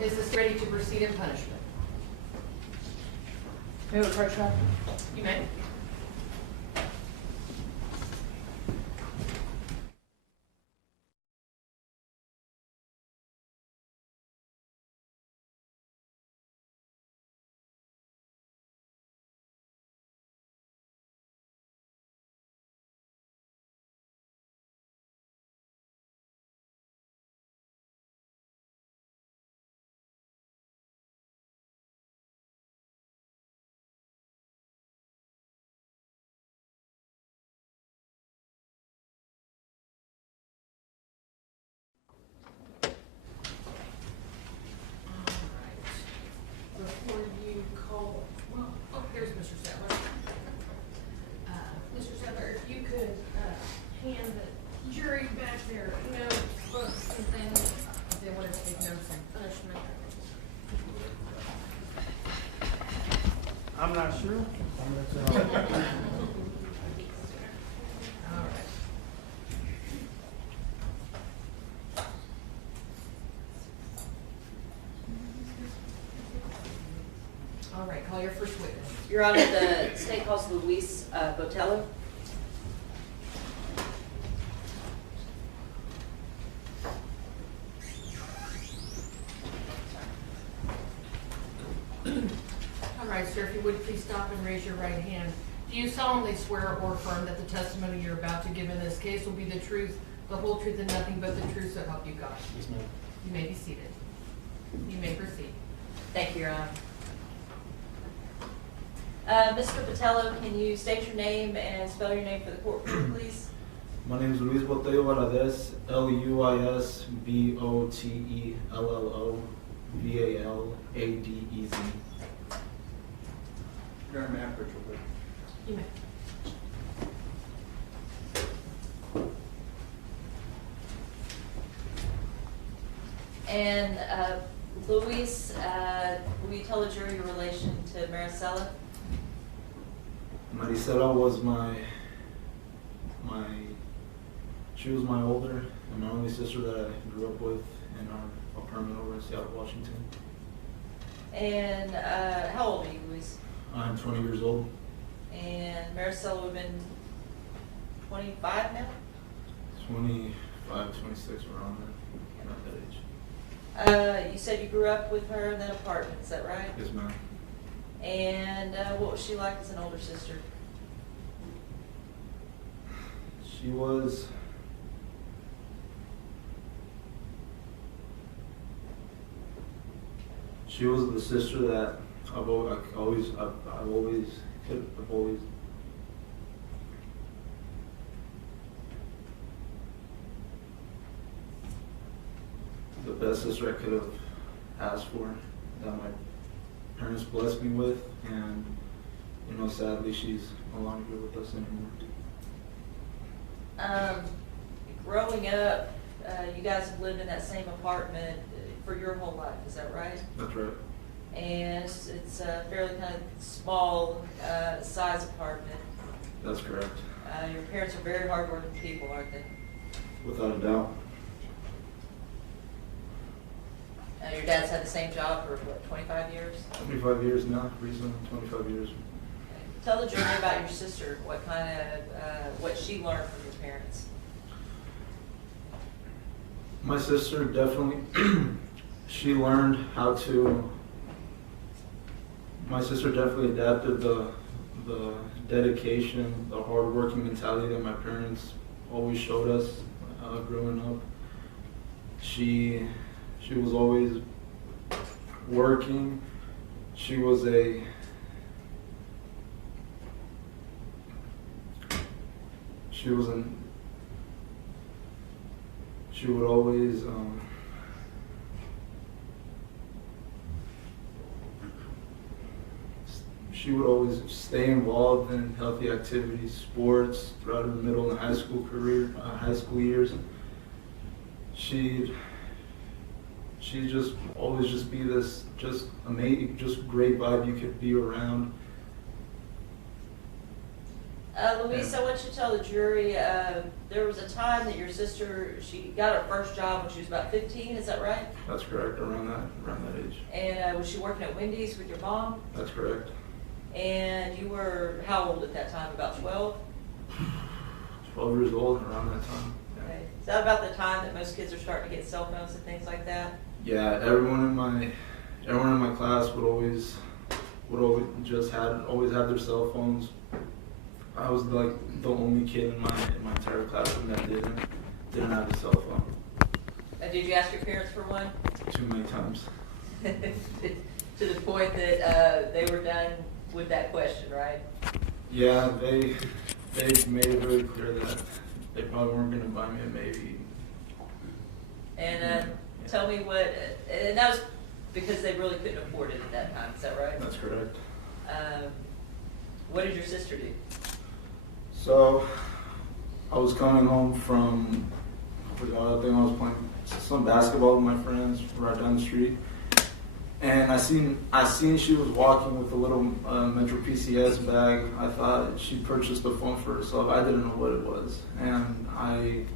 Is this ready to proceed in punishment? Move it, First Shot. You may. Before you call, well, oh, here's Mr. Sadler. Mr. Sadler, if you could hand the jury back their notes, books, and things, if they want to take notes on punishment. I'm not sure. All right. call your first witness. Your Honor, the state calls Luis Botello. All right, sir, if you would please stop and raise your right hand. Do you solemnly swear or affirm that the testimony you're about to give in this case will be the truth, the whole truth, and nothing but the truth, so help you God? Yes, ma'am. You may be seated. You may proceed. Thank you, Your Honor. Mr. Botello, can you state your name and spell your name for the court, please? My name is Luis Botello Valadez, LuisBotello Valadez. Your Honor, may I approach real quick? You may. And Luis, will you tell the jury your relation to Marisela? Marisela was she was my older and my only sister that I grew up with in our apartment over in Seattle, Washington. And how old are you, Luis? I'm 20 years old. And Marisela would have been 25 now? 25, 26, around that age. You said you grew up with her in that apartment, is that right? Yes, ma'am. And what was she like as an older sister? She was the sister that I've always the best sister I could have asked for, that my parents blessed me with, and sadly she's no longer with us anymore. Growing up, you guys have lived in that same apartment for your whole life, is that right? That's right. And it's a fairly kind of small size apartment. That's correct. Your parents are very hardworking people, aren't they? Without a doubt. Your dad's had the same job for, what, 25 years? 25 years now, recently, 25 years. Tell the jury about your sister, what she learned from your parents. My sister definitely, she learned how to, my sister definitely adapted the dedication, the hard-working mentality that my parents always showed us growing up. She was always working. She was she would always stay involved in healthy activities, sports throughout her middle and high school years. She'd just always just be this just amazing, just great vibe you could be around. Luis, I want you to tell the jury, there was a time that your sister, she got her first job when she was about 15, is that right? That's correct, around that age. And was she working at Wendy's with your mom? That's correct. And you were how old at that time, about 12? 12 years old, around that time. Yeah. Okay. Is that about the time that most kids are starting to get cell phones and things like that? Yeah, everyone in my class would always have their cell phones. I was like the only kid in my entire classroom that didn't have a cell phone. Did you ask your parents for one? Too many times. To the point that they were done with that question, right? Yeah, they made it very clear that they probably weren't going to buy me a maybe. And tell me what, and that was because they really couldn't afford it at that time, is that right? That's correct. What did your sister do? So, I was coming home from, I think I was playing some basketball with my friends right down the street. And I seen she was walking with a little Metro PCS bag. I thought she purchased a phone for herself. I didn't know what it was. And I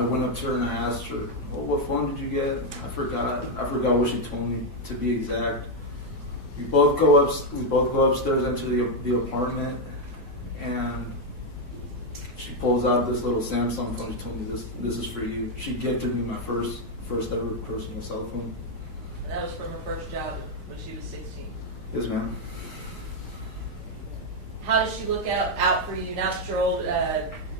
went up to her and I asked her, well, what phone did you get? I forgot what she told me, to be exact. We both go upstairs into the apartment, and she pulls out this little Samsung phone. She told me this is for you. She gifted me my first ever personal cell phone. And that was from her first job when she was 16. Yes, ma'am. How does she look out for you now that you're old?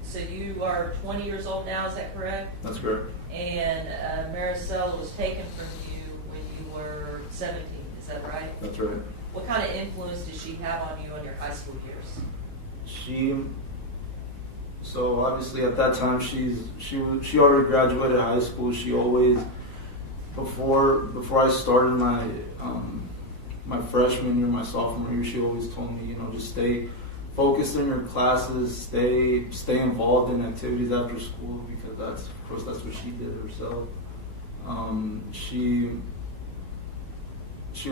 So you are 20 years old now, is that correct? That's correct. And Marisela was taken from you when you were 17, is that right? That's right. What kind of influence did she have on you in your high school years? So obviously at that time she already graduated high school. She always before I started my freshman year, my sophomore year, she always told me, just stay focused in your classes, stay involved in activities after school, because that's what she did herself. She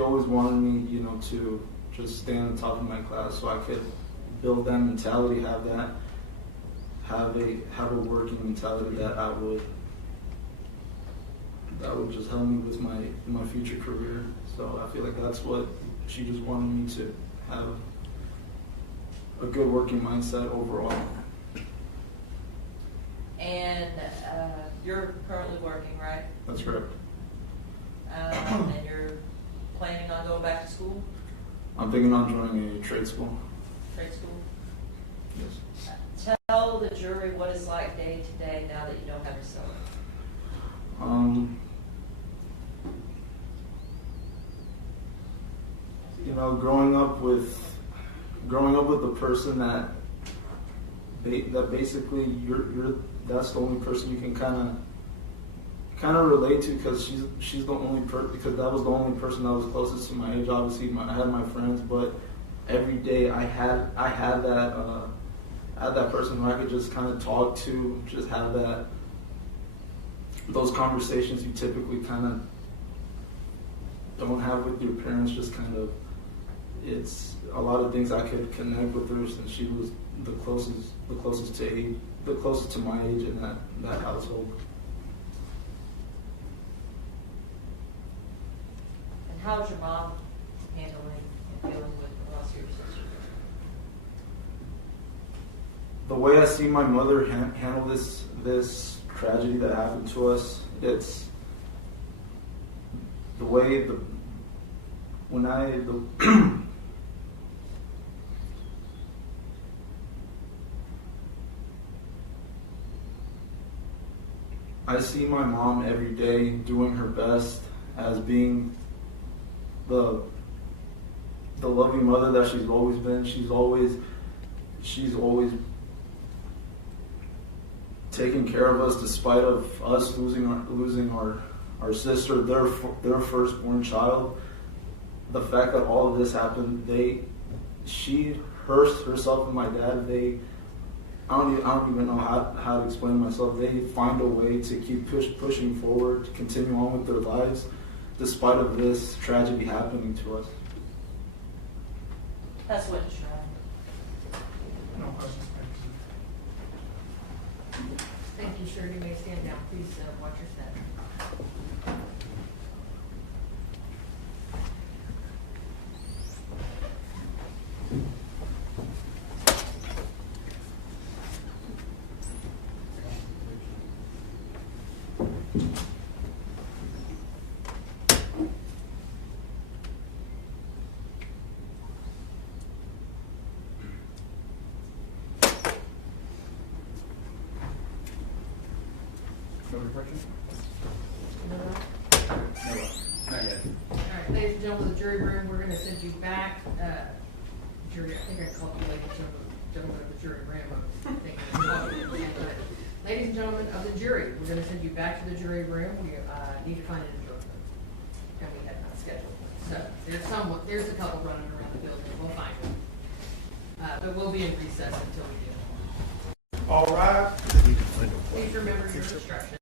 always wanted me, to just stay on the top of my class so I could build that mentality, have a working mentality that would just help me with my future career. So I feel like that's what she just wanted me to have, a good working mindset overall. And you're currently working, right? That's correct. And you're planning on going back to school? I'm thinking on joining a trade school. Trade school? Yes. Tell the jury what it's like day to day now that you don't have your cell. Growing up with a person that basically that's the only person you can kind of relate to, because she's the only because that was the only person that was closest to my age. Obviously, I had my friends, but every day I had that person who I could just kind of talk to, just have those conversations you typically kind of don't have with your parents. Just kind of, it's a lot of things I could connect with her, since she was the closest to my age in that household. And how is your mom handling and dealing with the loss of your sister? The way I see my mother handle this tragedy that happened to us, it's the way I see my mom every day doing her best as being the loving mother that she's always been. She's always taking care of us, despite of us losing our sister, their firstborn child. The fact that all of this happened, herself and my dad, I don't even know how to explain myself. They find a way to keep pushing forward, to continue on with their lives, despite of this tragedy happening to us. That's what you're trying. No questions, thank you. Thank you, sir. You may stand down. Please watch your step. No reflection? No? No, not yet. All right, ladies and gentlemen of the jury room, we're going to send you back. Jury, I think I called you ladies and gentlemen of the jury room. I think I called you at the same time. Ladies and gentlemen of the jury, we're going to send you back to the jury room. We need to find an interpreter, and we have not scheduled one. So there's a couple running around the building. We'll find them. But we'll be in recess until we do. All right. Please remember your instructions.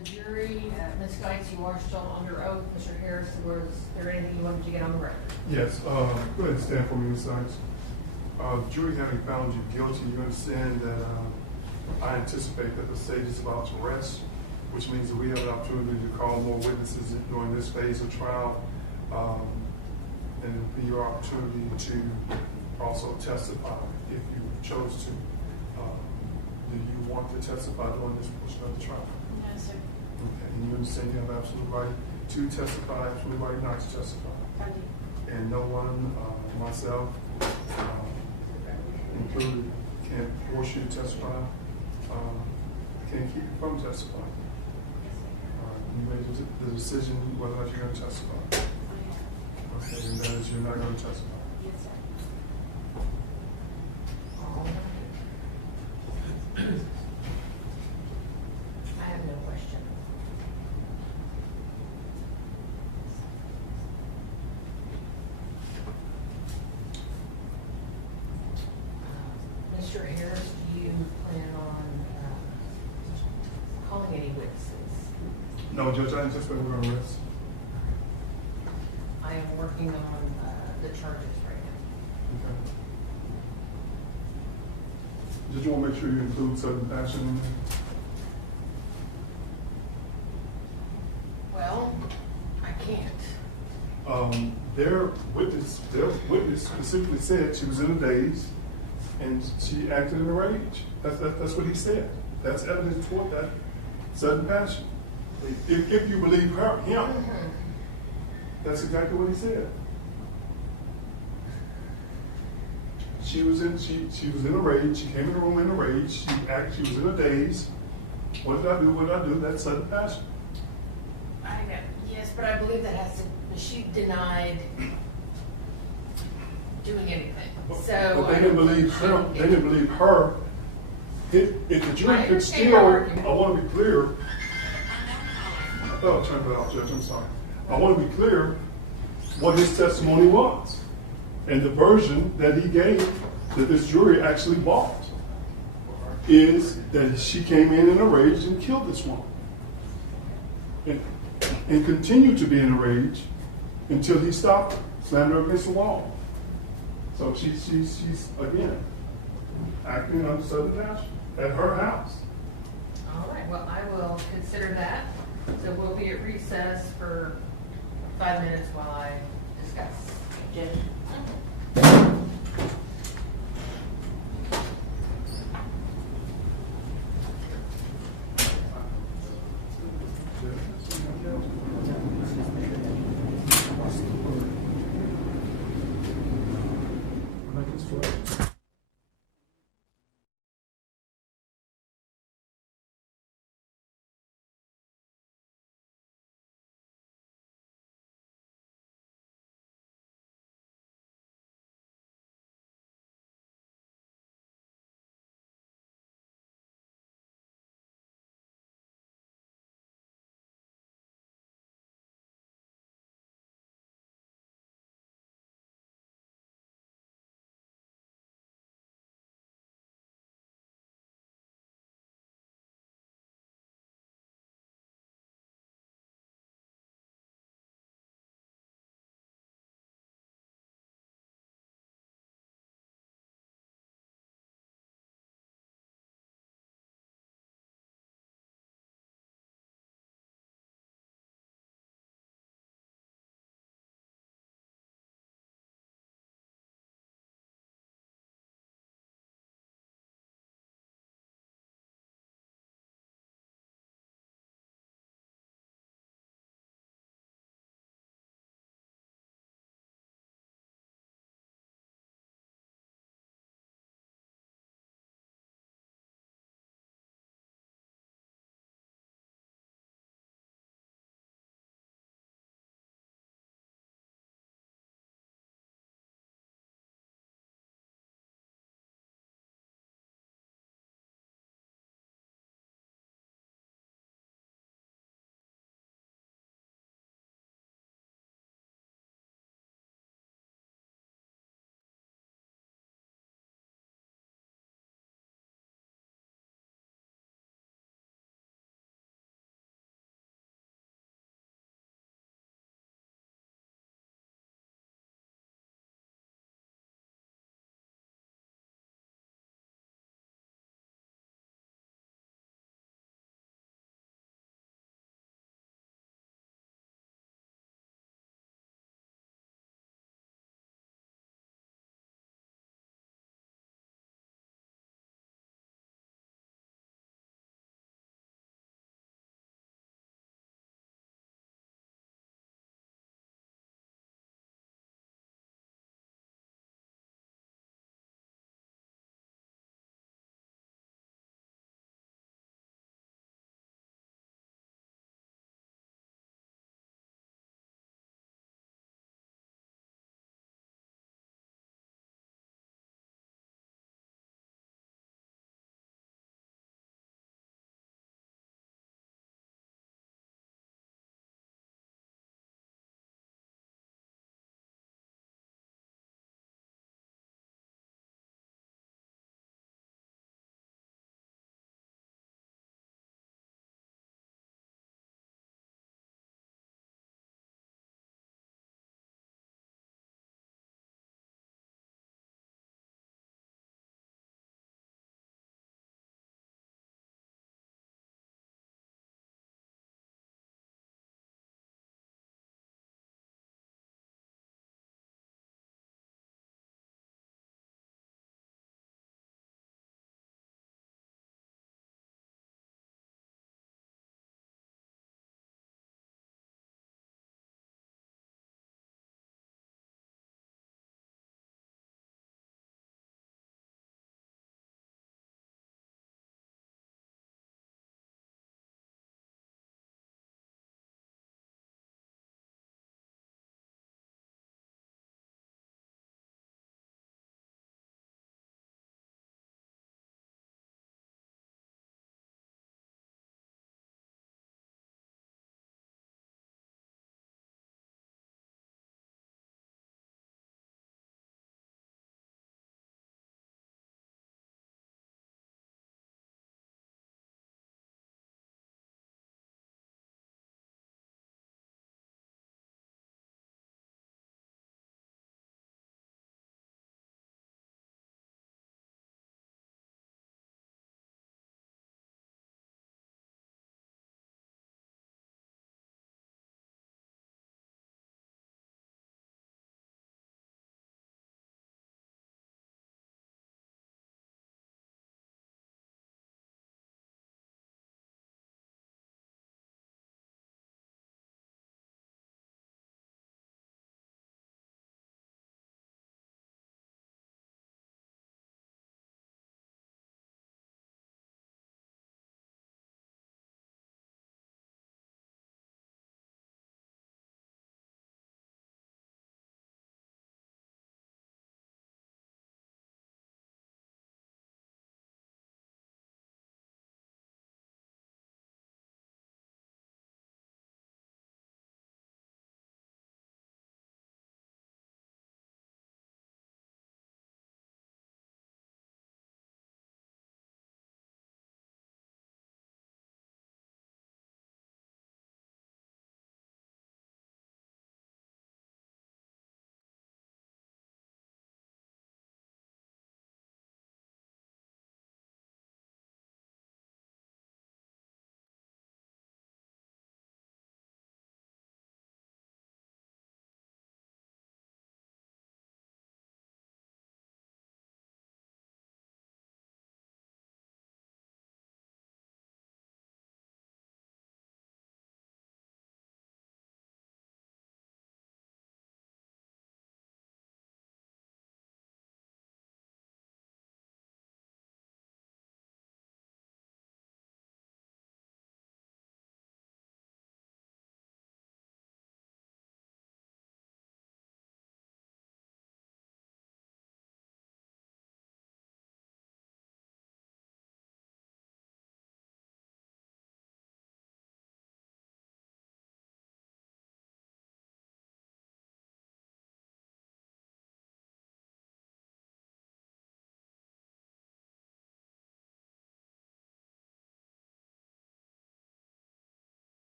the jury, Ms. Dykes, you are still under oath. Mr. Harris, was there anything you wanted to get on the record? Yes, go ahead and stand for me, Ms. Sykes. Jury having found you guilty, you understand that I anticipate that the state is about to rest, which means that we have an opportunity to call more witnesses during this phase of trial. And it'll be your opportunity to also testify if you chose to. Do you want to testify during this portion of the trial? No, sir. Okay, and you understand you have absolute right to testify, absolute right not to testify. I do. And no one, myself, included, can force you to testify, can't keep you from testifying. You made the decision whether or not you're going to testify. Okay, and that is you're not going to testify. Yes, sir. I have no question. Mr. Harris, do you plan on calling any witnesses? No, Judge, I anticipate we're going to rest. I am working on the charges right now. Okay. Did you want to make sure you include sudden passion in there? Well, I can't. Their witness specifically said she was in a daze and she acted in a rage. That's what he said. That's evidence toward that sudden passion. If you believe him, that's exactly what he said. She was in a rage. She came in the room in a rage. She was in a daze. What did I do? What did I do? That's sudden passion. I know, yes, but I believe that has to, she denied doing anything. So. But they didn't believe him. They didn't believe her. If the jury I could understand still, your argument. I want to be clear. Oh, turn that off, Judge. I'm sorry. I want to be clear what his testimony was and the version that he gave that this jury actually bought is that she came in a rage and killed this woman and continued to be in a rage until he stopped her, slammed her against the wall. So she's again acting under sudden passion at her house. All right, well, I will consider that. So we'll be at recess for 5 minutes while I discuss. Judge?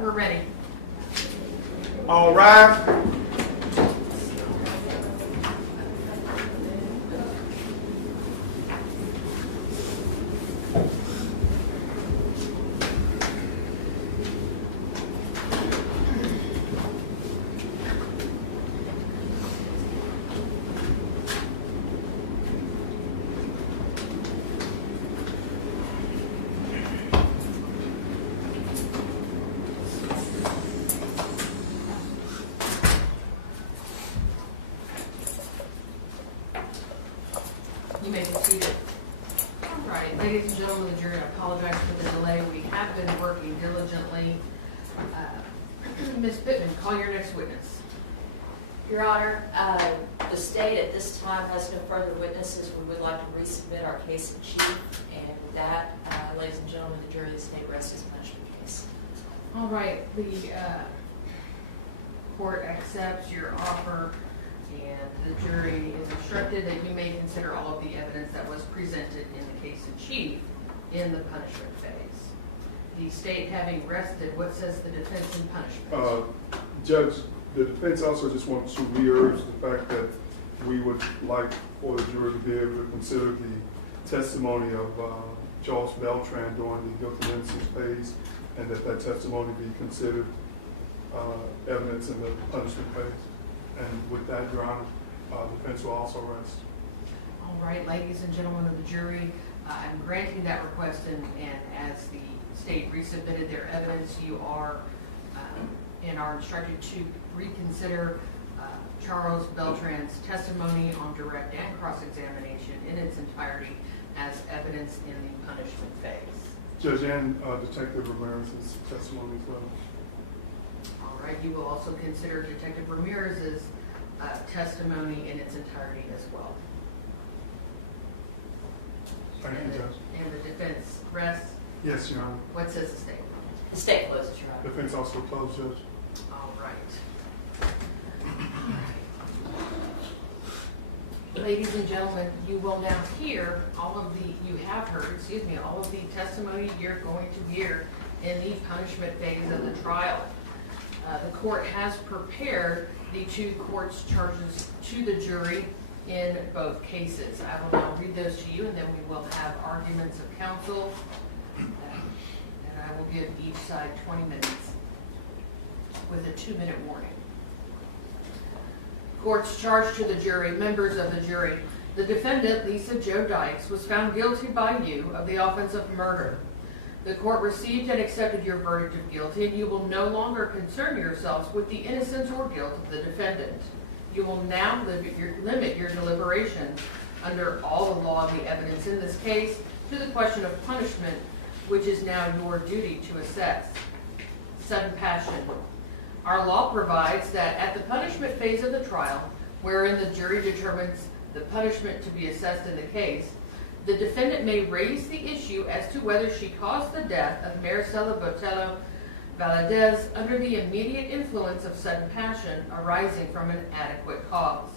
We're ready. All right. You may be seated. All right, ladies and gentlemen of the jury, I apologize for the delay. We have been working diligently. Ms. Pittman, call your next witness. Your Honor, the state at this time has no further witnesses. We would like to resubmit our case in chief. And with that, ladies and gentlemen of the jury, the state rests its punishment case. All right, the court accepts your offer, and the jury is instructed that you may consider all of the evidence that was presented in the case in chief in the punishment phase. The state having rested, what says the defense in punishment? Judge, the defense also just wants to re-urge the fact that we would like for the jury to be able to consider the testimony of Charles Beltran during the guilty and innocence phase, and that testimony be considered evidence in the punishment phase. And with that, Your Honor, defense will also rest. All right, ladies and gentlemen of the jury, I'm granting that request, and as the state resubmitted their evidence, you are and are instructed to reconsider Charles Beltran's testimony on direct and cross-examination in its entirety as evidence in the punishment phase. Judge, and Detective Ramirez's testimony as well. All right, you will also consider Detective Ramirez's testimony in its entirety as well. Thank you, Judge. And the defense rests. Yes, Your Honor. What says the state? The state closes, Your Honor. Defense also closed, Judge. All right. Ladies and gentlemen, you will now hear all of the, you have heard, excuse me, all of the testimony you're going to hear in the punishment phase of the trial. The court has prepared the two court's charges to the jury in both cases. I will now read those to you, and then we will have arguments of counsel. And I will give each side 20 minutes with a 2-minute warning. Court's charge to the jury, members of the jury. The defendant, Lisa Jo Dykes, was found guilty by you of the offense of murder. The court received and accepted your verdict of guilty, and you will no longer concern yourselves with the innocence or guilt of the defendant. You will now limit your deliberations under all the law and the evidence in this case to the question of punishment, which is now your duty to assess. Sudden passion. Our law provides that at the punishment phase of the trial, wherein the jury determines the punishment to be assessed in the case, the defendant may raise the issue as to whether she caused the death of Marisela Botello Valadez under the immediate influence of sudden passion arising from an adequate cause.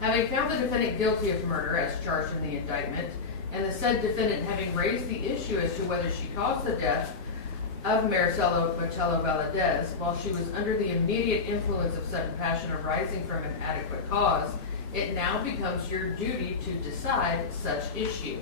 Having found the defendant guilty of murder as charged in the indictment, and the said defendant having raised the issue as to whether she caused the death of Marisela Botello Valadez while she was under the immediate influence of sudden passion arising from an adequate cause, it now becomes your duty to decide such issue.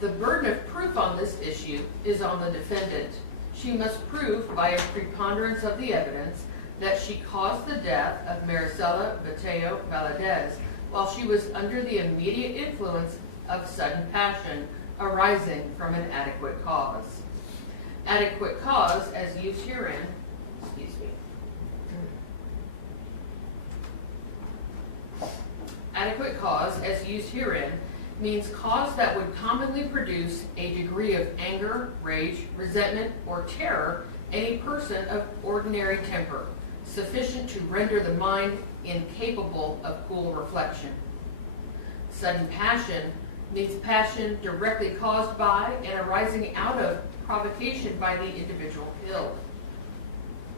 The burden of proof on this issue is on the defendant. She must prove by a preponderance of the evidence that she caused the death of Marisela Botello Valadez while she was under the immediate influence of sudden passion arising from an adequate cause. Adequate cause, as used herein, Adequate cause, as used herein, means cause that would commonly produce a degree of anger, rage, resentment, or terror in a person of ordinary temper, sufficient to render the mind incapable of cool reflection. Sudden passion means passion directly caused by and arising out of provocation by the individual killed,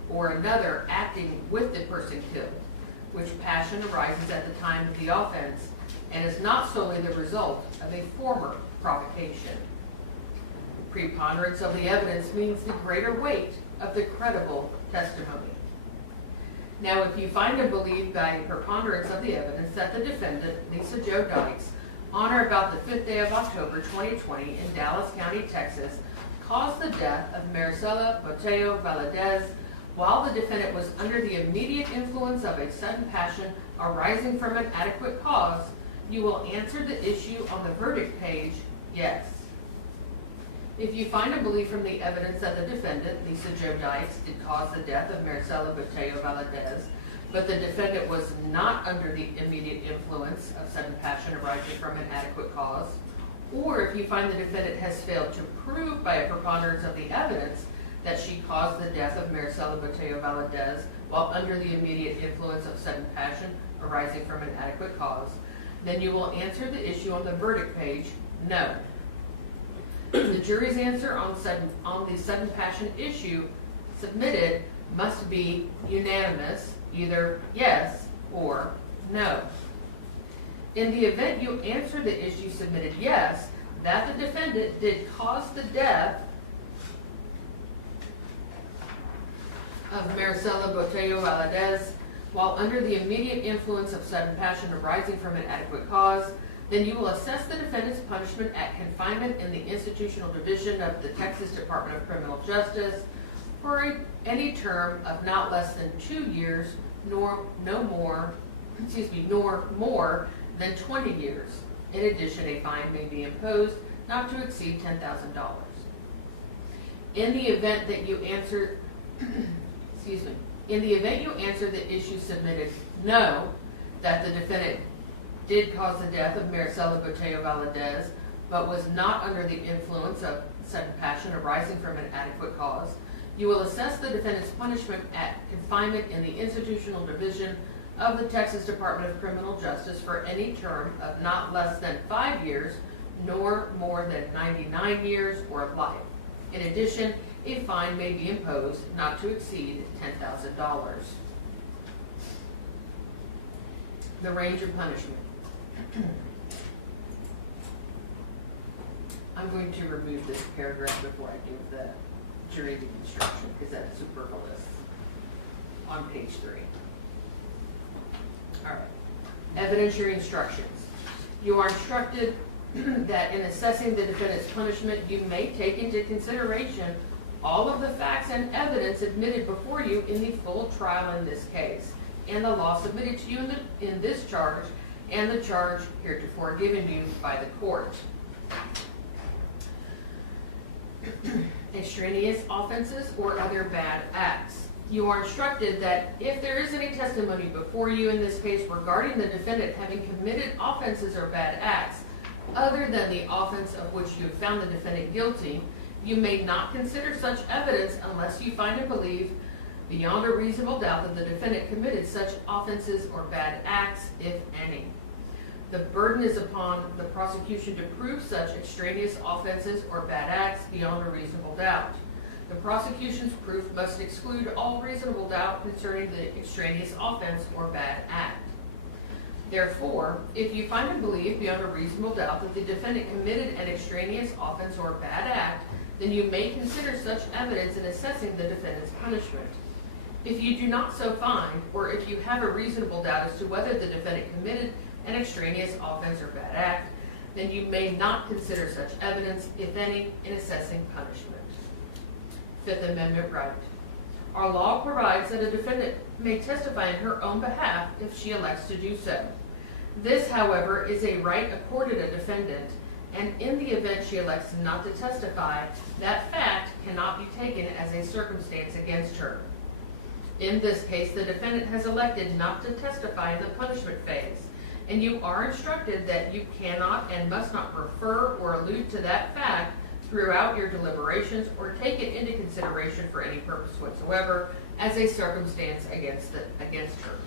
or another acting with the person killed, which passion arises at the time of the offense and is not solely the result of a former provocation. Preponderance of the evidence means the greater weight of the credible testimony. Now, if you find and believe by preponderance of the evidence that the defendant, Lisa Jo Dykes, on or about the 5th day of October 2020 in Dallas County, Texas, caused the death of Marisela Botello while the defendant was under the immediate influence of a sudden passion arising from an adequate cause, you will answer the issue on the verdict page, yes. If you find and believe from the evidence that the defendant, Lisa Jo Dykes, did cause the death of Marisela Botello, but the defendant was not under the immediate influence of sudden passion arising from an adequate cause, or if you find the defendant has failed to prove by a preponderance of the evidence that she caused the death of Marisela Botello while under the immediate influence of sudden passion arising from an adequate cause, then you will answer the issue on the verdict page, no. The jury's answer on the sudden passion issue submitted must be unanimous, either yes or no. In the event you answer the issue submitted yes, that the defendant did cause the death of Marisela Botello while under the immediate influence of sudden passion arising from an adequate cause, then you will assess the defendant's punishment at confinement in the institutional division of the Texas Department of Criminal Justice for any term of not less than 2 years, nor more than 20 years. In addition, a fine may be imposed not to exceed $10,000. In the event that you answer, in the event you answer the issue submitted no, that the defendant did cause the death of Marisela Botello but was not under the influence of sudden passion arising from an adequate cause, you will assess the defendant's punishment at confinement in the institutional division of the Texas Department of Criminal Justice for any term of not less than 5 years, nor more than 99 years, or life. In addition, a fine may be imposed not to exceed $10,000. The range of punishment. I'm going to remove this paragraph before I give the jury the instruction because that's superfluous on page 3. All right. Evidentiary instructions. You are instructed that in assessing the defendant's punishment, you may take into consideration all of the facts and evidence admitted before you in the full trial in this case, and the law submitted to you in this charge, and the charge heretofore given you by the court. Extraneous offenses or other bad acts. You are instructed that if there is any testimony before you in this case regarding the defendant having committed offenses or bad acts, other than the offense of which you have found the defendant guilty, you may not consider such evidence unless you find and believe beyond a reasonable doubt that the defendant committed such offenses or bad acts, if any. The burden is upon the prosecution to prove such extraneous offenses or bad acts beyond a reasonable doubt. The prosecution's proof must exclude all reasonable doubt concerning the extraneous offense or bad act. Therefore, if you find and believe beyond a reasonable doubt that the defendant committed an extraneous offense or bad act, then you may consider such evidence in assessing the defendant's punishment. If you do not so find, or if you have a reasonable doubt as to whether the defendant committed an extraneous offense or bad act, then you may not consider such evidence, if any, in assessing punishment. Fifth Amendment right. Our law provides that a defendant may testify in her own behalf if she elects to do so. This, however, is a right accorded a defendant, and in the event she elects not to testify, that fact cannot be taken as a circumstance against her. In this case, the defendant has elected not to testify in the punishment phase, and you are instructed that you cannot and must not refer or allude to that fact throughout your deliberations or take it into consideration for any purpose whatsoever as a circumstance against her.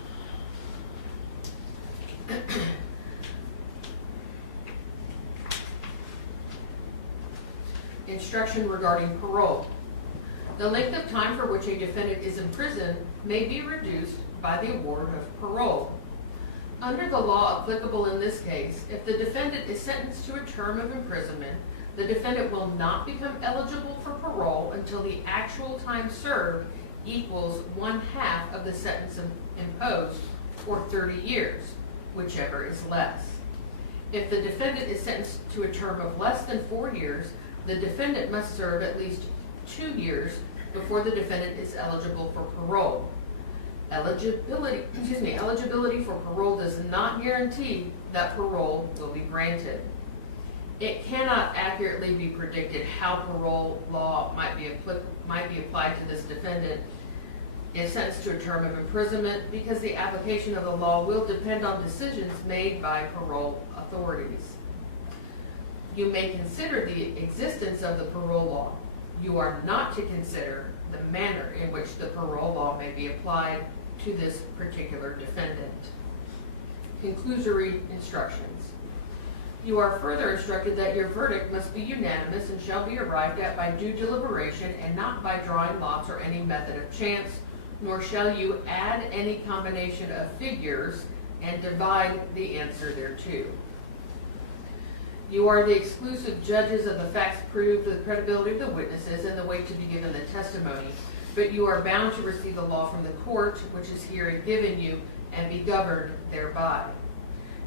Instruction regarding parole. The length of time for which a defendant is in prison may be reduced by the award of parole. Under the law applicable in this case, if the defendant is sentenced to a term of imprisonment, the defendant will not become eligible for parole until the actual time served equals 1/2 of the sentence imposed, or 30 years, whichever is less. If the defendant is sentenced to a term of less than 4 years, the defendant must serve at least 2 years before the defendant is eligible for parole. Eligibility for parole does not guarantee that parole will be granted. It cannot accurately be predicted how parole law might be applied to this defendant if sentenced to a term of imprisonment, because the application of the law will depend on decisions made by parole authorities. You may consider the existence of the parole law. You are not to consider the manner in which the parole law may be applied to this particular defendant. Conclusory instructions. You are further instructed that your verdict must be unanimous and shall be arrived at by due deliberation and not by drawing lots or any method of chance, nor shall you add any combination of figures and divide the answer thereto. You are the exclusive judges of the facts proved, the credibility of the witnesses, and the weight to be given the testimony, but you are bound to receive the law from the court, which is herein given you, and be governed thereby.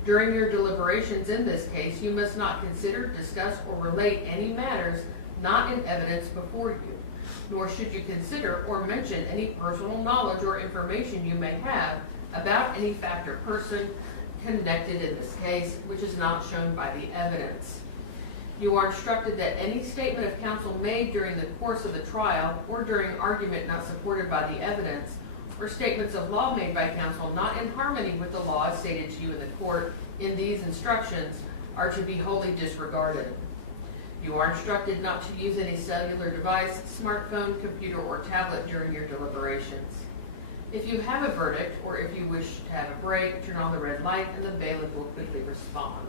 During your deliberations in this case, you must not consider, discuss, or relate any matters not in evidence before you, nor should you consider or mention any personal knowledge or information you may have about any fact or person connected in this case, which is not shown by the evidence. You are instructed that any statement of counsel made during the course of the trial or during argument not supported by the evidence, or statements of law made by counsel not in harmony with the law as stated to you in the court in these instructions, are to be wholly disregarded. You are instructed not to use any cellular device, smartphone, computer, or tablet during your deliberations. If you have a verdict, or if you wish to have a break, turn on the red light and the bailiff will quickly respond.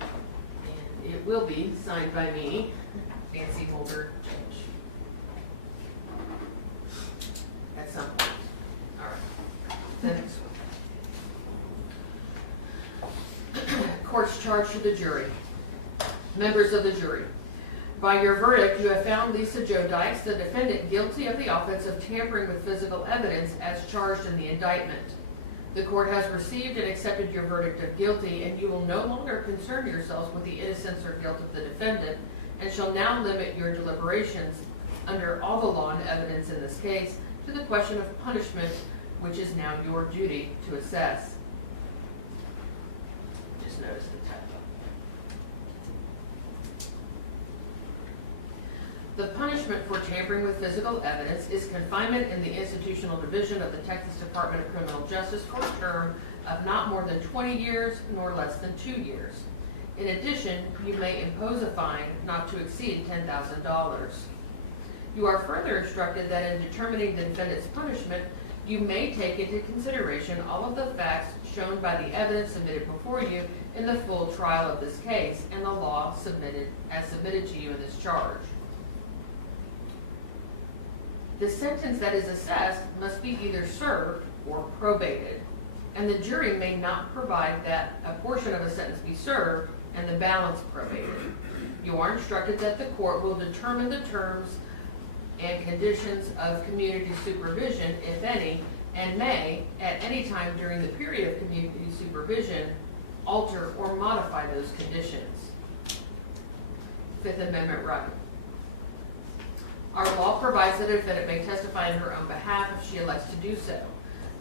And it will be signed by me, Nancy Holder, Judge. At some point. All right. The next one. Court's charge to the jury. Members of the jury. By your verdict, you have found Lisa Jo Dykes, the defendant, guilty of the offense of tampering with physical evidence as charged in the indictment. The court has received and accepted your verdict of guilty, and you will no longer concern yourselves with the innocence or guilt of the defendant, and shall now limit your deliberations under all the law and evidence in this case to the question of punishment, which is now your duty to assess. Just notice the typo. The punishment for tampering with physical evidence is confinement in the institutional division of the Texas Department of Criminal Justice for a term of not more than 20 years nor less than 2 years. In addition, you may impose a fine not to exceed $10,000. You are further instructed that in determining the defendant's punishment, you may take into consideration all of the facts shown by the evidence submitted before you in the full trial of this case and the law submitted to you in this charge. The sentence that is assessed must be either served or probated, and the jury may not provide that a portion of a sentence be served and the balance probated. You are instructed that the court will determine the terms and conditions of community supervision, if any, and may, at any time during the period of community supervision, alter or modify those conditions. Fifth Amendment right. Our law provides that a defendant may testify in her own behalf if she elects to do so.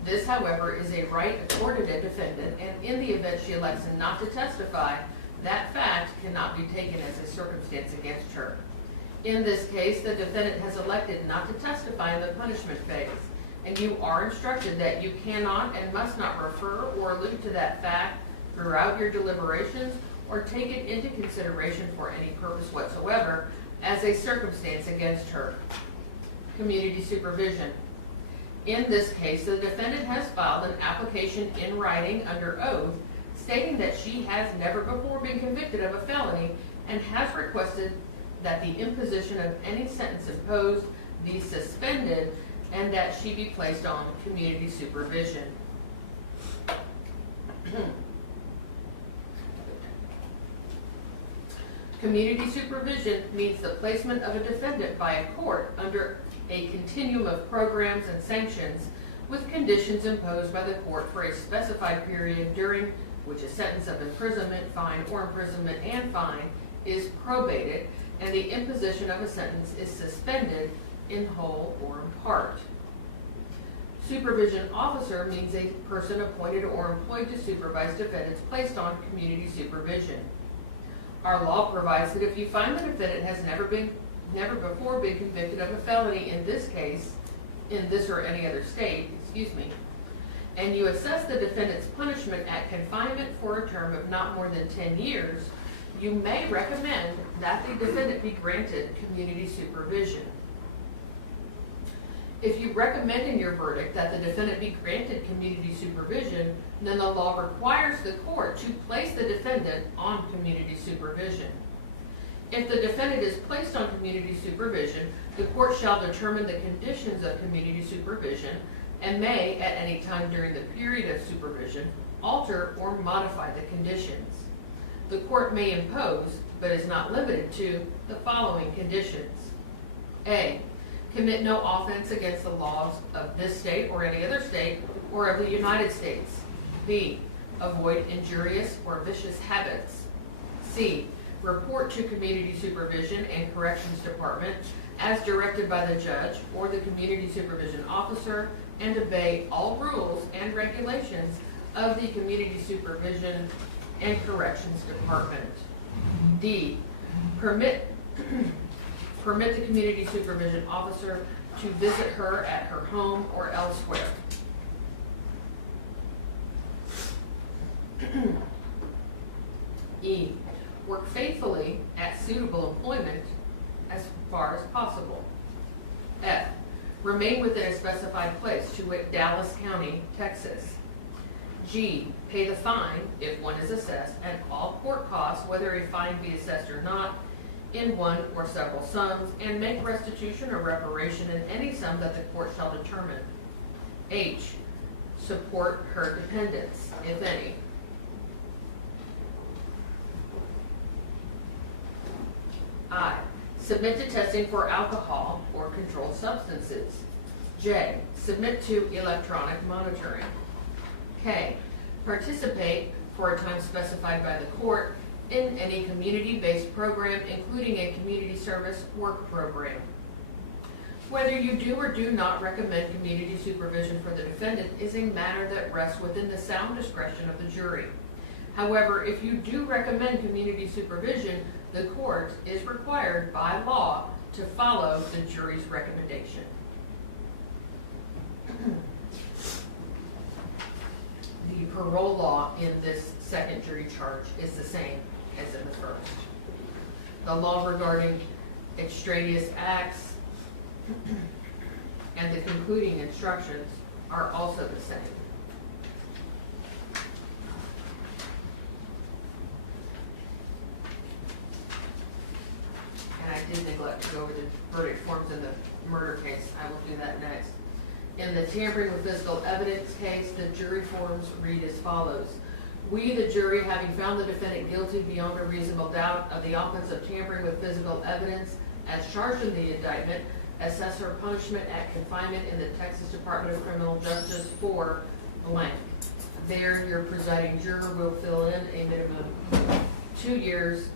This, however, is a right accorded a defendant, and in the event she elects not to testify, that fact cannot be taken as a circumstance against her. In this case, the defendant has elected not to testify in the punishment phase, and you are instructed that you cannot and must not refer or allude to that fact throughout your deliberations or take it into consideration for any purpose whatsoever as a circumstance against her. Community supervision. In this case, the defendant has filed an application in writing under oath stating that she has never before been convicted of a felony and has requested that the imposition of any sentence imposed be suspended and that she be placed on community supervision. Community supervision means the placement of a defendant by a court under a continuum of programs and sanctions with conditions imposed by the court for a specified period during which a sentence of imprisonment, fine, or imprisonment and fine is probated, and the imposition of a sentence is suspended in whole or in part. Supervision officer means a person appointed or employed to supervise defendants placed on community supervision. Our law provides that if you find the defendant has never before been convicted of a felony in this case, in this or any other state, and you assess the defendant's punishment at confinement for a term of not more than 10 years, you may recommend that the defendant be granted community supervision. If you recommend in your verdict that the defendant be granted community supervision, then the law requires the court to place the defendant on community supervision. If the defendant is placed on community supervision, the court shall determine the conditions of community supervision and may, at any time during the period of supervision, alter or modify the conditions. The court may impose, but is not limited to, the following conditions. A. Commit no offense against the laws of this state or any other state or of the United States. B. Avoid injurious or vicious habits. C. Report to Community Supervision and Corrections Department as directed by the judge or the Community Supervision Officer and obey all rules and regulations of the Community Supervision and Corrections Department. D. Permit the Community Supervision Officer to visit her at her home or elsewhere. E. Work faithfully at suitable employment as far as possible. F. Remain within a specified place, to wit, Dallas County, Texas. G. Pay the fine, if one is assessed, and all court costs, whether a fine be assessed or not, in one or several sums, and make restitution or reparation in any sum that the court shall determine. H. Support her dependents, if any. I. Submit to testing for alcohol or controlled substances. J. Submit to electronic monitoring. K. Participate for a time specified by the court in any community-based program, including a community service work program. Whether you do or do not recommend community supervision for the defendant is a matter that rests within the sound discretion of the jury. However, if you do recommend community supervision, the court is required by law to follow the jury's recommendation. The parole law in this second jury charge is the same as in the first. The law regarding extraneous acts and the concluding instructions are also the same. And I did neglect to go over the verdict forms in the murder case. I will do that next. In the tampering with physical evidence case, the jury forms read as follows. We, the jury, having found the defendant guilty beyond a reasonable doubt of the offense of tampering with physical evidence as charged in the indictment, assess her punishment at confinement in the Texas Department of Criminal Justice for blank. There, your presiding juror will fill in a minimum of 2 years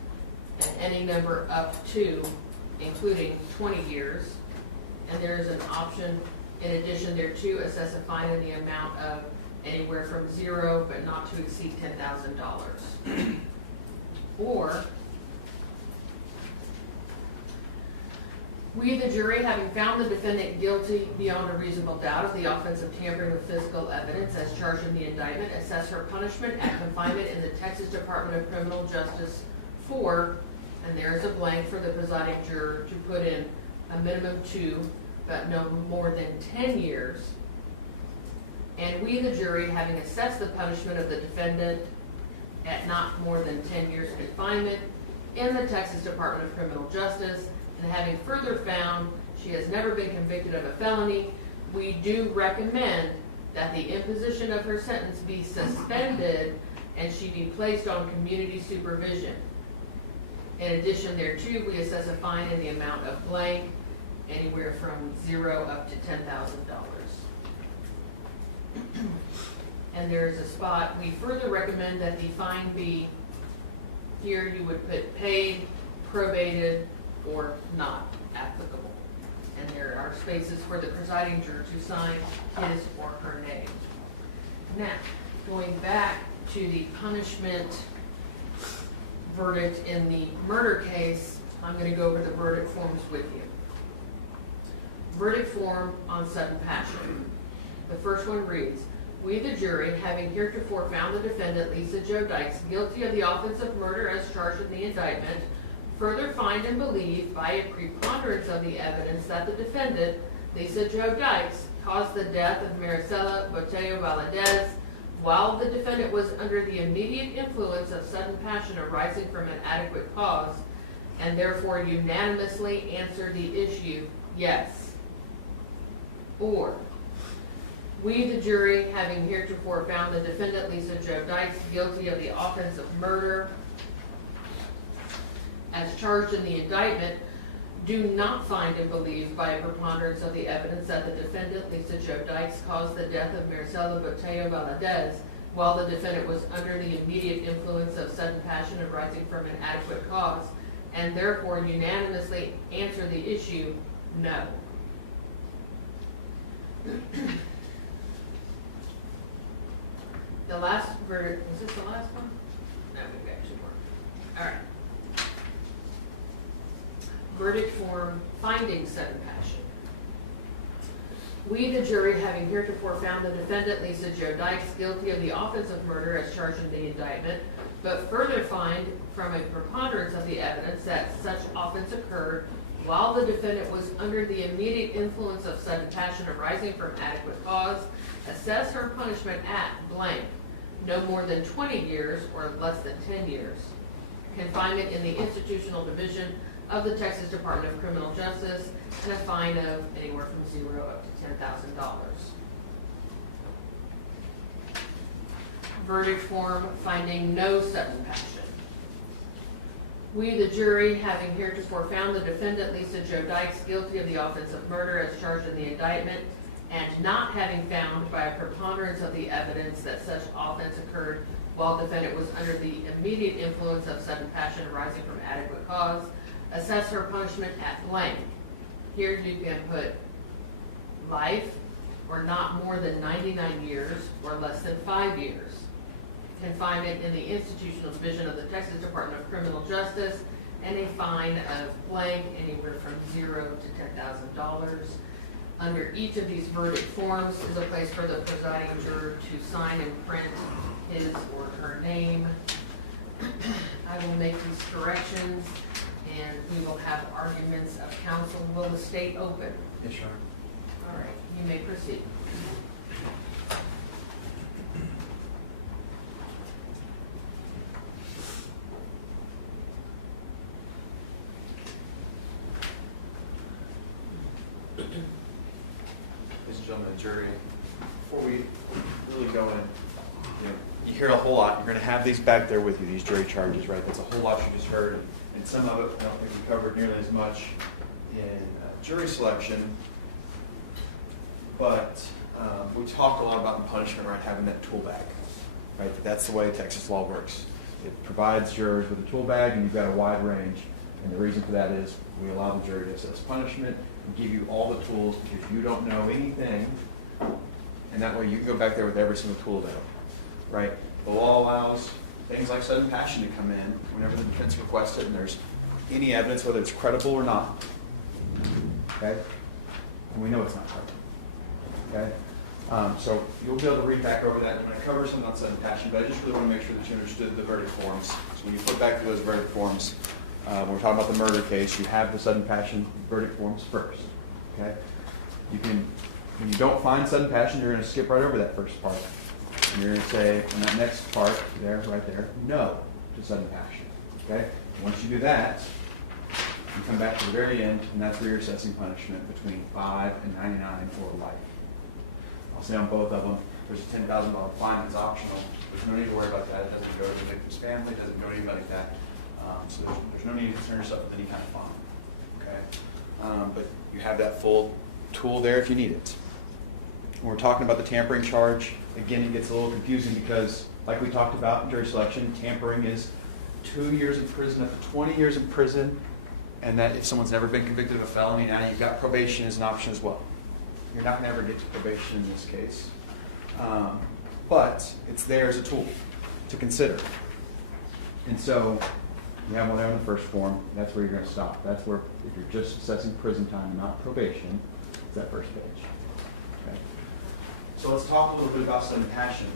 and any number up to, including 20 years. And there is an option, in addition thereto, assess a fine in the amount of anywhere from $0 but not to exceed $10,000. Or, we, the jury, having found the defendant guilty beyond a reasonable doubt of the offense of tampering with physical evidence as charged in the indictment, assess her punishment at confinement in the Texas Department of Criminal Justice for, and there's a blank for the presiding juror to put in a minimum of 2, but no more than 10 years. And we, the jury, having assessed the punishment of the defendant at not more than 10 years confinement in the Texas Department of Criminal Justice, and having further found she has never been convicted of a felony, we do recommend that the imposition of her sentence be suspended and she be placed on community supervision. In addition thereto, we assess a fine in the amount of blank, anywhere from $0 up to $10,000. And there's a spot, we further recommend that the fine be, here you would put paid, probated, or not applicable. And there are spaces for the presiding juror to sign his or her name. Now, going back to the punishment verdict in the murder case, I'm going to go over the verdict forms with you. Verdict form on sudden passion. The first one reads, we the jury, having heretofore found the defendant Lisa Jo Dykes guilty of the offense of murder as charged in the indictment, further find and believe by a preponderance of the evidence that the defendant, Lisa Jo Dykes, caused the death of Marisela Botello while the defendant was under the immediate influence of sudden passion arising from an adequate cause, and therefore unanimously answer the issue, yes. Or, we the jury, having heretofore found the defendant Lisa Jo Dykes guilty of the offense of murder as charged in the indictment, do not find and believe by a preponderance of the evidence that the defendant, Lisa Jo Dykes, caused the death of Marisela Botello while the defendant was under the immediate influence of sudden passion arising from an adequate cause, and therefore unanimously answer the issue, no. The last verdict, is this the last one? No, we've got two more. All right. Verdict form, finding sudden passion. We, the jury, having heretofore found the defendant, Lisa Jo Dykes, guilty of the offense of murder as charged in the indictment, but further find from a preponderance of the evidence that such offense occurred while the defendant was under the immediate influence of sudden passion arising from adequate cause, assess her punishment at blank, no more than 20 years or less than 10 years. Confinement in the institutional division of the Texas Department of Criminal Justice, and a fine of anywhere from $0 up to $10,000. Verdict form, finding no sudden passion. We, the jury, having heretofore found the defendant, Lisa Jo Dykes, guilty of the offense of murder as charged in the indictment, and not having found by a preponderance of the evidence that such offense occurred while the defendant was under the immediate influence of sudden passion arising from adequate cause, assess her punishment at blank. Here you can put life or not more than 99 years or less than 5 years. Confinement in the institutional division of the Texas Department of Criminal Justice, and a fine of blank anywhere from $0 to $10,000. Under each of these verdict forms is a place for the presiding juror to sign and print his or her name. I will make these corrections, and we will have arguments of counsel. Will the state open? Yes, Your Honor. All right, you may proceed. Ladies and gentlemen of the jury, before we really go in, you hear a whole lot. You're going to have these back there with you, these jury charges, right? That's a whole lot you just heard, and some of it I don't think we covered nearly as much in jury selection. But we talked a lot about the punishment, right? Having that tool bag, right? That's the way Texas law works. It provides jurors with a tool bag, and you've got a wide range. And the reason for that is we allow the jury to assess punishment and give you all the tools if you don't know anything, and that way you can go back there with every single tool available, right? The law allows things like sudden passion to come in whenever the defense requests it, and there's any evidence, whether it's credible or not, okay? And we know it's not credible, okay? So you'll be able to read back over that when I cover something on sudden passion, but I just really want to make sure that you understood the verdict forms. So when you flip back to those verdict forms, when we're talking about the murder case, you have the sudden passion verdict forms first, okay? You can, when you don't find sudden passion, you're going to skip right over that first part. And you're going to say, in that next part, there, right there, no to sudden passion, okay? Once you do that, you come back to the very end, and that's where you're assessing punishment between 5 and 99 or life. I'll say on both of them, there's a $10,000 fine that's optional. There's no need to worry about that. It doesn't go to the victim's family. It doesn't go to anybody like that. So there's no need to concern yourself with any kind of fine. Okay? But you have that full tool there if you need it. When we're talking about the tampering charge, again, it gets a little confusing because, like we talked about in jury selection, tampering is 2 years in prison up to 20 years in prison, and that if someone's never been convicted of a felony, now you've got probation as an option as well. You're not going to ever get to probation in this case. But it's there as a tool to consider. And so you have one there on the first form. That's where you're going to stop. That's where, if you're just assessing prison time, not probation, it's that first page. Okay. So let's talk a little bit about sudden passion.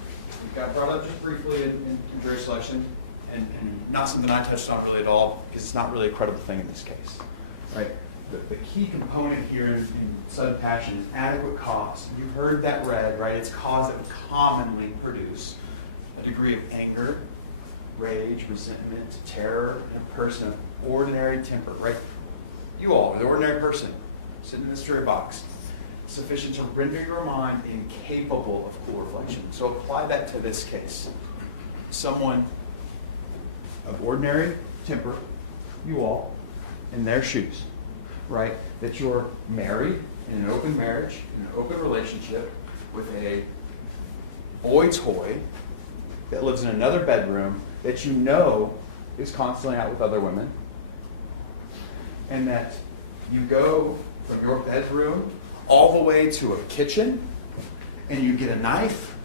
We got brought up just briefly in jury selection, and not something I touched on really at all, because it's not really a credible thing in this case. Right? The key component here in sudden passion is adequate cause. You've heard that read, right? It's cause that would commonly produce a degree of anger, rage, resentment, terror in a person of ordinary temper, right? You all are the ordinary person sitting in this jury box, sufficient to render your mind incapable of cool reflection. So apply that to this case. Someone of ordinary temper, you all, in their shoes, right? That you're married in an open marriage, in an open relationship with a boy toy that lives in another bedroom that you know is constantly out with other women, and that you go from your bedroom all the way to a kitchen, and you get a knife,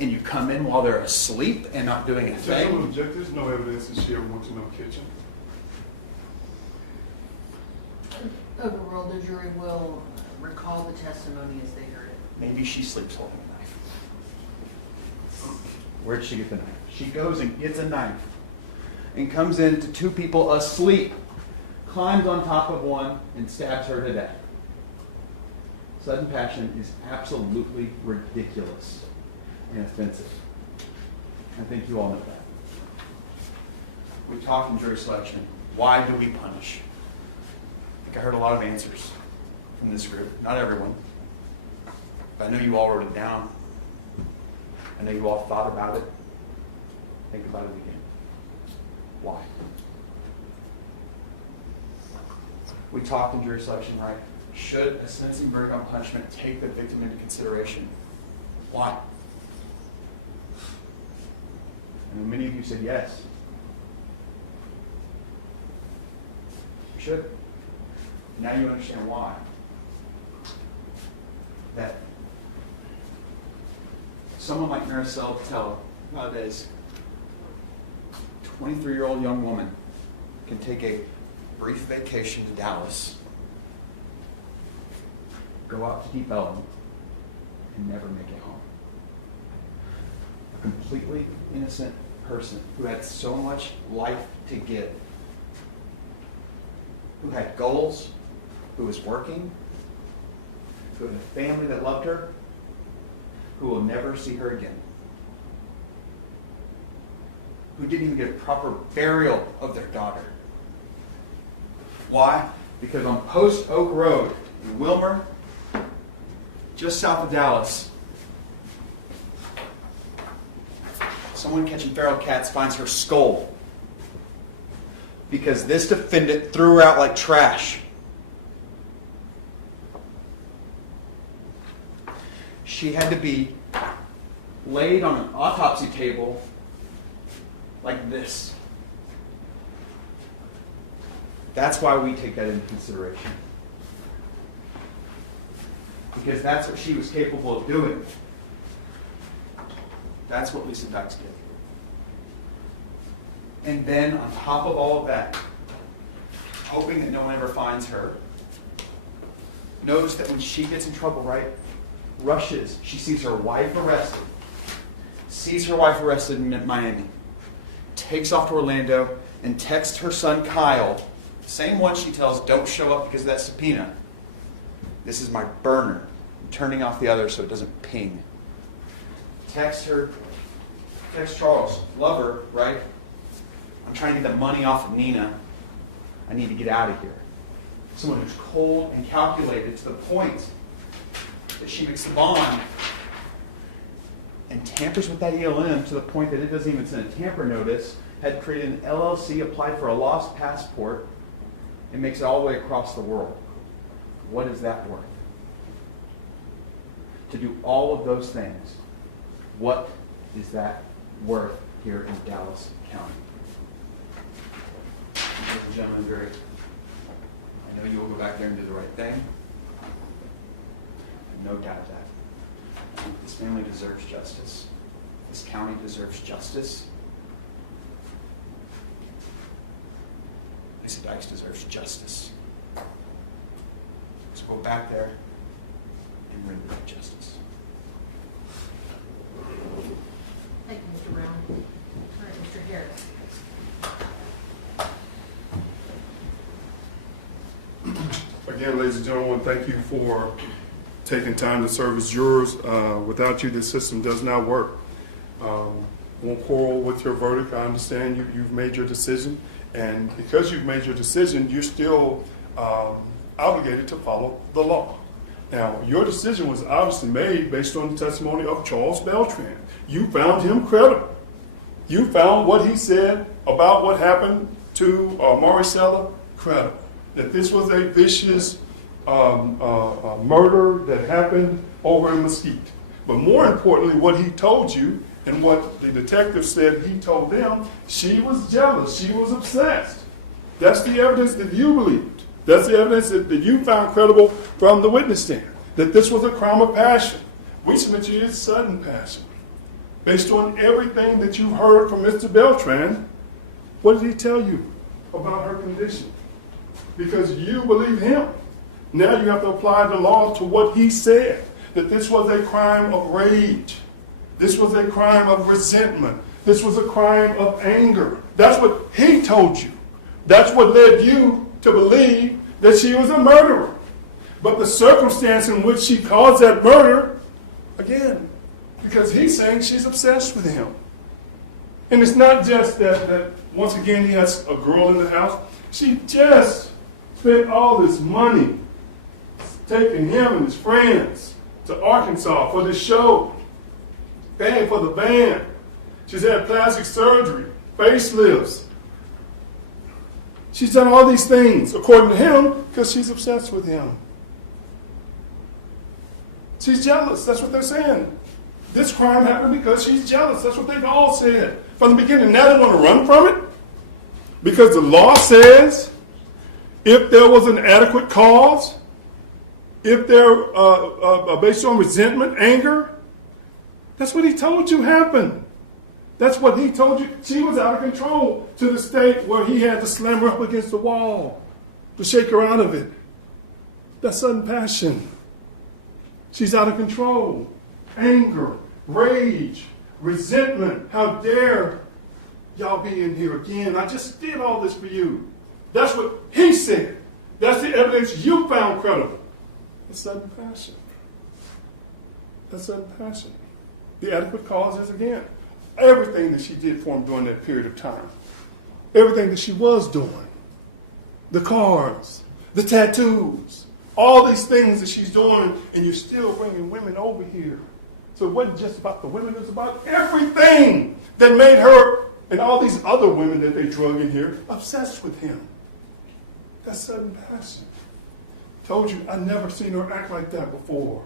and you come in while they're asleep and not doing a thing. There's no evidence that she ever went to no kitchen. Overall, the jury will recall the testimony as they heard it. Maybe she sleeps holding a knife. Where'd she get the knife? She goes and gets a knife and comes in to two people asleep, climbs on top of one, and stabs her to death. Sudden passion is absolutely ridiculous and offensive. I think you all know that. We talked in jury selection. Why do we punish? I think I heard a lot of answers from this group. Not everyone. But I know you all wrote it down. I know you all thought about it. Think about it again. Why? We talked in jury selection, right? Should a sentencing verdict on punishment take the victim into consideration? Why? And many of you said yes. You should. Now you understand why. That someone like Marisela Botello, nowadays, 23-year-old young woman, can take a brief vacation to Dallas, go out to Deep Ellum, and never make it home. A completely innocent person who had so much life to give, who had goals, who was working, who had a family that loved her, who will never see her again, who didn't even get a proper burial of their daughter. Why? Because on Post Oak Road in Wilmer, just south of Dallas, someone catching feral cats finds her skull because this defendant threw her out like trash. She had to be laid on an autopsy table like this. That's why we take that into consideration. Because that's what she was capable of doing. That's what Lisa Dykes did. And then on top of all of that, hoping that no one ever finds her, notice that when she gets in trouble, right, rushes, she sees her wife arrested, in Miami, takes off to Orlando, and texts her son Kyle, same one she tells don't show up because of that subpoena. This is my burner. I'm turning off the other so it doesn't ping. Text Charles, love her, right? I'm trying to get the money off of Nina. I need to get out of here. Someone who's cold and calculated to the point that she makes the bond and tampers with that ELM to the point that it doesn't even send a tamper notice had created an LLC, applied for a lost passport, and makes it all the way across the world. What is that worth? To do all of those things, what is that worth here in Dallas County? Ladies and gentlemen, I know you will go back there and do the right thing. I have no doubt that. This family deserves justice. This county deserves justice. Lisa Dykes deserves justice. So go back there and render that justice. Thank you, Mr. Brown. All right, Mr. Harris. Again, ladies and gentlemen, thank you for taking time to serve as jurors. Without you, this system does not work. Won't quarrel with your verdict. I understand you've made your decision, and because you've made your decision, you're still obligated to follow the law. Now, your decision was obviously made based on the testimony of Charles Beltran. You found him credible. You found what he said about what happened to Marisela credible. That this was a vicious murder that happened over in Mesquite. But more importantly, what he told you and what the detective said he told them, she was jealous, she was obsessed. That's the evidence that you believed. That's the evidence that you found credible from the witness stand, that this was a crime of passion. We submit to you it's sudden passion. Based on everything that you heard from Mr. Beltran, what did he tell you about her condition? Because you believe him. Now you have to apply the law to what he said, that this was a crime of rage. This was a crime of resentment. This was a crime of anger. That's what he told you. That's what led you to believe that she was a murderer. But the circumstance in which she caused that murder, again, because he's saying she's obsessed with him. And it's not just that once again he has a girl in the house. She just spent all this money taking him and his friends to Arkansas for the show, paying for the band. She's had plastic surgery, facelifts. She's done all these things, according to him, because she's obsessed with him. She's jealous. That's what they're saying. This crime happened because she's jealous. That's what they've all said from the beginning. Now they want to run from it because the law says if there was an adequate cause, if they're based on resentment, anger, that's what he told you happened. That's what he told you. She was out of control to the state where he had to slam her up against the wall to shake her out of it. That's sudden passion. She's out of control. Anger, rage, resentment. How dare y'all be in here again? I just did all this for you. That's what he said. That's the evidence you found credible. That's sudden passion. That's sudden passion. The adequate cause is, again, everything that she did for him during that period of time. Everything that she was doing. The cars, the tattoos, all these things that she's doing, and you're still bringing women over here. So it wasn't just about the women, it was about everything that made her and all these other women that they drug in here obsessed with him. That's sudden passion. Told you, I never seen her act like that before.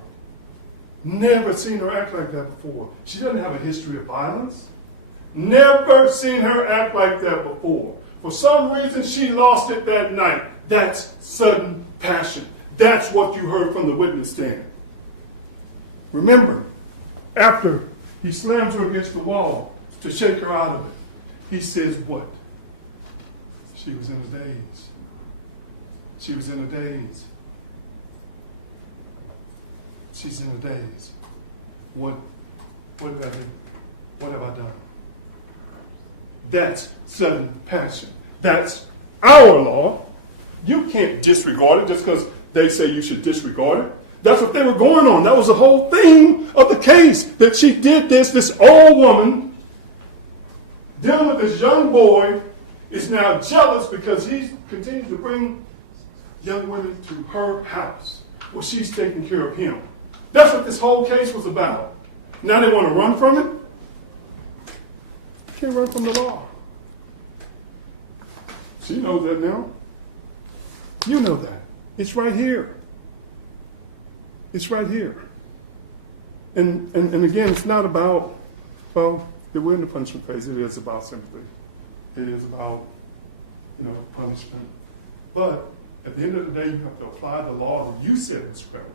Never seen her act like that before. She doesn't have a history of violence. Never seen her act like that before. For some reason, she lost it that night. That's sudden passion. That's what you heard from the witness stand. Remember, after he slams her against the wall to shake her out of it, he says what? She was in a daze. She was in a daze. She's in a daze. What did I do? What have I done? That's sudden passion. That's our law. You can't disregard it just because they say you should disregard it. That's what they were going on. That was the whole theme of the case, that she did this old woman dealing with this young boy is now jealous because he continues to bring young women to her house where she's taking care of him. That's what this whole case was about. Now they want to run from it? Can't run from the law. She knows that now. You know that. It's right here. It's right here. And again, it's not about, well, we're in the punishment phase. It is about sympathy. It is about, punishment. But at the end of the day, you have to apply the law that you said was credible.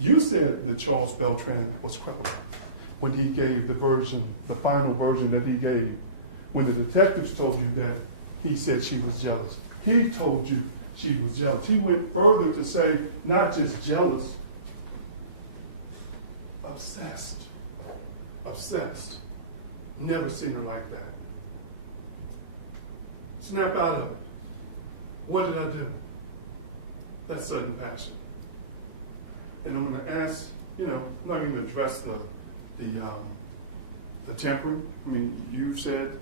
You said that Charles Beltran was credible when he gave the final version that he gave. When the detectives told you that he said she was jealous. He told you she was jealous. He went further to say, not just jealous, obsessed. Obsessed. Never seen her like that. Snap out of it. What did I do? That's sudden passion. And I'm going to ask, I'm not going to address the tempering. I mean, you've said,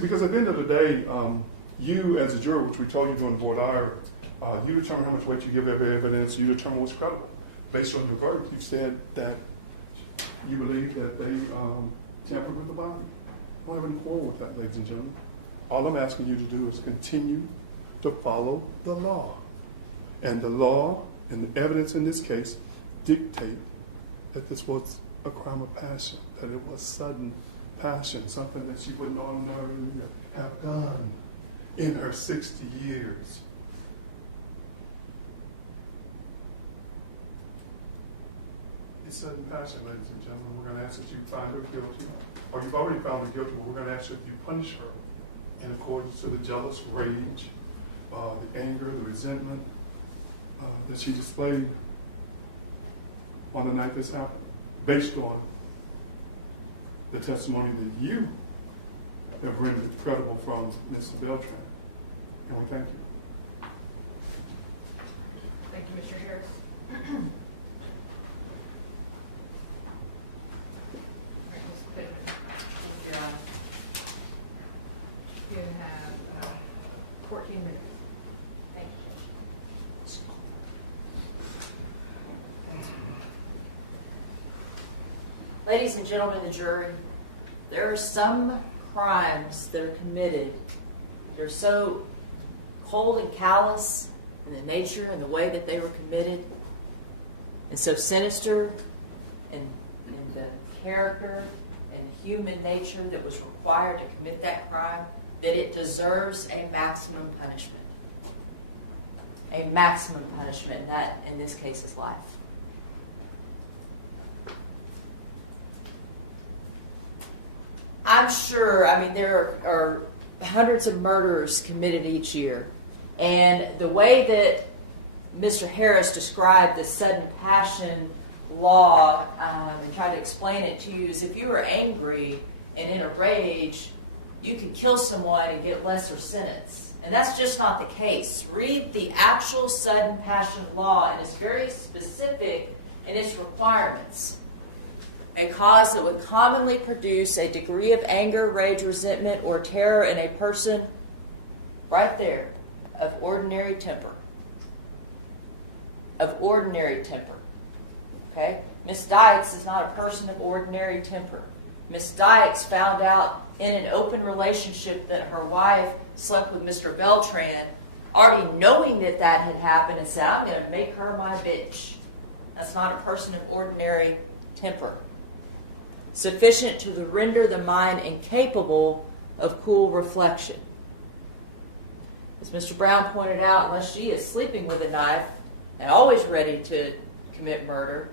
because at the end of the day, you as a juror, which we told you during the voir dire, you determine how much weight you give every evidence, you determine what's credible. Based on your verdict, you've said that you believe that they tampered with the body. I don't have any quarrel with that, ladies and gentlemen. All I'm asking you to do is continue to follow the law. And the law and the evidence in this case dictate that this was a crime of passion, that it was sudden passion, something that she wouldn't ordinarily have done in her 60 years. It's sudden passion, ladies and gentlemen. We're going to ask that you find her guilty, or you've already found her guilty, but we're going to ask that you punish her in accordance to the jealous rage, the anger, the resentment that she displayed on the night this happened, based on the testimony that you have rendered credible from Mrs. Beltran. And we thank you. Thank you, Mr. Harris. All right, Ms. Pittman. Your Honor. You have 14 minutes. Thank you. Ladies and gentlemen of the jury, there are some crimes that are committed. They're so cold and callous in the nature and the way that they were committed, and so sinister in the character and human nature that was required to commit that crime, that it deserves a maximum punishment. A maximum punishment, and that, in this case, is life. I'm sure, there are hundreds of murders committed each year, and the way that Mr. Harris described the sudden passion law and tried to explain it to you is if you were angry and in a rage, you could kill someone and get lesser sentence. And that's just not the case. Read the actual sudden passion law, and it's very specific in its requirements. A cause that would commonly produce a degree of anger, rage, resentment, or terror in a person, right there, of ordinary temper. Of ordinary temper. Okay? Miss Dykes is not a person of ordinary temper. Miss Dykes found out in an open relationship that her wife slept with Mr. Beltran, already knowing that that had happened, and said, I'm going to make her my bitch. That's not a person of ordinary temper. Sufficient to render the mind incapable of cool reflection. As Mr. Brown pointed out, unless she is sleeping with a knife and always ready to commit murder,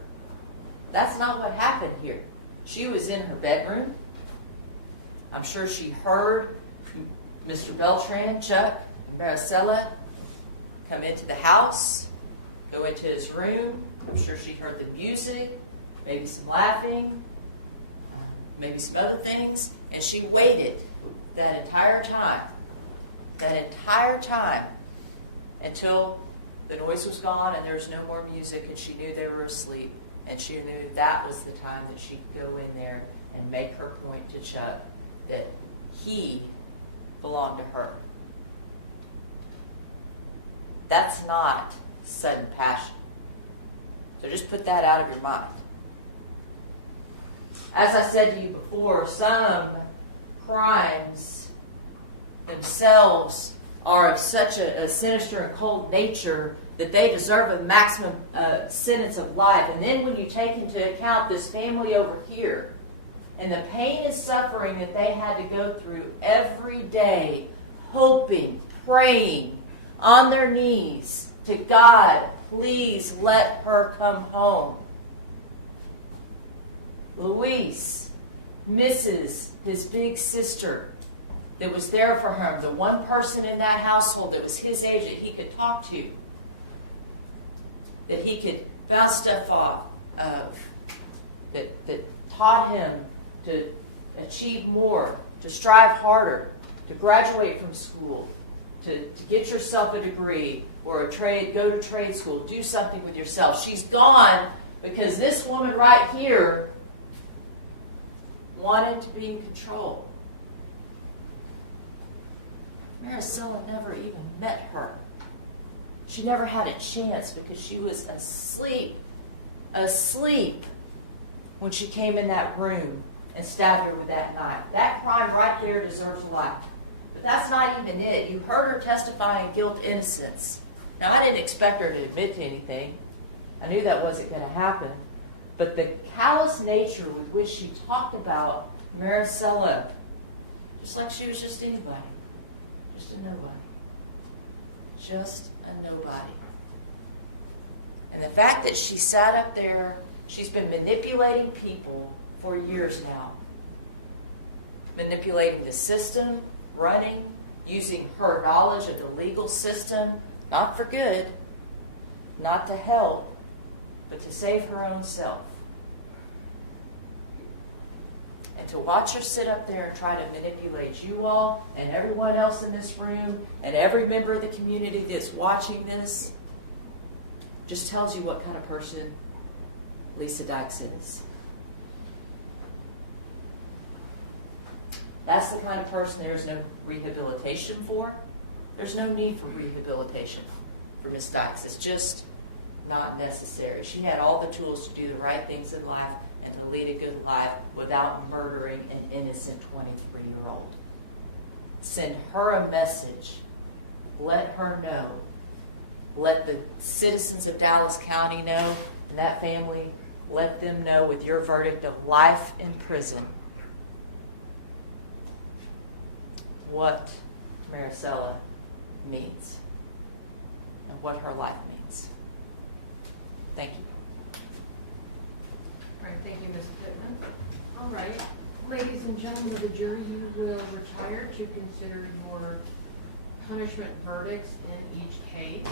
that's not what happened here. She was in her bedroom. I'm sure she heard Mr. Beltran, Chuck, and Marisela come into the house, go into his room. I'm sure she heard the music, maybe some laughing, maybe some other things, and she waited that entire time, until the noise was gone and there was no more music, and she knew they were asleep, and she knew that was the time that she could go in there and make her point to Chuck that he belonged to her. That's not sudden passion. So just put that out of your mind. As I said to you before, some crimes themselves are of such a sinister and cold nature that they deserve a maximum sentence of life. And then when you take into account this family over here and the pain and suffering that they had to go through every day, hoping, praying on their knees to God, please let her come home. Luis misses his big sister that was there for him, the one person in that household that was his age that he could talk to, that he could bounce stuff off of, that taught him to achieve more, to strive harder, to graduate from school, to get yourself a degree or a trade, go to trade school, do something with yourself. She's gone because this woman right here wanted to be in control. Marisela never even met her. She never had a chance because she was asleep when she came in that room and stabbed her with that knife. That crime right there deserves life. But that's not even it. You heard her testifying guilt, innocence. Now, I didn't expect her to admit to anything. I knew that wasn't going to happen. But the callous nature with which she talked about Marisela, just like she was just anybody. Just a nobody. Just a nobody. And the fact that she sat up there, she's been manipulating people for years now. Manipulating the system, running, using her knowledge of the legal system, not for good, not to help, but to save her own self. And to watch her sit up there and try to manipulate you all and everyone else in this room and every member of the community that's watching this just tells you what kind of person Lisa Dykes is. That's the kind of person there is no rehabilitation for. There's no need for rehabilitation for Miss Dykes. It's just not necessary. She had all the tools to do the right things in life and to lead a good life without murdering an innocent 23-year-old. Send her a message. Let her know. Let the citizens of Dallas County know, and that family, let them know with your verdict of life in prison what Marisela means and what her life means. Thank you. All right, thank you, Ms. Pittman. All right, ladies and gentlemen of the jury, you will retire to consider your punishment verdicts in each case.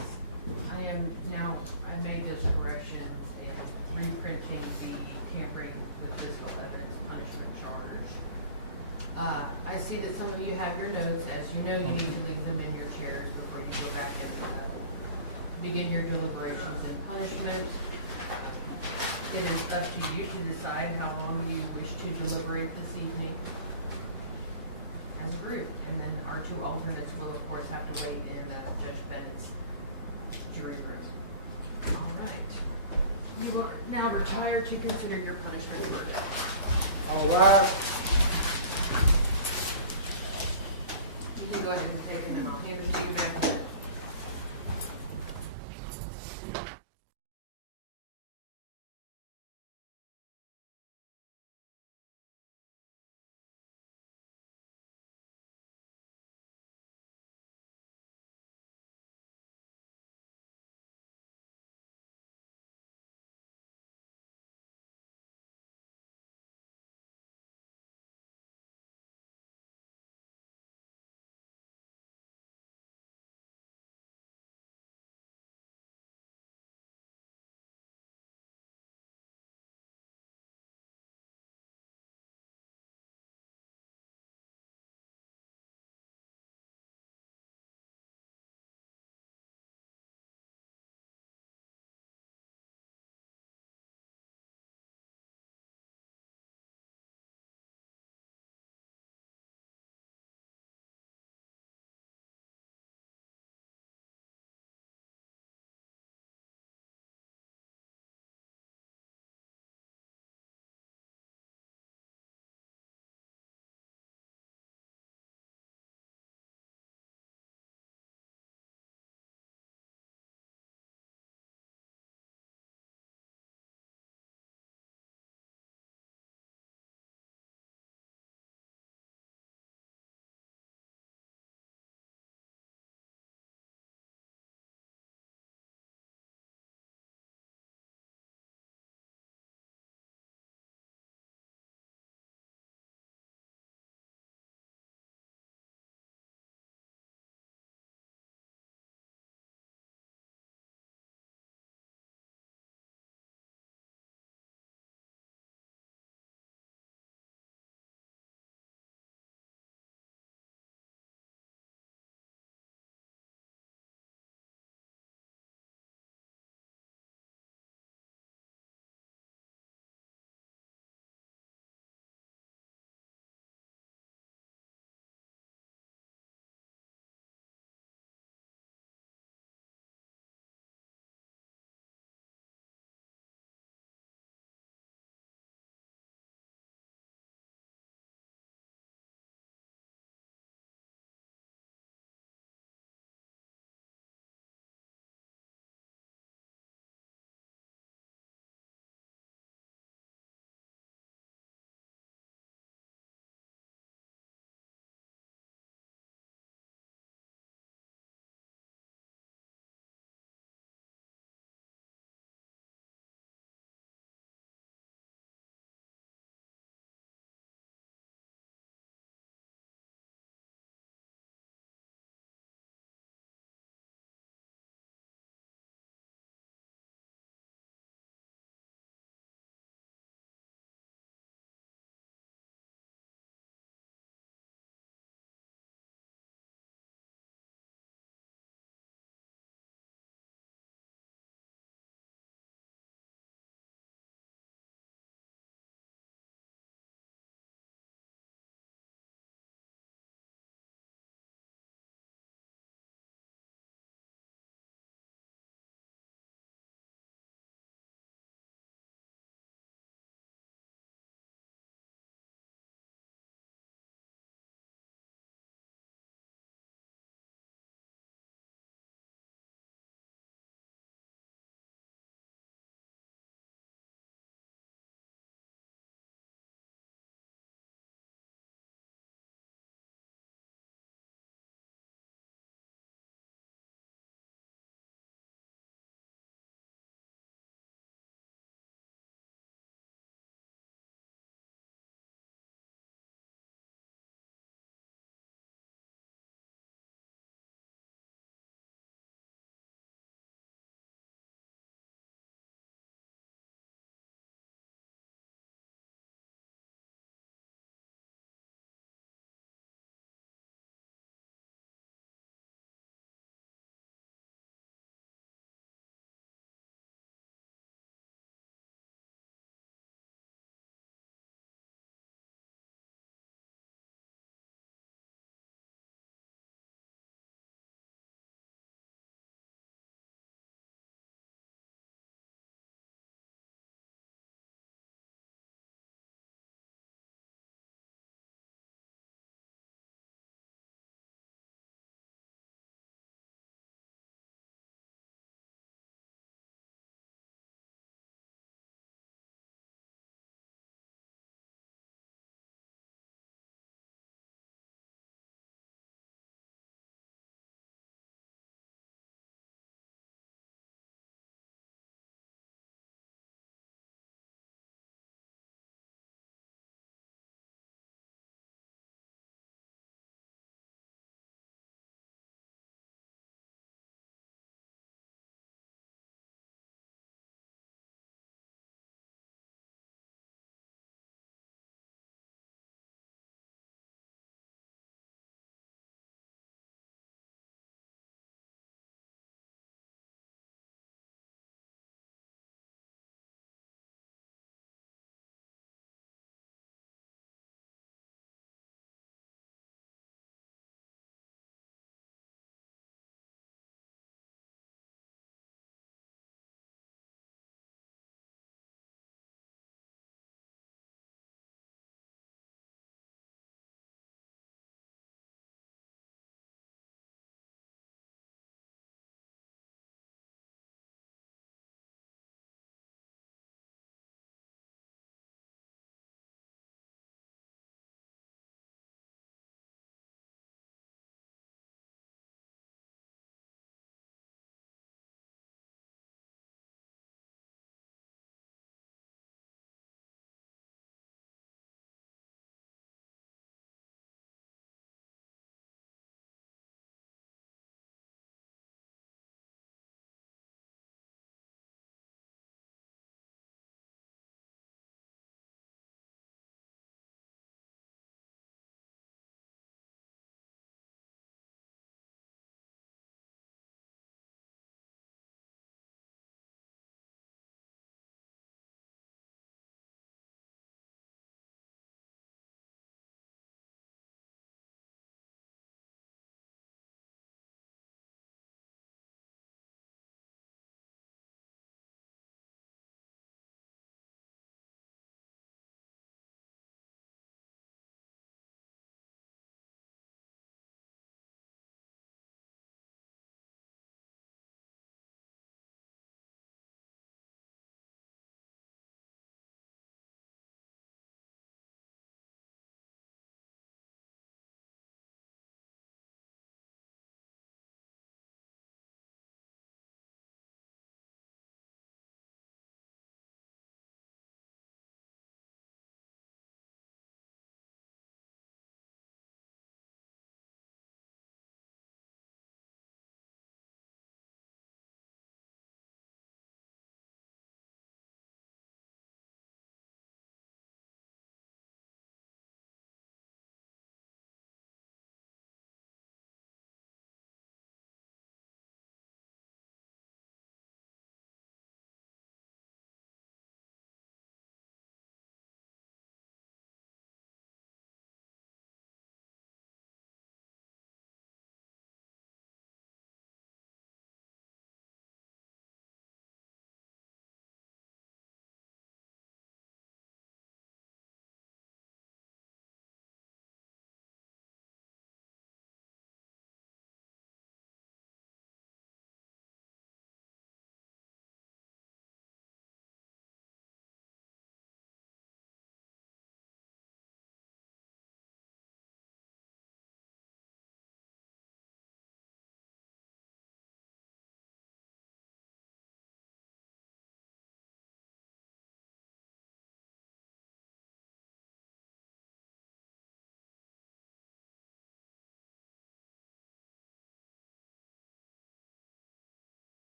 I made this correction in reprinting the tampering with physical evidence punishment charge. I see that some of you have your notes. As you know, you need to leave them in your chairs before you go back and begin your deliberations in punishment. It is up to you to decide how long you wish to deliberate this evening as a group. And then our two alternates will, of course, have to wait in Judge Bennett's jury room. All right. You are now retired to consider your punishment verdict. All right. You can go ahead and take it, and I'll hand it to you back.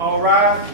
All rise.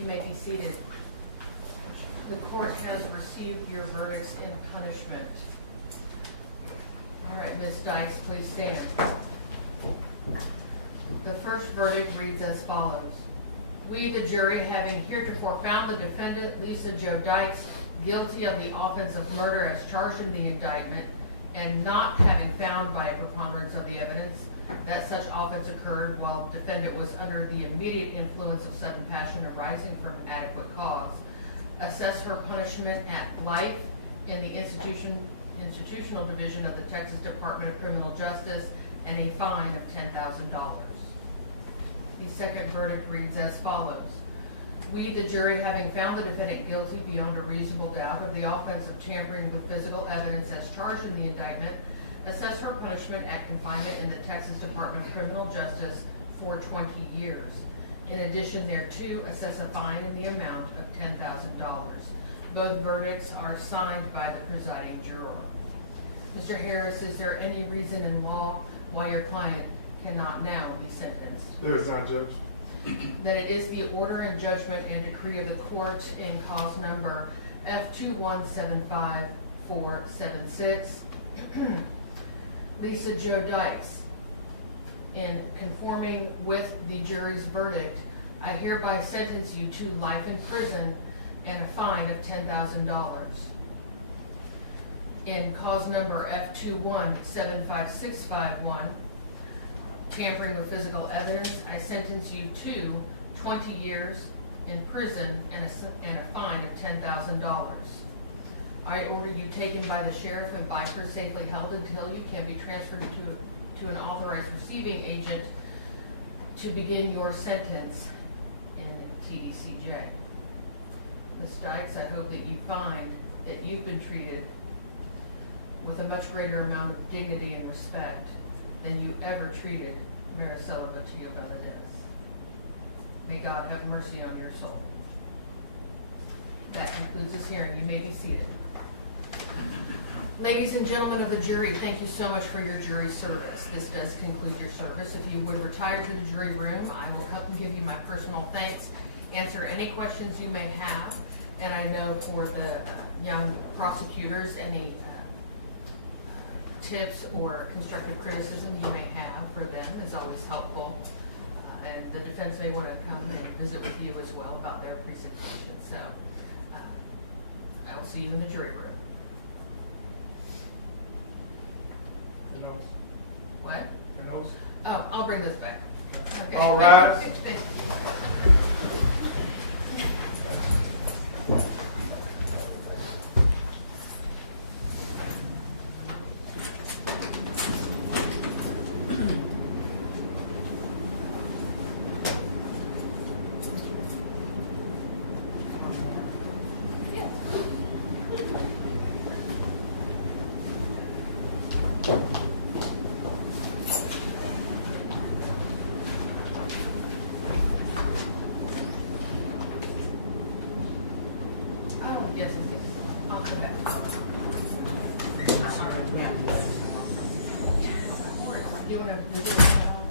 You may be seated. The court has received your verdicts in punishment. All right, Ms. Dykes, please stand. The first verdict reads as follows. We, the jury, having heretofore found the defendant, Lisa Jo Dykes, guilty of the offense of murder as charged in the indictment, and not having found by a preponderance of the evidence that such offense occurred while the defendant was under the immediate influence of sudden passion arising from an adequate cause, assess her punishment at life in the institutional division of the Texas Department of Criminal Justice and a fine of $10,000. The second verdict reads as follows. We, the jury, having found the defendant guilty beyond a reasonable doubt of the offense of tampering with physical evidence as charged in the indictment, assess her punishment at confinement in the Texas Department of Criminal Justice for 20 years. In addition thereto, assess a fine in the amount of $10,000. Both verdicts are signed by the presiding juror. Mr. Harris, is there any reason in law why your client cannot now be sentenced? There is not, Judge. That it is the order and judgment and decree of the court in cause number F2175476, Lisa Jo Dykes, in conforming with the jury's verdict, I hereby sentence you to life in prison and a fine of $10,000. In cause number F2175651, tampering with physical evidence, I sentence you to 20 years in prison and a fine of $10,000. I order you taken by the sheriff and by her safely held until you can be transferred to an authorized receiving agent to begin your sentence in TDCJ. Ms. Dykes, I hope that you find that you've been treated with a much greater amount of dignity and respect than you ever treated Marisela Botello. May God have mercy on your soul. That concludes this hearing. You may be seated. Ladies and gentlemen of the jury, thank you so much for your jury service. This does conclude your service. If you would retire to the jury room, I will come and give you my personal thanks, answer any questions you may have, and I know for the young prosecutors, any tips or constructive criticism you may have for them is always helpful. And the defense may want to come and visit with you as well about their presentation. So I will see you in the jury room. What? Oh, I'll bring this back. Okay. All rise. Thank you. Oh, yes, yes. I'll go back. Do you want to visit with them at all?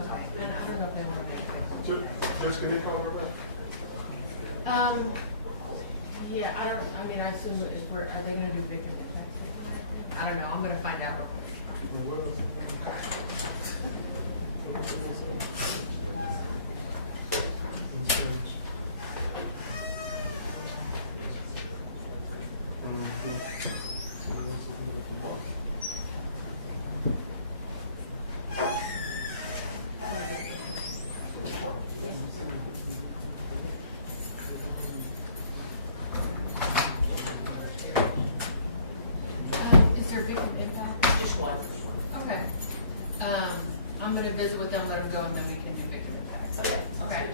Okay, and I don't know if they want to make Judge, can they call her back? yeah, I mean, I assume if are they going to do victim impact statement? I don't know. I'm going to find out real quick. Is there victim impact? Just one. Okay. I'm gonna visit with them, let them go, and then we can do victim impacts. Okay. Okay,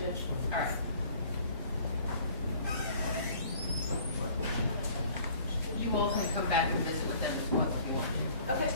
all right. You all can come back and visit with them as well if you want to. Okay.